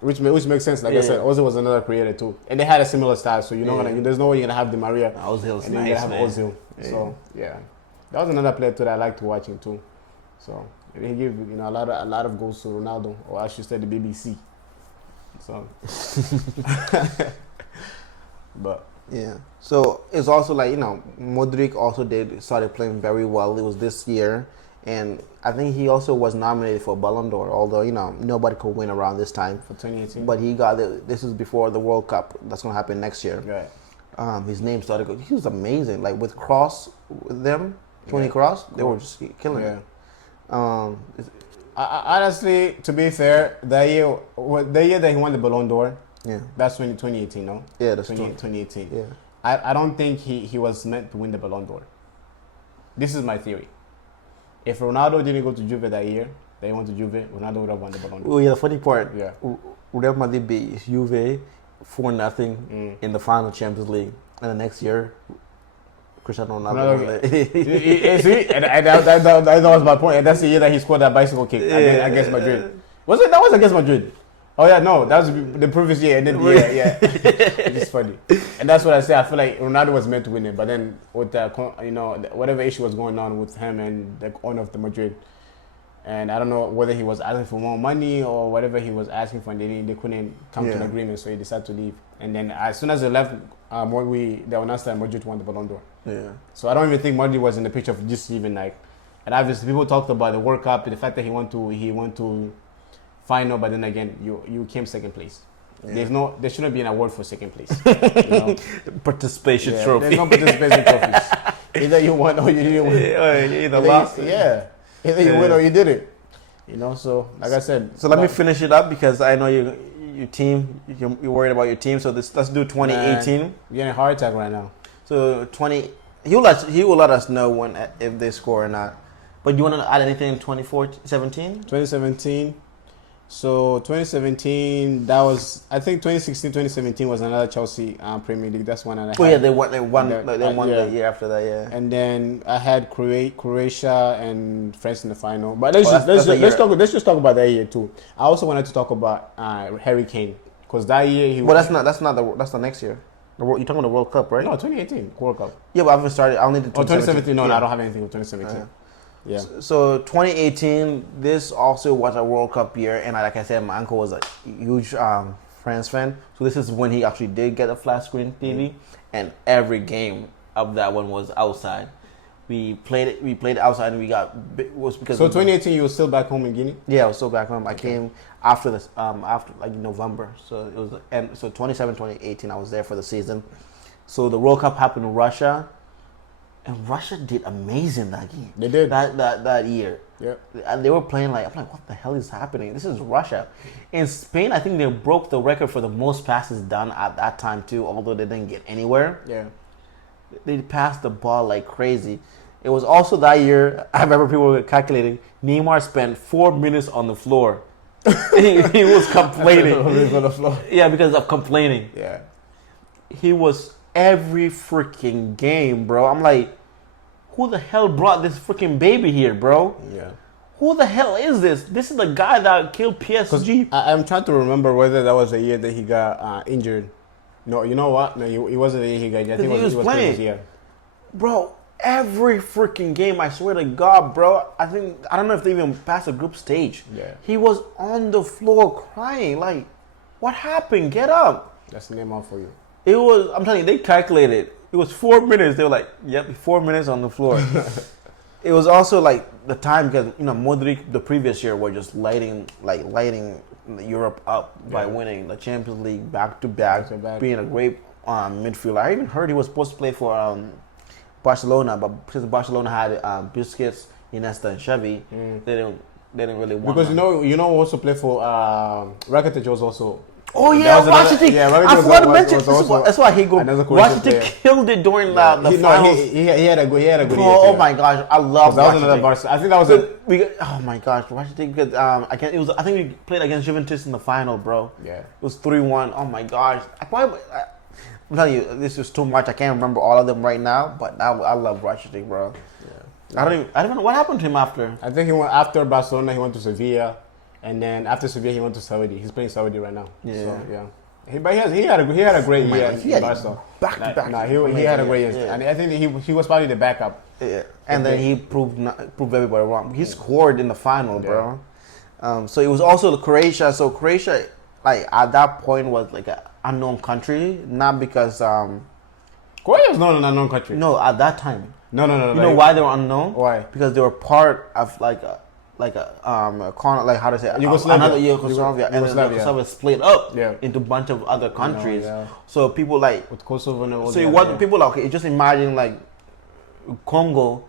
Which makes sense. Like I said, Ozil was another creator too, and they had a similar style. So there's no way you're gonna have Di Maria. Ozil's and nice, you're gonna have man. Ozil. Yeah. So yeah, that was another player too that I liked watching too. So he gave a lot of goals to Ronaldo, or I should say the BBC. So, but yeah. So it's also like Modric also started playing very well. It was this year. And I think he also was nominated for Ballon d'Or, although, nobody could win around this time. For 2018. But he got it. This is before the World Cup. That's going to happen next year. Right. His name started going. He was amazing. Like with Kroos, with them, Tony Kroos, they were just killing it. Honestly, to be fair, the year that he won the Ballon d'Or, that's 2018, no? Yeah, that's 2018. Yeah. I don't think he was meant to win the Ballon d'Or. This is my theory. If Ronaldo didn't go to Juve that year, they went to Juve, Ronaldo would have won the Ballon d'Or. Oh yeah, the funny part. Yeah. Real Madrid beat Juve 4-0 in the final Champions League, and the next year, Cristiano Ronaldo won it. See, and that was my point. And that's the year that he scored that bicycle kick against Madrid. Was it? That was against Madrid. Oh yeah, no, that was the previous year, and then it's funny, and that's what I say. I feel like Ronaldo was meant to win it, but then with the whatever issue was going on with him and the owner of the Madrid, and I don't know whether he was asking for more money or whatever he was asking for, and they couldn't come to an agreement, so he decided to leave. And then as soon as they left, they announced that Madrid won the Ballon d'Or. Yeah. So I don't even think Madrid was in the picture of just even like, and obviously people talked about the World Cup, the fact that he went to final, but then again, you came second place. Yeah. There shouldn't be an award for second place. Participation trophy. There's no participation trophies. Either you won or you didn't win. Either lost. Either you win or you did it. So like I said. So let me finish it up because I know your team. You're worried about your team. So let's do 2018. Man, you're in a heart attack right now. So he will let us know if they score or not. But you want to add anything in 2017? 2017. So 2017, that was, I think 2016, 2017 was another Chelsea Premier League. That's one. Oh yeah, they won the year after that. Yeah. And then I had Croatia and France in the final. But let's just talk about that year too. I also wanted to talk about Harry Kane because that year he. Well, that's the next year. You're talking about the World Cup, right? No, 2018 World Cup. Yeah, but I haven't started. I'll need the 2017. No, I don't have anything with 2017. Yeah. So 2018, this also was a World Cup year, and like I said, my uncle was a huge France fan. So this is when he actually did get a flat screen TV, and every game of that one was outside. We played it outside, and was because. So 2018, you were still back home in Guinea? Yeah, I was still back home. I came after this, after like November. So it was, and so 2018, I was there for the season. So the World Cup happened in Russia. And Russia did amazing that game. They did. That year. Yeah. And they were playing I'm like, what the hell is happening? This is Russia. In Spain, I think they broke the record for the most passes done at that time too, although they didn't get anywhere. Yeah. They passed the ball like crazy. It was also that year, I remember people were calculating, Neymar spent 4 minutes on the floor. He was complaining. On the floor. Yeah, because of complaining. Yeah. He was every freaking game, bro. I'm like, who the hell brought this freaking baby here, bro? Yeah. Who the hell is this? This is the guy that killed PSG. I'm trying to remember whether that was the year that he got injured. No, you know what? No, he wasn't the year he got injured. I think he was playing. Yeah. Bro, every freaking game, I swear to God, bro. I don't know if they even passed the group stage. Yeah. He was on the floor crying. Like, what happened? Get up. That's the name out for you. It was, I'm telling you, they calculated. It was 4 minutes. They were like, yep, 4 minutes on the floor. It was also like the time because, Modric the previous year were just lighting Europe up by winning the Champions League back to back, being a great midfielder. I even heard he was supposed to play for Barcelona, but since Barcelona had Busquets, Iniesta, and Xavi, they didn't really want because him. you know also play for Rakitic was also. Oh yeah, Rakitic. I forgot to mention. That's why he go. Rakitic killed it during the finals. He had a good year. Oh my gosh, I love that. Rakitic. Was another Barca. I think that was oh my gosh, Rakitic. Because I think we played against Juventus in the final, bro. Yeah. It was 3-1. Oh my gosh. I'm telling you, this is too much. I can't remember all of them right now, but I love Rakitic, bro. Yeah. I don't even know what happened to him after. I think he went after Barcelona. He went to Sevilla. And then after Sevilla, he went to Saudi. He's playing Saudi right now. Yeah, so, yeah. But he had a great year in Barca. Back to back. He had a great year, and I think he was probably the backup. Yeah, and then he proved everybody wrong. He scored in the final, bro. So it was also Croatia. So Croatia, like at that point, was like an unknown country, not because Croatia was not an unknown country. No, at that time. No. You know why they were unknown? Why? Because they were part of like how to say Yugoslavia, and then Yugoslavia split up into a bunch of other countries. So people like with Kosovo and all. So people like just imagine like Congo.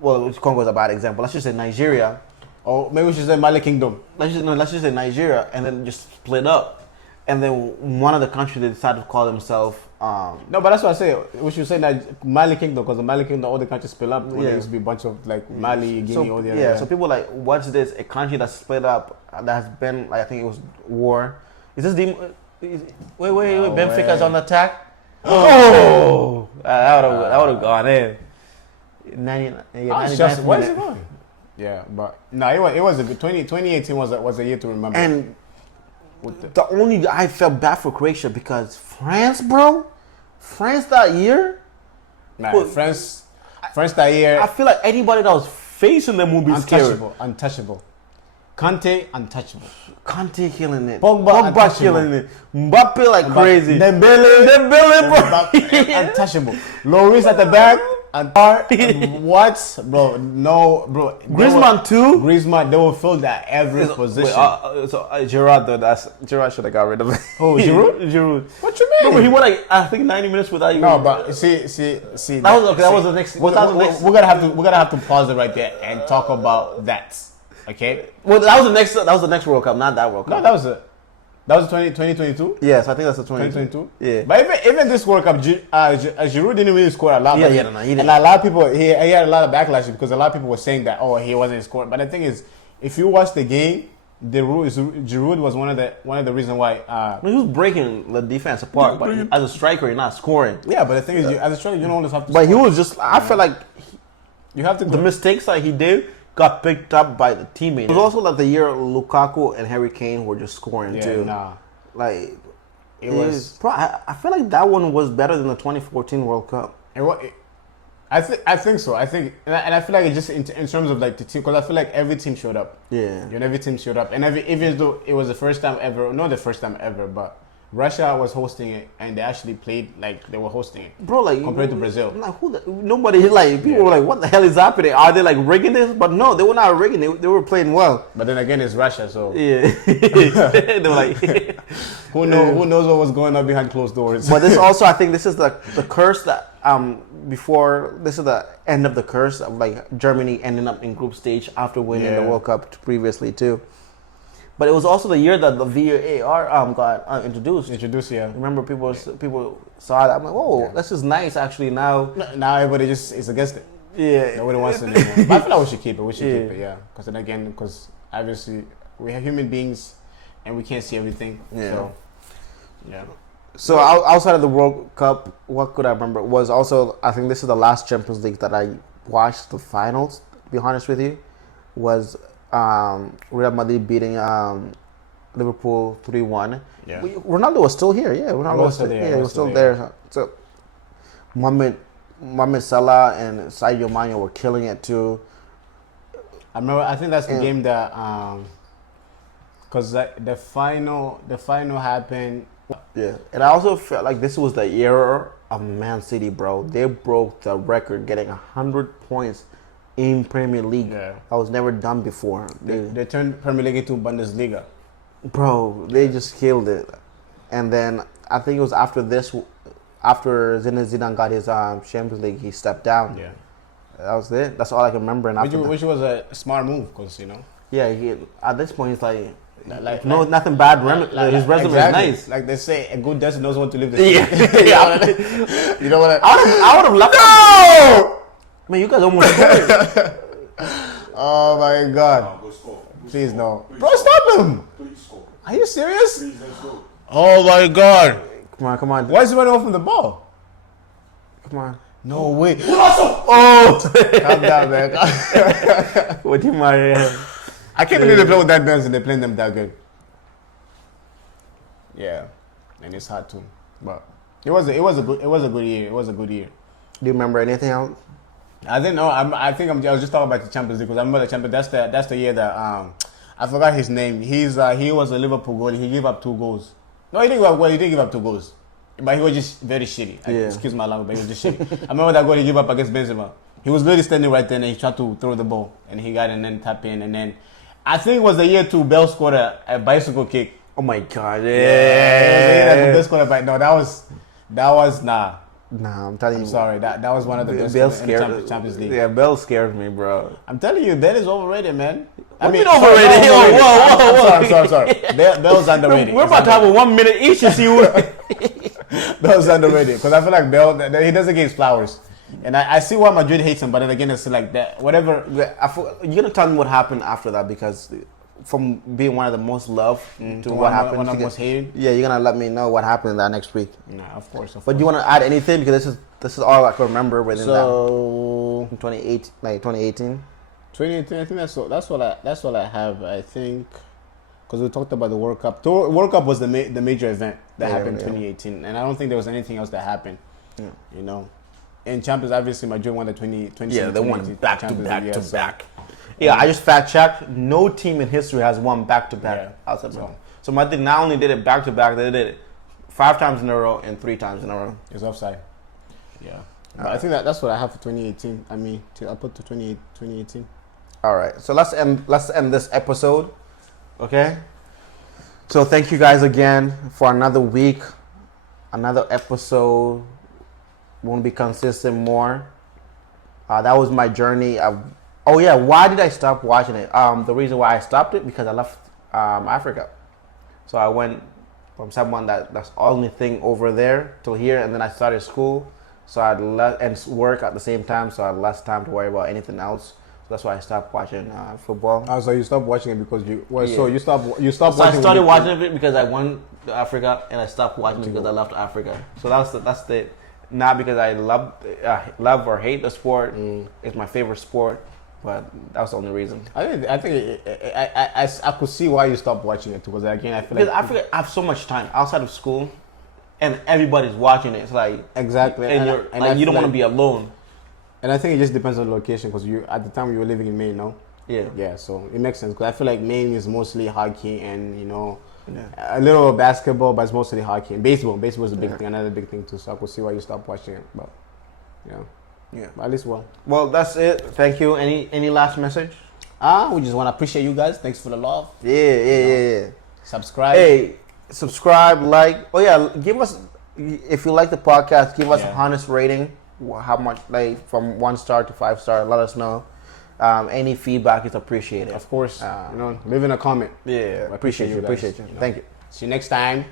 Well, Congo is a bad example. Let's just say Nigeria, or maybe we should say Mali Kingdom. Let's just say Nigeria, and then just split up, and then one of the countries they decided to call themselves. No, but that's what I say. We should say that Mali Kingdom, because the Mali Kingdom, all the countries split up. There used to be a bunch of like Mali, Guinea, all the other. Yeah, so people like, what's this? A country that's split up that has been, like, I think it was war. Is this the? Wait, Benfica's on the attack. Oh, that would have gone in. 99 where is it going? Yeah, but no, it was a good 2018 was a year to remember. And the only I felt bad for Croatia because France that year. Nah, France that year. I feel like anybody that was facing them would be untouchable. Kante untouchable. Kante killing it. Pogba killing it. Mbappe like crazy. Dembele, bro. Untouchable. Lloris at the back. And what, bro? No, bro. Griezmann too. Griezmann, they will fill that every position. Giroud though, Giroud should have got rid of it. Oh, Giroud. What you mean? No, he went like I think 90 minutes without you. No, but see. That was the next. We're gonna have to pause it right there and talk about that. Okay. Well, that was the next World Cup, not that World Cup. No, that was it. That was 2022? Yes, I think that's the 2022. Yeah. But even this World Cup, Giroud didn't really score a lot. Yeah, he didn't. And a lot of people, he had a lot of backlash because a lot of people were saying that, he wasn't scoring. But the thing is, if you watch the game, Giroud was one of the reasons why. He was breaking the defense apart, but as a striker, you're not scoring. Yeah, but the thing is, as a striker, you don't always have to. But score. he was just. I feel like you have to. The mistakes that he did got picked up by the teammate. It was also like the year Lukaku and Harry Kane were just scoring too. Nah. Like it was. Bro, I feel like that one was better than the 2014 World Cup. I think so. I think, and I feel like it just in terms of like the team, because I feel like every team showed up. Yeah. Every team showed up, and even though it was the first time ever, not the first time ever, but Russia was hosting it, and they actually played like they were hosting it. Bro, like compared to Brazil, like nobody like people were like, what the hell is happening? Are they like rigging this? But no, they were not rigging. They were playing well. But then again, it's Russia, so yeah. They were like, who knows what was going on behind closed doors. But this also, I think this is the curse that before this is the end of the curse of like Germany ending up in group stage after winning the World Cup previously too. But it was also the year that the VAR got introduced. Yeah. Remember, people saw that. I'm like, whoa, this is nice. Actually, now everybody just is against it. Yeah, nobody wants it anymore. But I feel like we should keep it. Keep it, yeah. Because then again, because obviously we have human beings, and we can't see everything. Yeah. So, yeah. So outside of the World Cup, what could I remember? Was also, I think this is the last Champions League that I watched the finals. To be honest with you, was Real Madrid beating Liverpool 3-1. Yeah. Ronaldo was still here. Yeah, Ronaldo was still there. Yeah, he was still there. So Mohamed Salah and Sadio Mane were killing it too. I think that's the game that because the final happened. Yeah, and I also felt like this was the era of Man City, bro. They broke the record, getting 100 points in Premier League. Yeah. That was never done before. They turned Premier League into Bundesliga. Bro, they just killed it. And then I think it was after Zinedine Zidane got his Champions League, he stepped down. Yeah. That was it. That's all I can remember. And which was a smart move, because Yeah, at this point he's like nothing bad. His resume is nice. Like they say, a good destiny knows when to live the street. You know what I would have left. No! Man, you guys almost scored. Oh my God. Please no. Bro, stop him. Are you serious? Oh my God. Come on. Why is he running off from the ball? Come on. No way. Oh! Calm down, man. What you my I can't believe they play with that guns and they're playing them that good. Yeah, and it's hard too. But it was a good year. It was a good year. Do you remember anything else? I didn't know. I was just talking about the Champions League because I remember the Champions. That's the year that I forgot his name. He was a Liverpool goalie. He gave up 2 goals. No, he didn't give up. Well, he didn't give up 2 goals, but he was just very shitty. Excuse my language, but he was just shitty. I remember that goal he gave up against Benzema. He was literally standing right there and he tried to throw the ball and he got it and then tap in and then. I think it was the year 2 Bell scored a bicycle kick. Oh my God! Yeah. Bell scored a bicycle. No, that was nah. Nah, I'm telling you. I'm sorry. That was one of the best Bell in the Champions League. Yeah, Bell scared me, bro. I'm telling you, Bell is overrated, man. I mean, overrated. Whoa. I'm sorry. Bell's underrated. We're about to have a 1 minute each to see who. Bell's underrated because I feel like Bell, he doesn't get his flowers. And I see why Madrid hates him, but then again, it's like that. Whatever. You're gonna tell me what happened after that, because from being one of the most loved to what happened, one of the most hated. Yeah, you're gonna let me know what happened that next week. Nah, of course. But do you want to add anything, because this is all I can remember within that. 2018. 2018. I think that's what I have. I think because we talked about the World Cup. The World Cup was the major event that happened in 2018, and I don't think there was anything else that happened. Yeah. In Champions, obviously, Madrid won the 2020. Yeah, they won back to back. Yeah, I just fact checked. No team in history has won back to back outside. So Madrid not only did it back to back, they did it 5 times in a row and 3 times in a row. It's offside. Yeah, but I think that's what I have for 2018. I mean, I'll put to 2018. All right, so let's end this episode. Okay. So thank you guys again for another week, another episode. Want to be consistent more. That was my journey. Why did I stop watching it? The reason why I stopped it, because I left Africa. So I went from someone that's the only thing over there till here, and then I started school. So I had and work at the same time, so I had less time to worry about anything else. That's why I stopped watching football. Oh, so you stopped watching it because you... Well, Yeah. so you stopped So watching... I started watching it because I won to Africa, and I stopped watching it because I left Africa. So that's the not because I love or hate the sport. It's my favorite sport, but that was the only reason. I think I could see why you stopped watching it because again I feel Because like Africa, I have so much time outside of school, and everybody's watching it. It's like exactly, and you're like you don't want to be alone. And I think it just depends on the location because you at the time you were living in Maine, no? Yeah. So it makes sense because I feel like Maine is mostly hockey and a little basketball, but it's mostly hockey and baseball. Baseball is a big thing, another big thing too. So I could see why you stopped watching it, but but at least Well, that's it. Thank you. Any last message? We just want to appreciate you guys. Thanks for the love. Yeah. Subscribe. Hey, subscribe, like. Oh yeah, give us if you like the podcast. Give us an honest rating. How much, like from 1 star to 5 star? Let us know. Any feedback is appreciated. Of course, leave in a comment. Yeah, appreciate you. Thank you. See you next time.